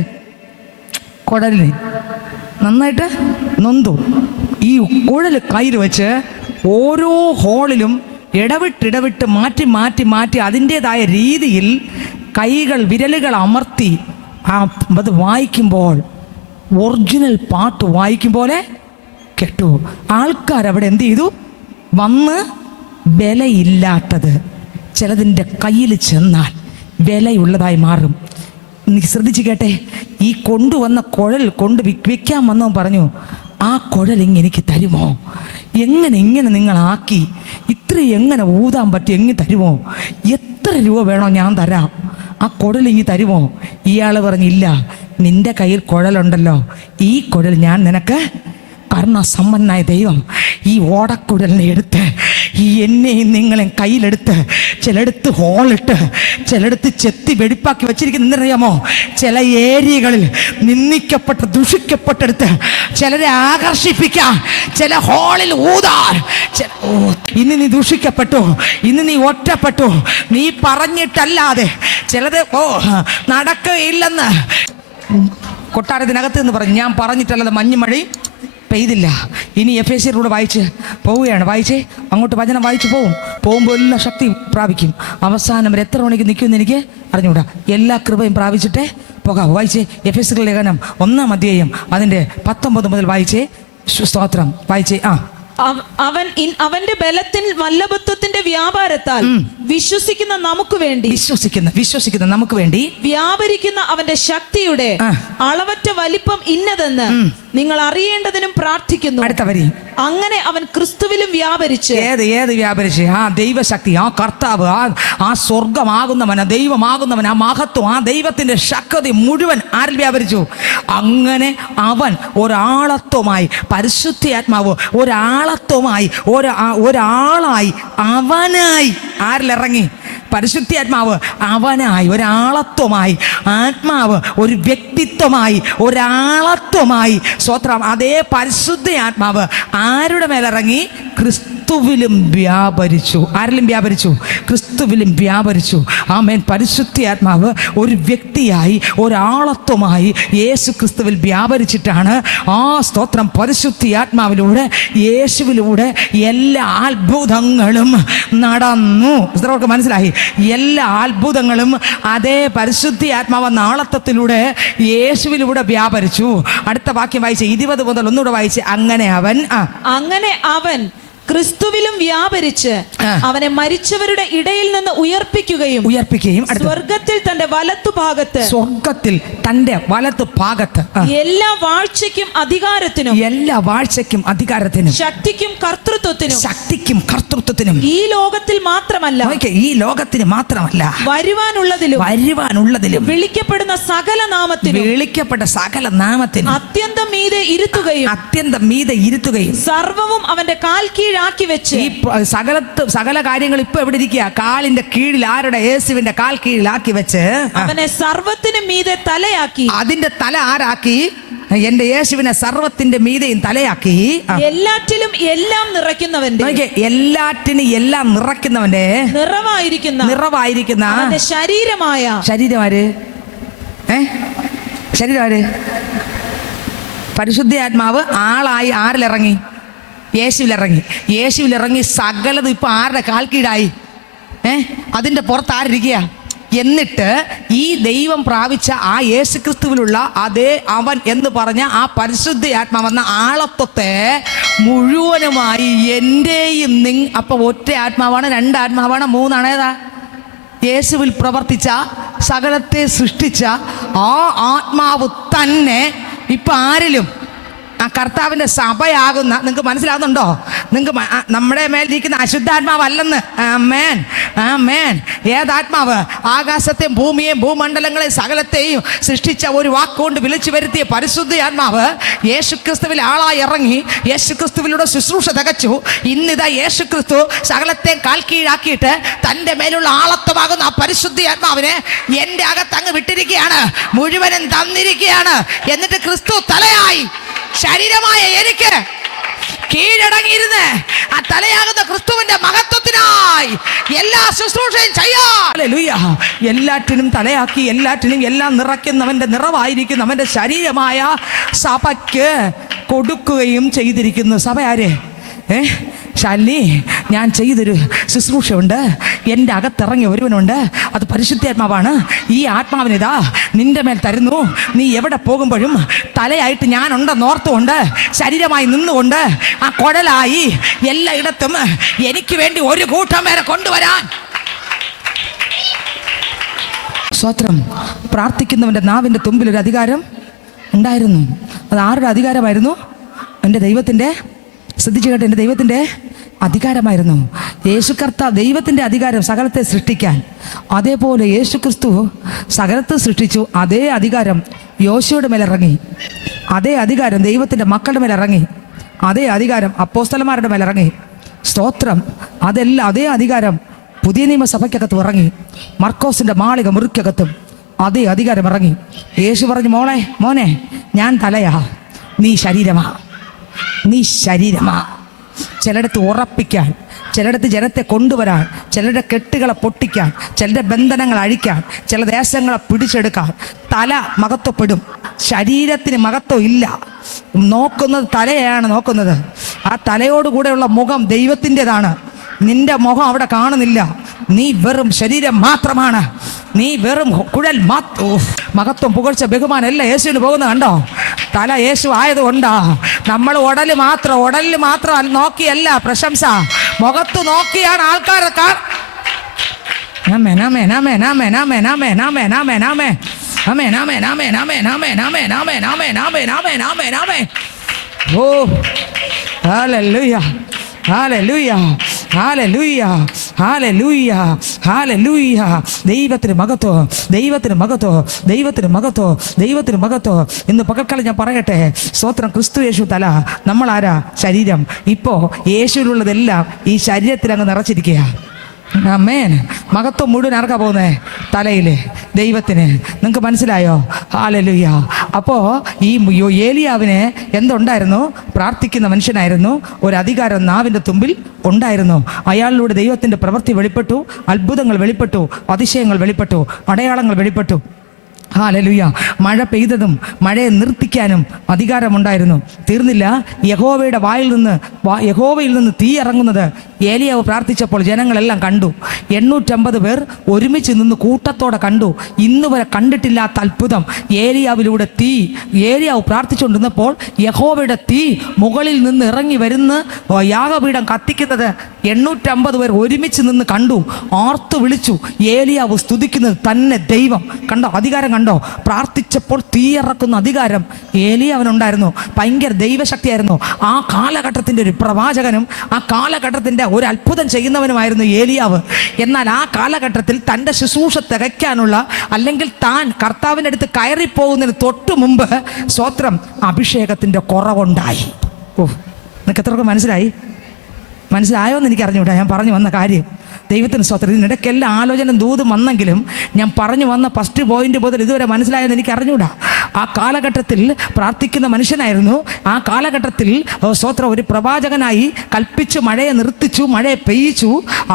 കുഴലിന് നന്നായിട്ട് നൊന്തു. ഈ കുഴൽ കയ്യിൽ വെച്ച് ഓരോ ഹോളിലും ഇടവിട്ട് മാറ്റി അതിൻ്റെതായ രീതിയിൽ വിരലുകൾ അമർത്തി അത് വായിക്കുമ്പോൾ ഒറിജിനൽ പാട്ട് വായിക്കും പോലെ കേട്ടു. ആൾക്കാരവിടെ എന്ത് ചെയ്തു? വന്ന് വിലയില്ലാത്തത് ചിലതിൻ്റെ കയ്യിൽ ചെന്നാൽ വിലയുള്ളതായി മാറും. നീ ശ്രദ്ധിച്ച് കേട്ടെ, ഈ കൊണ്ടുവന്ന കുഴൽ കൊണ്ട് വിൽക്കാൻ വന്നവൻ പറഞ്ഞു, ആ കുഴൽ എനിക്ക് തരുമോ? ഇങ്ങനെ നിങ്ങളാക്കി ഇത്ര എങ്ങനെ ഊതാൻ പറ്റി എങ്ങനെ തരുമോ? എത്ര രൂപ വേണോ ഞാൻ തരാം, ആ കുഴൽ തരുമോ? ഇയാൾ പറഞ്ഞില്ല, നിന്റെ കയ്യിൽ കുഴലുണ്ടല്ലോ, ഈ കുഴൽ ഞാൻ നിനക്ക് കരുണാസമ്പന്നനായ ദൈവം ഈ ഓടക്കുഴലിനെ എടുത്ത് ഈ എന്നെയും നിങ്ങളെ കയ്യിലെടുത്ത് ചിലടുത്ത് ഹോളിട്ട് ചിലടുത്ത് ചെത്തി വെടിപ്പാക്കി വെച്ചിരിക്കുന്ന എന്തിനറിയാമോ? ചില ഏരിയകളിൽ നിന്ദിക്കപ്പെട്ട് ദുഷിക്കപ്പെട്ടെടുത്ത് ചിലരെ ആകർഷിപ്പിക്കാൻ, ചില ഹോളിൽ ഊതാൻ. ഇന്ന് നീ ദുഷിക്കപ്പെട്ടു, ഇന്ന് നീ ഒറ്റപ്പെട്ടു, നീ പറഞ്ഞിട്ടല്ലാതെ ചിലത് നടക്കുകയില്ലെന്ന് കൊട്ടാരത്തിനകത്ത് എന്ന് പറഞ്ഞു. ഞാൻ പറഞ്ഞിട്ടല്ലാതെ മഞ്ഞുമഴയും പെയ്തില്ല. ഇനി എഫേസ്യരിലൂടെ വായിച്ച് പോവുകയാണ്. വായിച്ചേ, അങ്ങോട്ട് വചനം വായിച്ചു പോകുമ്പോൾ എല്ലാ ശക്തി പ്രാപിക്കും. അവസാനം വരെ എത്ര മണിക്ക് നിൽക്കുമെന്ന് എനിക്ക് അറിഞ്ഞുകൂടാ. എല്ലാ കൃപയും പ്രാപിച്ചിട്ടേ പോകാവൂ. വായിച്ചേ, എഫേസ്യരുടെ ലേഖനം 1-ാം അധ്യായം അതിൻ്റെ 19 മുതൽ വായിച്ചേ. സ്തോത്രം. വായിച്ചേ. അവന്റെ ബലത്തിൽ വല്ലഭത്വത്തിന്റെ വ്യാപാരത്താൽ വിശ്വസിക്കുന്ന നമുക്ക് വേണ്ടി വ്യാപരിക്കുന്ന അവന്റെ ശക്തിയുടെ അളവറ്റ വലിപ്പം ഇന്നതെന്ന് നിങ്ങൾ അറിയേണ്ടതിനും പ്രാർത്ഥിക്കുന്നു. അടുത്ത വരി, അങ്ങനെ അവൻ ക്രിസ്തുവിലും വ്യാപരിച്ച്. ഏത് വ്യാപരിച്ച്? ആ ദൈവശക്തി, ആ കർത്താവ്, ആ സ്വർഗമാകുന്നവൻ, ആ ദൈവമാകുന്നവൻ, ആ മഹത്വം, ആ ദൈവത്തിന്റെ ശക്തി മുഴുവൻ ആരിൽ വ്യാപരിച്ചു? അങ്ങനെ അവൻ ഒരാളത്വമായി, പരിശുദ്ധാത്മാവ് ഒരാളത്വമായി, ഒരാളായി, അവനായി ആരിലിറങ്ങി? പരിശുദ്ധാത്മാവ് അവനായി, ഒരാളത്വമായി, ആത്മാവ് ഒരു വ്യക്തിത്വമായി, ഒരാളത്വമായി. സ്വത്രം. അതേ പരിശുദ്ധ ആത്മാവ് ആരുടെ മേലിറങ്ങി? ക്രിസ്തുവിലും വ്യാപരിച്ചു. ആരിലും വ്യാപരിച്ചു? ക്രിസ്തുവിലും വ്യാപരിച്ചു. ആമേൻ. പരിശുദ്ധാത്മാവ് ഒരു വ്യക്തിയായി, ഒരാളത്വമായി യേശു ക്രിസ്തുവിൽ വ്യാപരിച്ചിട്ടാണ് സ്തോത്രം പരിശുദ്ധാത്മാവിലൂടെ, യേശുവിലൂടെ എല്ലാ അത്ഭുതങ്ങളും നടന്നു. മനസ്സിലായി? എല്ലാ അത്ഭുതങ്ങളും അതേ പരിശുദ്ധാത്മാവെന്ന ആളത്വത്തിലൂടെ യേശുവിലൂടെ വ്യാപരിച്ചു. അടുത്ത വാക്യം വായിച്ച് 20 മുതൽ ഒന്നുകൂടെ വായിച്ച്. അങ്ങനെ അവൻ ക്രിസ്തുവിലും വ്യാപരിച്ച് അവനെ മരിച്ചവരുടെ ഇടയിൽ നിന്ന് ഉയർപ്പിക്കുകയും സ്വർഗത്തിൽ തന്റെ വലത്തുഭാഗത്ത് എല്ലാ വാഴ്ചയ്ക്കും അധികാരത്തിനും ശക്തിക്കും കർത്തൃത്വത്തിനും ഈ ലോകത്തിൽ മാത്രമല്ല വരുവാനുള്ളതിലും വിളിക്കപ്പെടുന്ന സകല നാമത്തിനും അത്യന്തം മീതെ ഇരുത്തുകയും സർവവും അവന്റെ കാൽ കീഴാക്കി വെച്ച്. ഈ സകല കാര്യങ്ങൾ ഇപ്പൊ എവിടെ ഇരിക്കുക? കാലിന്റെ കീഴിൽ. ആരുടെ? യേശുവിന്റെ കാൽ കീഴിലാക്കി വെച്ച് അവനെ സർവത്തിനും മീതെ തലയാക്കി. അതിന്റെ തല ആരാക്കി? എന്റെ യേശുവിനെ സർവത്തിന്റെ മീതെയും തലയാക്കി. എല്ലാറ്റിലും എല്ലാം നിറയ്ക്കുന്നവന്റെ, എല്ലാറ്റിനും എല്ലാം നിറയ്ക്കുന്നവന്റെ നിറവായിരിക്കുന്ന ശരീരമാര്? പരിശുദ്ധാത്മാവ് ആളായി ആരിലിറങ്ങി? യേശുവിലിറങ്ങി. സകലതും ഇപ്പൊ ആരുടെ കാൽ കീഴായി? അതിന്റെ പുറത്ത് ആരിരിക്കുക? എന്നിട്ട് ഈ ദൈവം പ്രാപിച്ച ആ യേശുക്രിസ്തുവിലുള്ള അതേ അവൻ എന്ന് പറഞ്ഞ ആ പരിശുദ്ധാത്മാവെന്ന ആളത്വത്തെ മുഴുവനുമായി എന്റെയും അപ്പൊ ഒറ്റ ആത്മാവാണ്, 2 ആത്മാവാണ്, 3 ഏതാ? യേശുവിൽ പ്രവർത്തിച്ച, സകലത്തെ സൃഷ്ടിച്ച ആ ആത്മാവ് തന്നെ ഇപ്പൊ ആരിലും, ആ കർത്താവിന്റെ സഭയാകുന്ന, നിങ്ങൾക്ക് മനസ്സിലാവുന്നുണ്ടോ? നിങ്ങൾക്ക് നമ്മുടെ മേലിരിക്കുന്ന അശുദ്ധാത്മാവല്ലെന്ന്. ആമേൻ, ആമേൻ. ഏതാത്മാവ്? ആകാശത്തെയും ഭൂമിയെയും ഭൂമണ്ഡലങ്ങളെയും സകലത്തെയും സൃഷ്ടിച്ച ഒരു വാക്കുകൊണ്ട് വിളിച്ചു വരുത്തിയ പരിശുദ്ധ ആത്മാവ് യേശുക്രിസ്തുവിൽ ആളായി ഇറങ്ങി യേശുക്രിസ്തുവിലൂടെ ശുശ്രൂഷ തികച്ചു. ഇന്നിതാ യേശുക്രിസ്തു സകലത്തെ കാൽ കീഴാക്കിയിട്ട് തൻ്റെ മേലുള്ള ആളത്വമാകുന്ന ആ പരിശുദ്ധ ആത്മാവിനെ എൻ്റെ അകത്ത് അങ്ങ് വിട്ടിരിക്കുകയാണ്, മുഴുവനും തന്നിരിക്കുകയാണ്. എന്നിട്ട് ക്രിസ്തു തലയായി ശരീരമായ എനിക്ക് കീഴടങ്ങിയിരുന്ന് ആ തലയാകുന്ന ക്രിസ്തുവിന്റെ മഹത്വത്തിനായി എല്ലാ ശുശ്രൂഷയും ചെയ്യാം. എല്ലാറ്റിനും തലയാക്കി, എല്ലാറ്റിനും എല്ലാം നിറയ്ക്കുന്നവന്റെ നിറവായിരിക്കുന്ന അവന്റെ ശരീരമായ സഭയ്ക്ക് കൊടുക്കുകയും ചെയ്തിരിക്കുന്നു. സഭ ആര്? ശാലിനി, ഞാൻ ചെയ്തൊരു ശുശ്രൂഷയുണ്ട്, എൻ്റെ അകത്തിറങ്ങിയ ഒരുവനുണ്ട്, അത് പരിശുദ്ധാത്മാവാണ്. ഈ ആത്മാവിനിതാ നിന്റെ മേൽ തരുന്നു. നീ എവിടെ പോകുമ്പോഴും തലയായിട്ട് ഞാനുണ്ടെന്ന് ഓർത്തുകൊണ്ട്, ശരീരമായി നിന്നുകൊണ്ട്, ആ കുഴലായി എല്ലായിടത്തും എനിക്ക് വേണ്ടി ഒരു കൂട്ടം പേരെ കൊണ്ടുവരാൻ സ്വത്രം. പ്രാർത്ഥിക്കുന്നവൻ്റെ നാവിൻ്റെ തുമ്പിൽ ഒരു അധികാരം ഉണ്ടായിരുന്നു. അത് ആരുടെ അധികാരമായിരുന്നു? എൻ്റെ ദൈവത്തിൻ്റെ, ശ്രദ്ധിച്ചു കേട്ടോ, എൻ്റെ ദൈവത്തിൻ്റെ അധികാരമായിരുന്നു. യേശു കർത്താവ് ദൈവത്തിൻ്റെ അധികാരം സകലത്തെ സൃഷ്ടിക്കാൻ. അതേപോലെ യേശു ക്രിസ്തു സകലത്തെ സൃഷ്ടിച്ചു. അതേ അധികാരം യോശുവയുടെ മേലിറങ്ങി, അതേ അധികാരം ദൈവത്തിൻ്റെ മക്കളുടെ മേലിറങ്ങി, അതേ അധികാരം അപ്പോസ്തലന്മാരുടെ മേലിറങ്ങി. സ്തോത്രം. അതേ അധികാരം പുതിയ നിയമസഭയ്ക്കകത്ത് ഇറങ്ങി. മർക്കോസിൻ്റെ മാളിക മുറിക്കകത്തും അതേ അധികാരം ഇറങ്ങി. യേശു പറഞ്ഞു, മോനെ ഞാൻ തലയാ, നീ ശരീരമാ, നീ ശരീരമാ. ചിലയിടത്ത് ഉറപ്പിക്കാൻ, ചിലയിടത്ത് ജനത്തെ കൊണ്ടുവരാൻ, ചിലരുടെ കെട്ടുകളെ പൊട്ടിക്കാൻ, ചിലരുടെ ബന്ധനങ്ങൾ അഴിക്കാൻ, ചില ദേശങ്ങളെ പിടിച്ചെടുക്കാൻ തല മഹത്വപ്പെടും. ശരീരത്തിന് മഹത്വം ഇല്ല. നോക്കുന്നത് തലയാണ് നോക്കുന്നത്. ആ തലയോടുകൂടെയുള്ള മുഖം ദൈവത്തിൻ്റെതാണ്. നിന്റെ മുഖം അവിടെ കാണുന്നില്ല. നീ വെറും ശരീരം മാത്രമാണ്. നീ വെറും കുഴൽ മഹത്വം, പുകഴ്ച, ബഹുമാനം എല്ലാം യേശുവിന് പോകുന്നത് കണ്ടോ? തല യേശു ആയതുകൊണ്ടാ. നമ്മൾ ഉടല് മാത്രം നോക്കിയല്ല പ്രശംസ, മുഖത്ത് നോക്കിയാണ് ആൾക്കാരെ ഓ hallelujah, hallelujah, hallelujah, hallelujah, hallelujah. ദൈവത്തിന് മഹത്വം, ദൈവത്തിന് മഹത്വം, ദൈവത്തിന് മഹത്വം, ദൈവത്തിന് മഹത്വം. ഇന്ന് പകൽക്കാലം ഞാൻ പറയട്ടെ, സ്തോത്രം. ക്രിസ്തു യേശു തല, നമ്മൾ ആരാ? ശരീരം. ഇപ്പോൾ യേശുവിലുള്ളതെല്ലാം ഈ ശരീരത്തിൽ അങ്ങ് നിറച്ചിരിക്കുക. ആമേൻ. മഹത്വം മുഴുവൻ ആർക്കാ പോകുന്നത്? തലയിൽ, ദൈവത്തിന്. നിങ്ങൾക്ക് മനസ്സിലായോ? ഹല്ലേലൂയ. അപ്പോൾ ഈ ഏലിയാവിന് എന്തുണ്ടായിരുന്നു? പ്രാർത്ഥിക്കുന്ന മനുഷ്യനായിരുന്നു. ഒരു അധികാരം നാവിൻ്റെ തുമ്പിൽ ഉണ്ടായിരുന്നു. അയാളിലൂടെ ദൈവത്തിൻ്റെ പ്രവൃത്തി വെളിപ്പെട്ടു, അത്ഭുതങ്ങൾ വെളിപ്പെട്ടു, അതിശയങ്ങൾ വെളിപ്പെട്ടു, അടയാളങ്ങൾ വെളിപ്പെട്ടു. ഹല്ലേലൂയ. മഴ പെയ്തതും മഴയെ നിർത്തിക്കാനും അധികാരമുണ്ടായിരുന്നു. തീർന്നില്ല. യഹോവയിൽ നിന്ന് തീ ഇറങ്ങുന്നത് ഏലിയാവ് പ്രാർത്ഥിച്ചപ്പോൾ ജനങ്ങളെല്ലാം കണ്ടു. 850 പേർ ഒരുമിച്ച് നിന്ന് കൂട്ടത്തോടെ കണ്ടു. ഇന്ന് വരെ കണ്ടിട്ടില്ലാത്ത അത്ഭുതം. ഏലിയാവിലൂടെ തീ, ഏലിയാവ് പ്രാർത്ഥിച്ചുകൊണ്ടിരുന്നപ്പോൾ യഹോവയുടെ തീ മുകളിൽ നിന്ന് ഇറങ്ങി വരുന്ന യാഗപീഠം കത്തിക്കുന്നത് 850 പേർ ഒരുമിച്ച് നിന്ന് കണ്ടു. ആർത്തു വിളിച്ചു. ഏലിയാവ് സ്തുതിക്കുന്നത് തന്നെ ദൈവം. കണ്ടോ? അധികാരം കണ്ടോ? പ്രാർത്ഥിച്ചപ്പോൾ തീയിറക്കുന്ന അധികാരം ഏലിയാവിനുണ്ടായിരുന്നു. ഭയങ്കര ദൈവശക്തിയായിരുന്നു. ആ കാലഘട്ടത്തിൻ്റെ ഒരു പ്രവാചകനും ആ കാലഘട്ടത്തിൻ്റെ ഒരു അത്ഭുതം ചെയ്യുന്നവനുമായിരുന്നു ഏലിയാവ്. എന്നാൽ ആ കാലഘട്ടത്തിൽ തൻ്റെ ശുശ്രൂഷ തികയ്ക്കാനുള്ള, അല്ലെങ്കിൽ താൻ കർത്താവിൻ്റെ അടുത്ത് കയറിപ്പോകുന്നതിന് തൊട്ട് മുമ്പ് സ്തോത്രം അഭിഷേകത്തിൻ്റെ കുറവുണ്ടായി. ഓ, നിനക്ക് എത്രയൊക്കെ മനസ്സിലായോ എന്ന് എനിക്ക് അറിഞ്ഞൂടാ. ഞാൻ പറഞ്ഞു വന്ന കാര്യം ദൈവത്തിന് സ്തോത്രം. ഇതിനിടയ്ക്കെല്ലാം ആലോചന ദൂതും വന്നെങ്കിലും ഞാൻ പറഞ്ഞു വന്ന ഫസ്റ്റ് പോയിന്റ് മുതൽ ഇതുവരെ മനസ്സിലായെന്ന് എനിക്ക് അറിഞ്ഞൂടാ. ആ കാലഘട്ടത്തിൽ പ്രാർത്ഥിക്കുന്ന മനുഷ്യനായിരുന്നു. ആ കാലഘട്ടത്തിൽ സ്തോത്രം ഒരു പ്രവാചകനായി കൽപ്പിച്ച് മഴയെ നിർത്തിച്ചു, മഴയെ പെയ്യിച്ചു.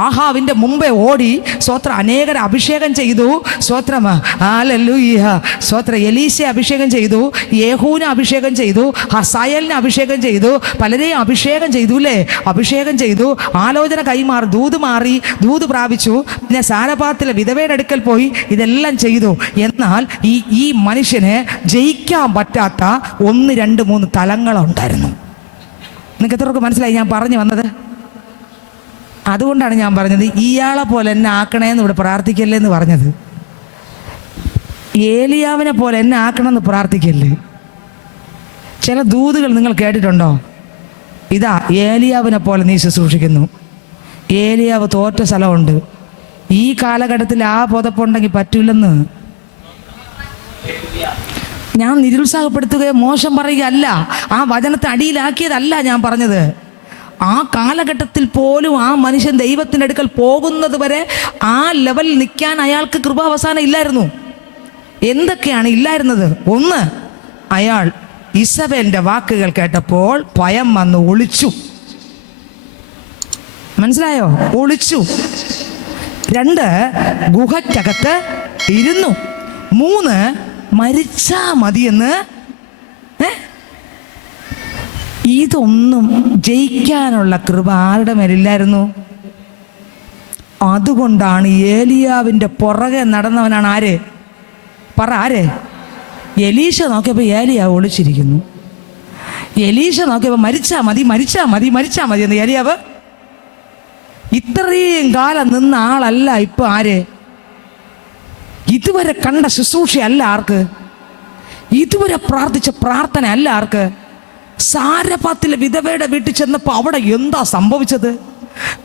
ആഹാവിൻ്റെ മുമ്പേ ഓടി സ്തോത്രം അനേകരെ അഭിഷേകം ചെയ്തു. സ്തോത്രം. ഹല്ലേലൂയ. സ്തോത്രം. എലീശയെ അഭിഷേകം ചെയ്തു, യേഹൂനെ അഭിഷേകം ചെയ്തു, ഹസായേലിനെ അഭിഷേകം ചെയ്തു, പലരെയും അഭിഷേകം ചെയ്തു അല്ലേ? അഭിഷേകം ചെയ്തു. ആലോചന കൈമാറി, ദൂത് പ്രാപിച്ചു. പിന്നെ സാരപാത്തിലെ വിധവയുടെ അടുക്കൽ പോയി ഇതെല്ലാം ചെയ്തു. എന്നാൽ ഈ മനുഷ്യന് ജയിക്കാൻ പറ്റാത്ത 1, 2, 3 തലങ്ങളുണ്ടായിരുന്നു. നിങ്ങൾക്ക് എത്രയൊക്കെ മനസ്സിലായി ഞാൻ പറഞ്ഞു വന്നത്? അതുകൊണ്ടാണ് ഞാൻ പറഞ്ഞത് ഇയാളെ പോലെ എന്നെ ആക്കണേന്ന് ഇവിടെ പ്രാർത്ഥിക്കല്ലേ എന്ന് പറഞ്ഞത്. ഏലിയാവിനെ പോലെ എന്നെ ആക്കണമെന്ന് പ്രാർത്ഥിക്കല്ലേ. ചില ദൂതുകൾ നിങ്ങൾ കേട്ടിട്ടുണ്ടോ? ഇതാ ഏലിയാവിനെ പോലെ നീ ശുശ്രൂഷിക്കുന്നു. ഏലിയാവ് തോറ്റ സ്ഥലമുണ്ട്. ഈ കാലഘട്ടത്തിൽ ആ പുതപ്പുണ്ടെങ്കിൽ പറ്റില്ലെന്ന് ഞാൻ നിരുത്സാഹപ്പെടുത്തുകയോ മോശം പറയുകയല്ല. ആ വചനത്തെ അടിയിലാക്കിയതല്ല ഞാൻ പറഞ്ഞത്. ആ കാലഘട്ടത്തിൽ പോലും ആ മനുഷ്യൻ ദൈവത്തിൻ്റെ അടുക്കൽ പോകുന്നത് വരെ ആ ലെവലിൽ നിൽക്കാൻ അയാൾക്ക് കൃപാവസാനം ഇല്ലായിരുന്നു. എന്തൊക്കെയാണ് ഇല്ലായിരുന്നത്? ഒന്ന്, അയാൾ ഇസബേലിൻ്റെ വാക്കുകൾ കേട്ടപ്പോൾ ഭയം വന്ന് ഒളിച്ചു. മനസ്സിലായോ? ഒളിച്ചു. 2, ഗുഹയ്ക്കകത്ത് ഇരുന്നു. 3, മരിച്ചാ മതിയെന്ന്. ഇതൊന്നും ജയിക്കാനുള്ള കൃപ ആരുടെ മേലില്ലായിരുന്നു. അതുകൊണ്ടാണ് ഏലിയാവിൻ്റെ പുറകെ നടന്നവനാണ് ആര്? പറ, ആര്? എലീശ നോക്കിയപ്പോൾ ഏലിയാവ് ഒളിച്ചിരിക്കുന്നു. എലീശ നോക്കിയപ്പോൾ മരിച്ചാ മതി എന്ന് ഏലിയാവ്. ഇത്രയും കാലം നിന്ന ആളല്ല ഇപ്പൊ ആര്? ഇതുവരെ കണ്ട ശുശ്രൂഷയല്ല ആർക്ക്, ഇതുവരെ പ്രാർത്ഥിച്ച പ്രാർത്ഥന അല്ല ആർക്ക്. സാരഫാത്തിലെ വിധവയുടെ വീട്ടിൽ ചെന്നപ്പോൾ അവിടെ എന്താ സംഭവിച്ചത്?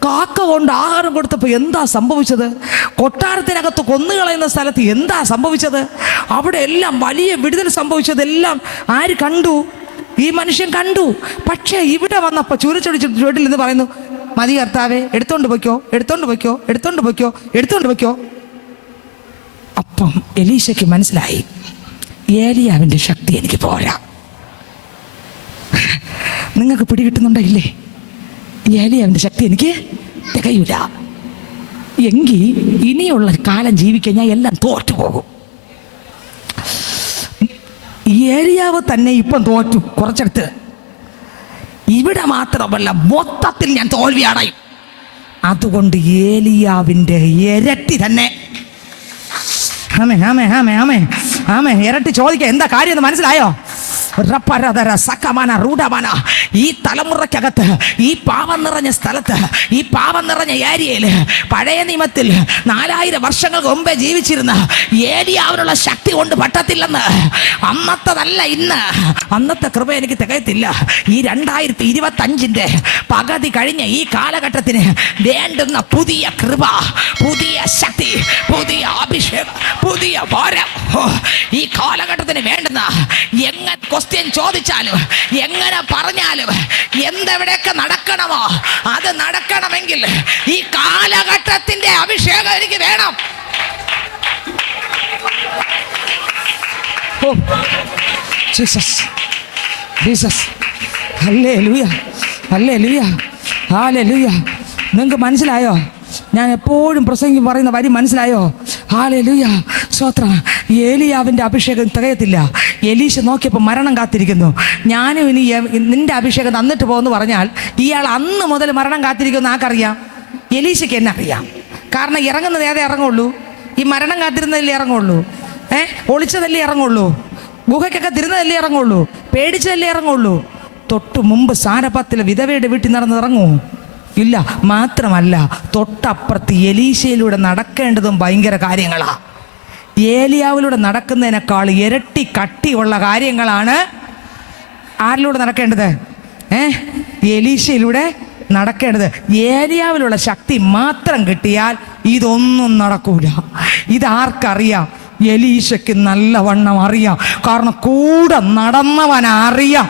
കാക്ക കൊണ്ട് ആഹാരം കൊടുത്തപ്പോൾ എന്താ സംഭവിച്ചത്? കൊട്ടാരത്തിനകത്ത് കൊന്നുകളയുന്ന സ്ഥലത്ത് എന്താ സംഭവിച്ചത്? അവിടെ എല്ലാം വലിയ വിടുതൽ സംഭവിച്ചതെല്ലാം ആര് കണ്ടു? ഈ മനുഷ്യൻ കണ്ടു. പക്ഷേ ഇവിടെ വന്നപ്പോൾ ചുരച്ചൊടിച്ചിട്ട് വീട്ടിൽ നിന്ന് പറയുന്നു, മതി കർത്താവേ, എടുത്തോണ്ട് പൊയ്ക്കോ, എടുത്തോണ്ട് പൊയ്ക്കോ, എടുത്തോണ്ട് പൊയ്ക്കോ, എടുത്തോണ്ട് പൊയ്ക്കോ. അപ്പം എലീശയ്ക്ക് മനസ്സിലായി, ഏലിയാവിൻ്റെ ശക്തി എനിക്ക് പോരാ. നിങ്ങൾക്ക് പിടികിട്ടുന്നുണ്ടോ ഇല്ലേ? ഏലിയാവിൻ്റെ ശക്തി എനിക്ക് തികയൂല. എങ്കിൽ ഇനിയുള്ള കാലം ജീവിക്കാൻ ഞാൻ എല്ലാം തോറ്റു പോകും. ഏലിയാവ് തന്നെ ഇപ്പം തോറ്റു കുറച്ചെടുത്ത്. ഇവിടെ മാത്രമല്ല, മൊത്തത്തിൽ ഞാൻ തോൽവി അടയും. അതുകൊണ്ട് ഏലിയാവിൻ്റെ ഇരട്ടി തന്നെ. ആമേ ആമേ ആമേ ആമേ ആമേ. ഇരട്ടി ചോദിക്കുക, എന്താ കാര്യം എന്ന് മനസ്സിലായോ? ഈ തലമുറയ്ക്കകത്ത്, ഈ പാവം നിറഞ്ഞ സ്ഥലത്ത്, ഈ പാവം നിറഞ്ഞ ഏരിയയിൽ പഴയ നിയമത്തിൽ 4000 വർഷങ്ങൾക്ക് മുമ്പേ ജീവിച്ചിരുന്ന ഏലിയാവിനുള്ള ശക്തി കൊണ്ട് പറ്റത്തില്ലെന്ന്. അന്നത്തതല്ല ഇന്ന്. അന്നത്തെ കൃപ എനിക്ക് തികയത്തില്ല. ഈ 2025 പകുതി കഴിഞ്ഞ ഈ കാലഘട്ടത്തിന് വേണ്ടുന്ന പുതിയ കൃപ, പുതിയ ശക്തി, പുതിയ അഭിഷേകം, പുതിയ ഭാരം ഈ കാലഘട്ടത്തിന് വേണ്ടുന്ന. എങ്ങനെ ക്വസ്റ്റ്യൻ ചോദിച്ചാലും, എങ്ങനെ പറഞ്ഞാലും, എന്തെവിടെയൊക്കെ നടക്കണമോ അത് നടക്കണമെങ്കിൽ ഈ കാലഘട്ടത്തിന്റെ അഭിഷേകം എനിക്ക് വേണം. ഓ Jesus, Jesus, hallelujah, hallelujah, hallelujah. നിങ്ങൾക്ക് മനസ്സിലായോ? ഞാൻ എപ്പോഴും പ്രസംഗം പറയുന്ന വരി മനസ്സിലായോ? ഹല്ലേലൂയ, സ്തോത്രം. ഏലിയാവിൻ്റെ അഭിഷേകം തികയത്തില്ല. എലീശ നോക്കിയപ്പോൾ മരണം കാത്തിരിക്കുന്നു. ഞാനും ഇനി നിന്റെ അഭിഷേകം തന്നിട്ട് പോകുമെന്ന് പറഞ്ഞാൽ ഇയാൾ അന്ന് മുതൽ മരണം കാത്തിരിക്കുമെന്ന് ആർക്കറിയാം? എലീശയ്ക്ക് എന്നെ അറിയാം. കാരണം ഇറങ്ങുന്നത് ഏതേ ഇറങ്ങുള്ളൂ? ഈ മരണം കാത്തിരുന്നതല്ലേ ഇറങ്ങുള്ളൂ? ഒളിച്ചതല്ലേ ഇറങ്ങുള്ളൂ? ഗുഹയ്ക്കൊക്കെ തിരുന്നതല്ലേ ഇറങ്ങുള്ളൂ? പേടിച്ചതല്ലേ ഇറങ്ങുള്ളൂ? തൊട്ട് മുമ്പ് സാരഫാത്തിലെ വിധവയുടെ വീട്ടിൽ നടന്ന് ഇറങ്ങൂ? ഇല്ല. മാത്രമല്ല, തൊട്ടപ്പുറത്ത് എലീശയിലൂടെ നടക്കേണ്ടതും ഭയങ്കര കാര്യങ്ങളാണ്. ഏലിയാവിലൂടെ നടക്കുന്നതിനേക്കാൾ ഇരട്ടി കട്ടിയുള്ള കാര്യങ്ങളാണ് ആരിലൂടെ നടക്കേണ്ടത്? എലീശയിലൂടെ നടക്കേണ്ടത്. ഏലിയാവിലുള്ള ശക്തി മാത്രം കിട്ടിയാൽ ഇതൊന്നും നടക്കൂല. ഇതാർക്കറിയാം? എലീശയ്ക്ക് നല്ലവണ്ണം അറിയാം. കാരണം കൂടെ നടന്നവനറിയാം.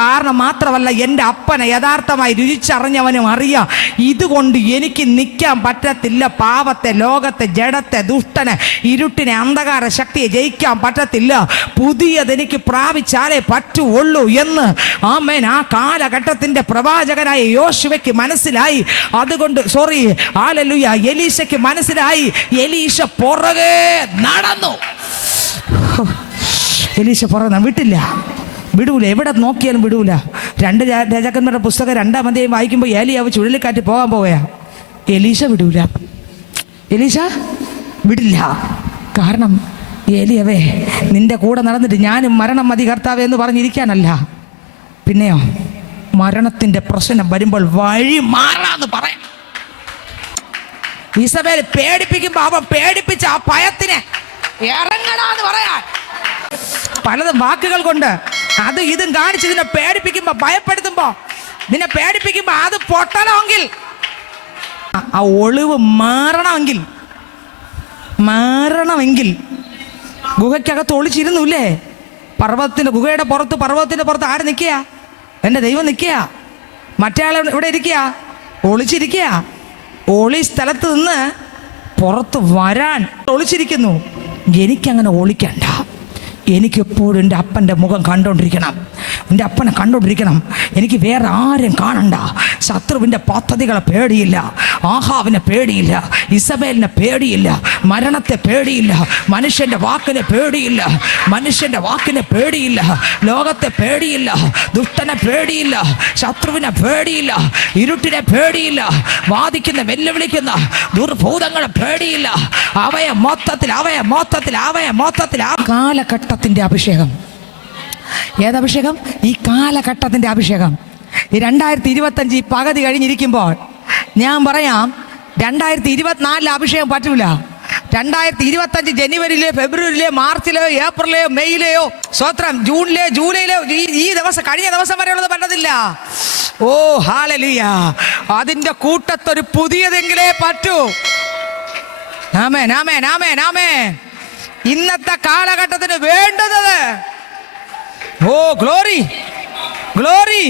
കാരണം മാത്രമല്ല, എൻ്റെ അപ്പനെ യഥാർത്ഥമായി രുചിച്ചറിഞ്ഞവനും അറിയാം. ഇതുകൊണ്ട് എനിക്ക് നിൽക്കാൻ പറ്റത്തില്ല. പാവത്തെ, ലോകത്തെ, ജഡത്തെ, ദുഷ്ടനെ, ഇരുട്ടിനെ, അന്ധകാര ശക്തിയെ ജയിക്കാൻ പറ്റത്തില്ല. പുതിയതെനിക്ക് പ്രാപിച്ചാലേ പറ്റുള്ളൂ എന്ന് ആമേൻ ആ കാലഘട്ടത്തിൻ്റെ പ്രവാചകനായ യോശുവയ്ക്ക് മനസ്സിലായി. അതുകൊണ്ട് ഹല്ലേലൂയ, എലീശയ്ക്ക് മനസ്സിലായി. എലീശ പുറകെ നടന്നു. എലീശ പുറകെ വിട്ടില്ല, വിടൂല. എവിടെ നോക്കിയാലും വിടൂല. 2 രാജാക്കന്മാരുടെ പുസ്തകം 2-ാം അധ്യായം വായിക്കുമ്പോൾ ഏലിയാവ് ചുഴലിക്കാറ്റ് പോകാൻ പോവുകയാ. എലീശ വിടൂല, എലീശ വിടില്ല. കാരണം ഏലിയാവേ, നിന്റെ കൂടെ നടന്നിട്ട് ഞാനും മരണം മതി കർത്താവേ എന്ന് പറഞ്ഞിരിക്കാനല്ല. പിന്നെയോ, മരണത്തിൻ്റെ പ്രശ്നം വരുമ്പോൾ വഴി മാറാന്ന് പറയാം. ഈസബേൽ പേടിപ്പിക്കുമ്പോ അവൻ പേടിപ്പിച്ച ആ ഭയത്തിനെ ഇറങ്ങടാന്ന് പറയാൻ പലതും വാക്കുകൾ കൊണ്ട് അത് ഇതും കാണിച്ച് നിന്നെ പേടിപ്പിക്കുമ്പോ, ഭയപ്പെടുത്തുമ്പോ, നിന്നെ പേടിപ്പിക്കുമ്പോ അത് പൊട്ടണമെങ്കിൽ, ആ ഒളിവ് മാറണമെങ്കിൽ ഗുഹയ്ക്കകത്ത് ഒളിച്ചിരുന്നുല്ലേ? ഗുഹയുടെ പുറത്ത്, പർവ്വതത്തിന്റെ പുറത്ത് ആര് നിൽക്കുക? എൻ്റെ ദൈവം നിൽക്കുക. മറ്റേ ആൾ ഇവിടെ ഇരിക്കുക, ഒളിച്ചിരിക്കുക. ഒളി സ്ഥലത്ത് നിന്ന് പുറത്ത് വരാൻ ഒളിച്ചിരിക്കുന്നു. എനിക്കങ്ങനെ ഒളിക്കണ്ട. എനിക്കെപ്പോഴും എൻ്റെ അപ്പൻ്റെ മുഖം കണ്ടുകൊണ്ടിരിക്കണം, എൻ്റെ അപ്പനെ കണ്ടുകൊണ്ടിരിക്കണം. എനിക്ക് വേറെ ആരും കാണണ്ട. ശത്രുവിൻ്റെ പദ്ധതികളെ പേടിയില്ല, ആഹാവിനെ പേടിയില്ല, ഇസബേലിനെ പേടിയില്ല, മരണത്തെ പേടിയില്ല, മനുഷ്യൻ്റെ വാക്കിനെ പേടിയില്ല, ലോകത്തെ പേടിയില്ല, ദുഷ്ടനെ പേടിയില്ല, ശത്രുവിനെ പേടിയില്ല, ഇരുട്ടിനെ പേടിയില്ല, വാദിക്കുന്ന വെല്ലുവിളിക്കുന്ന ദുർഭൂതങ്ങളെ പേടിയില്ല. അവയെ മൊത്തത്തിൽ കാലഘട്ടത്തിൻ്റെ അഭിഷേകം. ഏതഭിഷേകം? ഈ കാലഘട്ടത്തിൻ്റെ അഭിഷേകം. ഈ 2025 പകുതി കഴിഞ്ഞിരിക്കുമ്പോൾ ഞാൻ പറയാം, 2024 അഭിഷേകം പറ്റൂല. 2025 ജനുവരിയിലെയോ ഫെബ്രുവരിയിലെയോ മാർച്ചിലെയോ ഏപ്രിലെയോ മെയ്യിലെയോ സ്വത്രം ജൂണിലെയോ ജൂലൈയിലെയോ ഈ ദിവസം കഴിഞ്ഞ ദിവസം വരെയുള്ളത് പറ്റത്തില്ല. ഓ ഹല്ലേലൂയ. അതിന്റെ കൂട്ടത്തൊരു പുതിയതെങ്കിലേ പറ്റൂ. ആമേൻ ആമേൻ ആമേൻ ആമേൻ. ഇന്നത്തെ കാലഘട്ടത്തിന് വേണ്ടത്. Oh glory glory.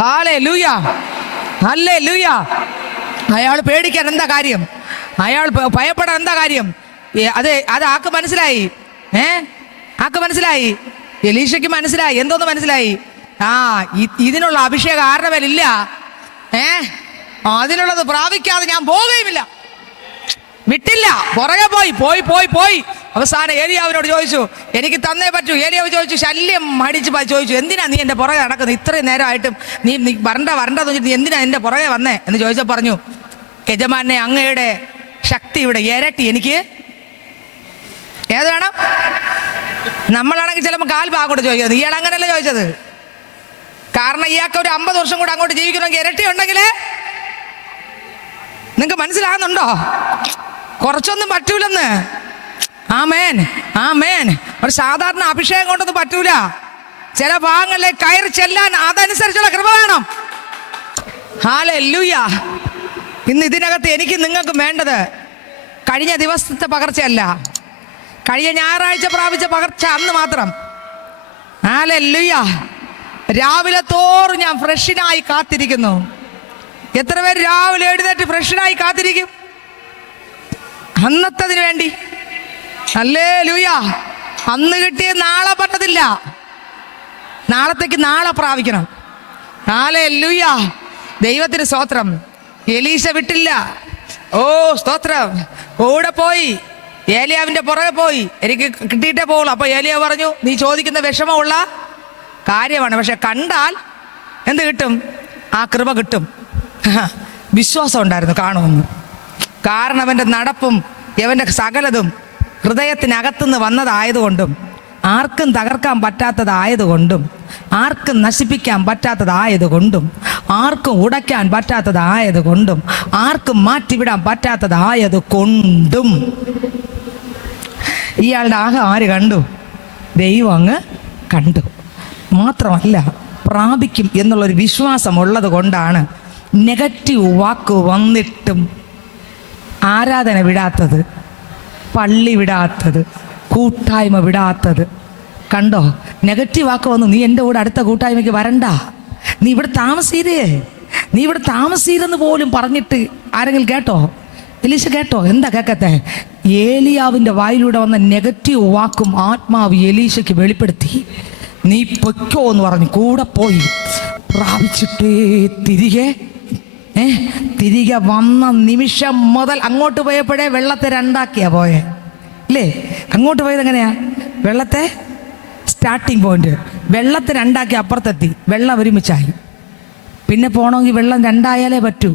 Hallelujah hallelujah. അയാൾ പേടിക്കാൻ എന്താ കാര്യം? അയാൾ ഭയപ്പെടാൻ എന്താ കാര്യം? അത് ആക്ക് മനസ്സിലായി. ആക്ക് മനസ്സിലായി? എലീശയ്ക്ക് മനസ്സിലായി. എന്തോന്ന് മനസ്സിലായി? ഇതിനുള്ള അഭിഷേകം ആരുടെ മേലില്ല. അതിനുള്ളത് പ്രാപിക്കാതെ ഞാൻ പോകുകയുമില്ല. വിട്ടില്ല, പുറകെ പോയി പോയി പോയി പോയി അവസാനം ഏലിയാവിനോട് ചോദിച്ചു, എനിക്ക് തന്നേ പറ്റൂ. ഏലിയാവ് ചോദിച്ചു, ശല്യം മടിച്ച് ചോദിച്ചു, എന്തിനാ നീ എൻ്റെ പുറകെ നടക്കുന്നത്? ഇത്രയും നേരമായിട്ടും നീ വരണ്ടെന്ന് വെച്ചിട്ട് നീ എന്തിനാ എൻ്റെ പുറകെ വന്നേ എന്ന് ചോദിച്ചാൽ പറഞ്ഞു, യജമാനെ, അങ്ങയുടെ ശക്തി ഇവിടെ ഇരട്ടി. എനിക്ക് ഏത് വേണം? നമ്മളാണെങ്കിൽ ചിലപ്പോൾ കാൽ ഭാഗോട്ട് ചോദിക്കുന്നത്. ഇയാൾ അങ്ങനെയല്ല ചോദിച്ചത്. കാരണം ഇയാൾക്ക് ഒരു 50 വർഷം കൂടെ അങ്ങോട്ട് ജീവിക്കണമെങ്കിൽ ഇരട്ടി ഉണ്ടെങ്കിൽ നിങ്ങൾക്ക് മനസ്സിലാകുന്നുണ്ടോ? കുറച്ചൊന്നും പറ്റൂലെന്ന്. ആമേൻ ആമേൻ. ഒരു സാധാരണ അഭിഷേകം കൊണ്ടൊന്നും പറ്റൂല. ചില ഭാഗങ്ങളിലേക്ക് കയറി ചെല്ലാൻ അതനുസരിച്ചുള്ള കൃപ വേണം. ഹല്ലേലൂയ. ഇന്ന് ഇതിനകത്ത് എനിക്ക് നിങ്ങൾക്ക് വേണ്ടത് കഴിഞ്ഞ ദിവസത്തെ പകർച്ചയല്ല, കഴിഞ്ഞ ഞായറാഴ്ച പ്രാപിച്ച പകർച്ച അന്ന് മാത്രം. ഹല്ലേലൂയ. രാവിലെ തോറും ഞാൻ ഫ്രഷിനായി കാത്തിരിക്കുന്നു. എത്ര പേര് രാവിലെ എഴുന്നേറ്റ് ഫ്രഷിനായി കാത്തിരിക്കും അന്നത്തതിന് വേണ്ടി? ഹല്ലേലൂയ. അന്ന് കിട്ടിയ നാളെ പറ്റത്തില്ല. നാളത്തേക്ക് നാളെ പ്രാപിക്കണം. ഹല്ലേലൂയ. ദൈവത്തിന് സ്തോത്രം. എലീശ വിട്ടില്ല. ഓ സ്തോത്രം. കൂടെ പോയി, ഏലിയാവിന്റെ പുറകെ പോയി. എനിക്ക് കിട്ടിയിട്ടേ പോകുള്ളൂ. അപ്പൊ ഏലിയാവ് പറഞ്ഞു, നീ ചോദിക്കുന്ന വിഷമമുള്ള കാര്യമാണ്, പക്ഷെ കണ്ടാൽ എന്ത് കിട്ടും? ആ കൃപ കിട്ടും. വിശ്വാസം ഉണ്ടായിരുന്നു കാണുമെന്ന്. കാരണം അവൻ്റെ നടപ്പും അവൻ്റെ സകലതും ഹൃദയത്തിനകത്തുനിന്ന് വന്നതായതുകൊണ്ടും, ആർക്കും തകർക്കാൻ പറ്റാത്തതായതുകൊണ്ടും, ആർക്കും നശിപ്പിക്കാൻ പറ്റാത്തതായതുകൊണ്ടും, ആർക്കും ഉടയ്ക്കാൻ പറ്റാത്തതായതുകൊണ്ടും, ആർക്കും മാറ്റിവിടാൻ പറ്റാത്തതായതുകൊണ്ടും ഇയാളുടെ ആര് കണ്ടു? ദൈവം അങ്ങ് കണ്ടു. മാത്രമല്ല, പ്രാപിക്കും എന്നുള്ളൊരു വിശ്വാസം ഉള്ളത് കൊണ്ടാണ് നെഗറ്റീവ് വാക്ക് വന്നിട്ടും ആരാധന വിടാത്തത്, പള്ളി വിടാത്തത്, കൂട്ടായ്മ വിടാത്തത്. കണ്ടോ? നെഗറ്റീവ് വാക്ക് വന്നു, നീ എൻ്റെ കൂടെ അടുത്ത കൂട്ടായ്മയ്ക്ക് വരണ്ട, നീ ഇവിടെ താമസീരെന്ന് പോലും പറഞ്ഞിട്ട് ആരെങ്കിലും കേട്ടോ? എലീശ കേട്ടോ? എന്താ കേൾക്കത്തെ? ഏലിയാവിൻ്റെ വായിലൂടെ വന്ന നെഗറ്റീവ് വാക്കും ആത്മാവ് എലീശയ്ക്ക് വെളിപ്പെടുത്തി. നീ പൊയ്ക്കോ എന്ന് പറഞ്ഞു. കൂടെ പോയി പ്രാപിച്ചിട്ടേ തിരികെ വന്ന നിമിഷം മുതൽ അങ്ങോട്ട് പോയപ്പോഴേ വെള്ളത്തെ രണ്ടാക്കിയാ പോയെ അല്ലേ? അങ്ങോട്ട് പോയത് എങ്ങനെയാ? വെള്ളത്തെ സ്റ്റാർട്ടിങ് പോയിന്റ്, വെള്ളത്തെ രണ്ടാക്കി അപ്പുറത്തെത്തി, വെള്ളം ഒരുമിച്ചായി. പിന്നെ പോകണമെങ്കിൽ വെള്ളം രണ്ടായാലേ പറ്റൂ.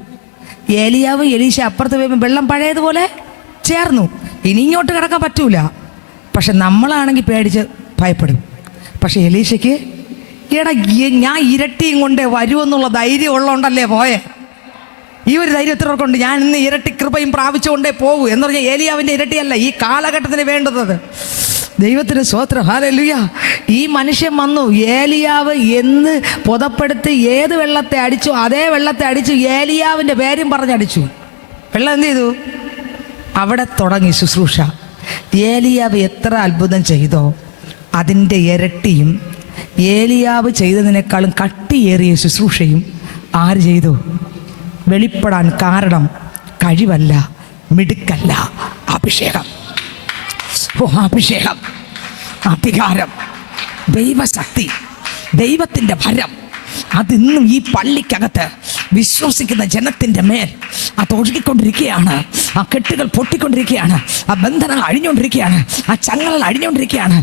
ഏലിയാവ് എലീശ അപ്പുറത്ത് പോയപ്പോൾ വെള്ളം പഴയതുപോലെ ചേർന്നു. ഇനി ഇങ്ങോട്ട് കിടക്കാൻ പറ്റൂല. പക്ഷെ നമ്മളാണെങ്കിൽ പേടിച്ച് ഭയപ്പെടും. പക്ഷെ എലീശയ്ക്ക് ഞാൻ ഇരട്ടിയും കൊണ്ടേ വരുമെന്നുള്ള ധൈര്യം ഉള്ളതുകൊണ്ടല്ലേ പോയെ. ഈ ഒരു ധൈര്യം എത്ര പേർക്കുണ്ട്? ഞാൻ ഇന്ന് ഇരട്ടി കൃപയും പ്രാപിച്ചുകൊണ്ടേ പോകൂ എന്ന് പറഞ്ഞാൽ ഏലിയാവിൻ്റെ ഇരട്ടിയല്ല ഈ കാലഘട്ടത്തിന് വേണ്ടുന്നത്. ദൈവത്തിന് സ്തോത്രം. ഹല്ലേലൂയ. ഈ മനുഷ്യൻ വന്നു, ഏലിയാവ് എന്ന് പുതപ്പെടുത്തി ഏത് വെള്ളത്തെ അടിച്ചു അതേ വെള്ളത്തെ അടിച്ചു, ഏലിയാവിൻ്റെ പേരും പറഞ്ഞടിച്ചു. വെള്ളം എന്ത് ചെയ്തു? അവിടെ തുടങ്ങി ശുശ്രൂഷ. ഏലിയാവ് എത്ര അത്ഭുതം ചെയ്തോ അതിൻ്റെ ഇരട്ടിയും ഏലിയാവ് ചെയ്തതിനേക്കാളും കട്ടിയേറിയ ശുശ്രൂഷയും ആര് ചെയ്തു? വെളിപ്പെടാൻ കാരണം കഴിവല്ല, മിടുക്കല്ല, അഭിഷേകം. അഭിഷേകം, അധികാരം, ദൈവശക്തി, ദൈവത്തിൻ്റെ ഭരം അതിന്നും ഈ പള്ളിക്കകത്ത് വിശ്വസിക്കുന്ന ജനത്തിൻ്റെ മേൽ അത് ഒഴുകിക്കൊണ്ടിരിക്കുകയാണ്. ആ കെട്ടുകൾ പൊട്ടിക്കൊണ്ടിരിക്കുകയാണ്, ആ ബന്ധനങ്ങൾ അഴിഞ്ഞുകൊണ്ടിരിക്കുകയാണ്, ആ ചങ്ങലകൾ അഴിഞ്ഞുകൊണ്ടിരിക്കുകയാണ്.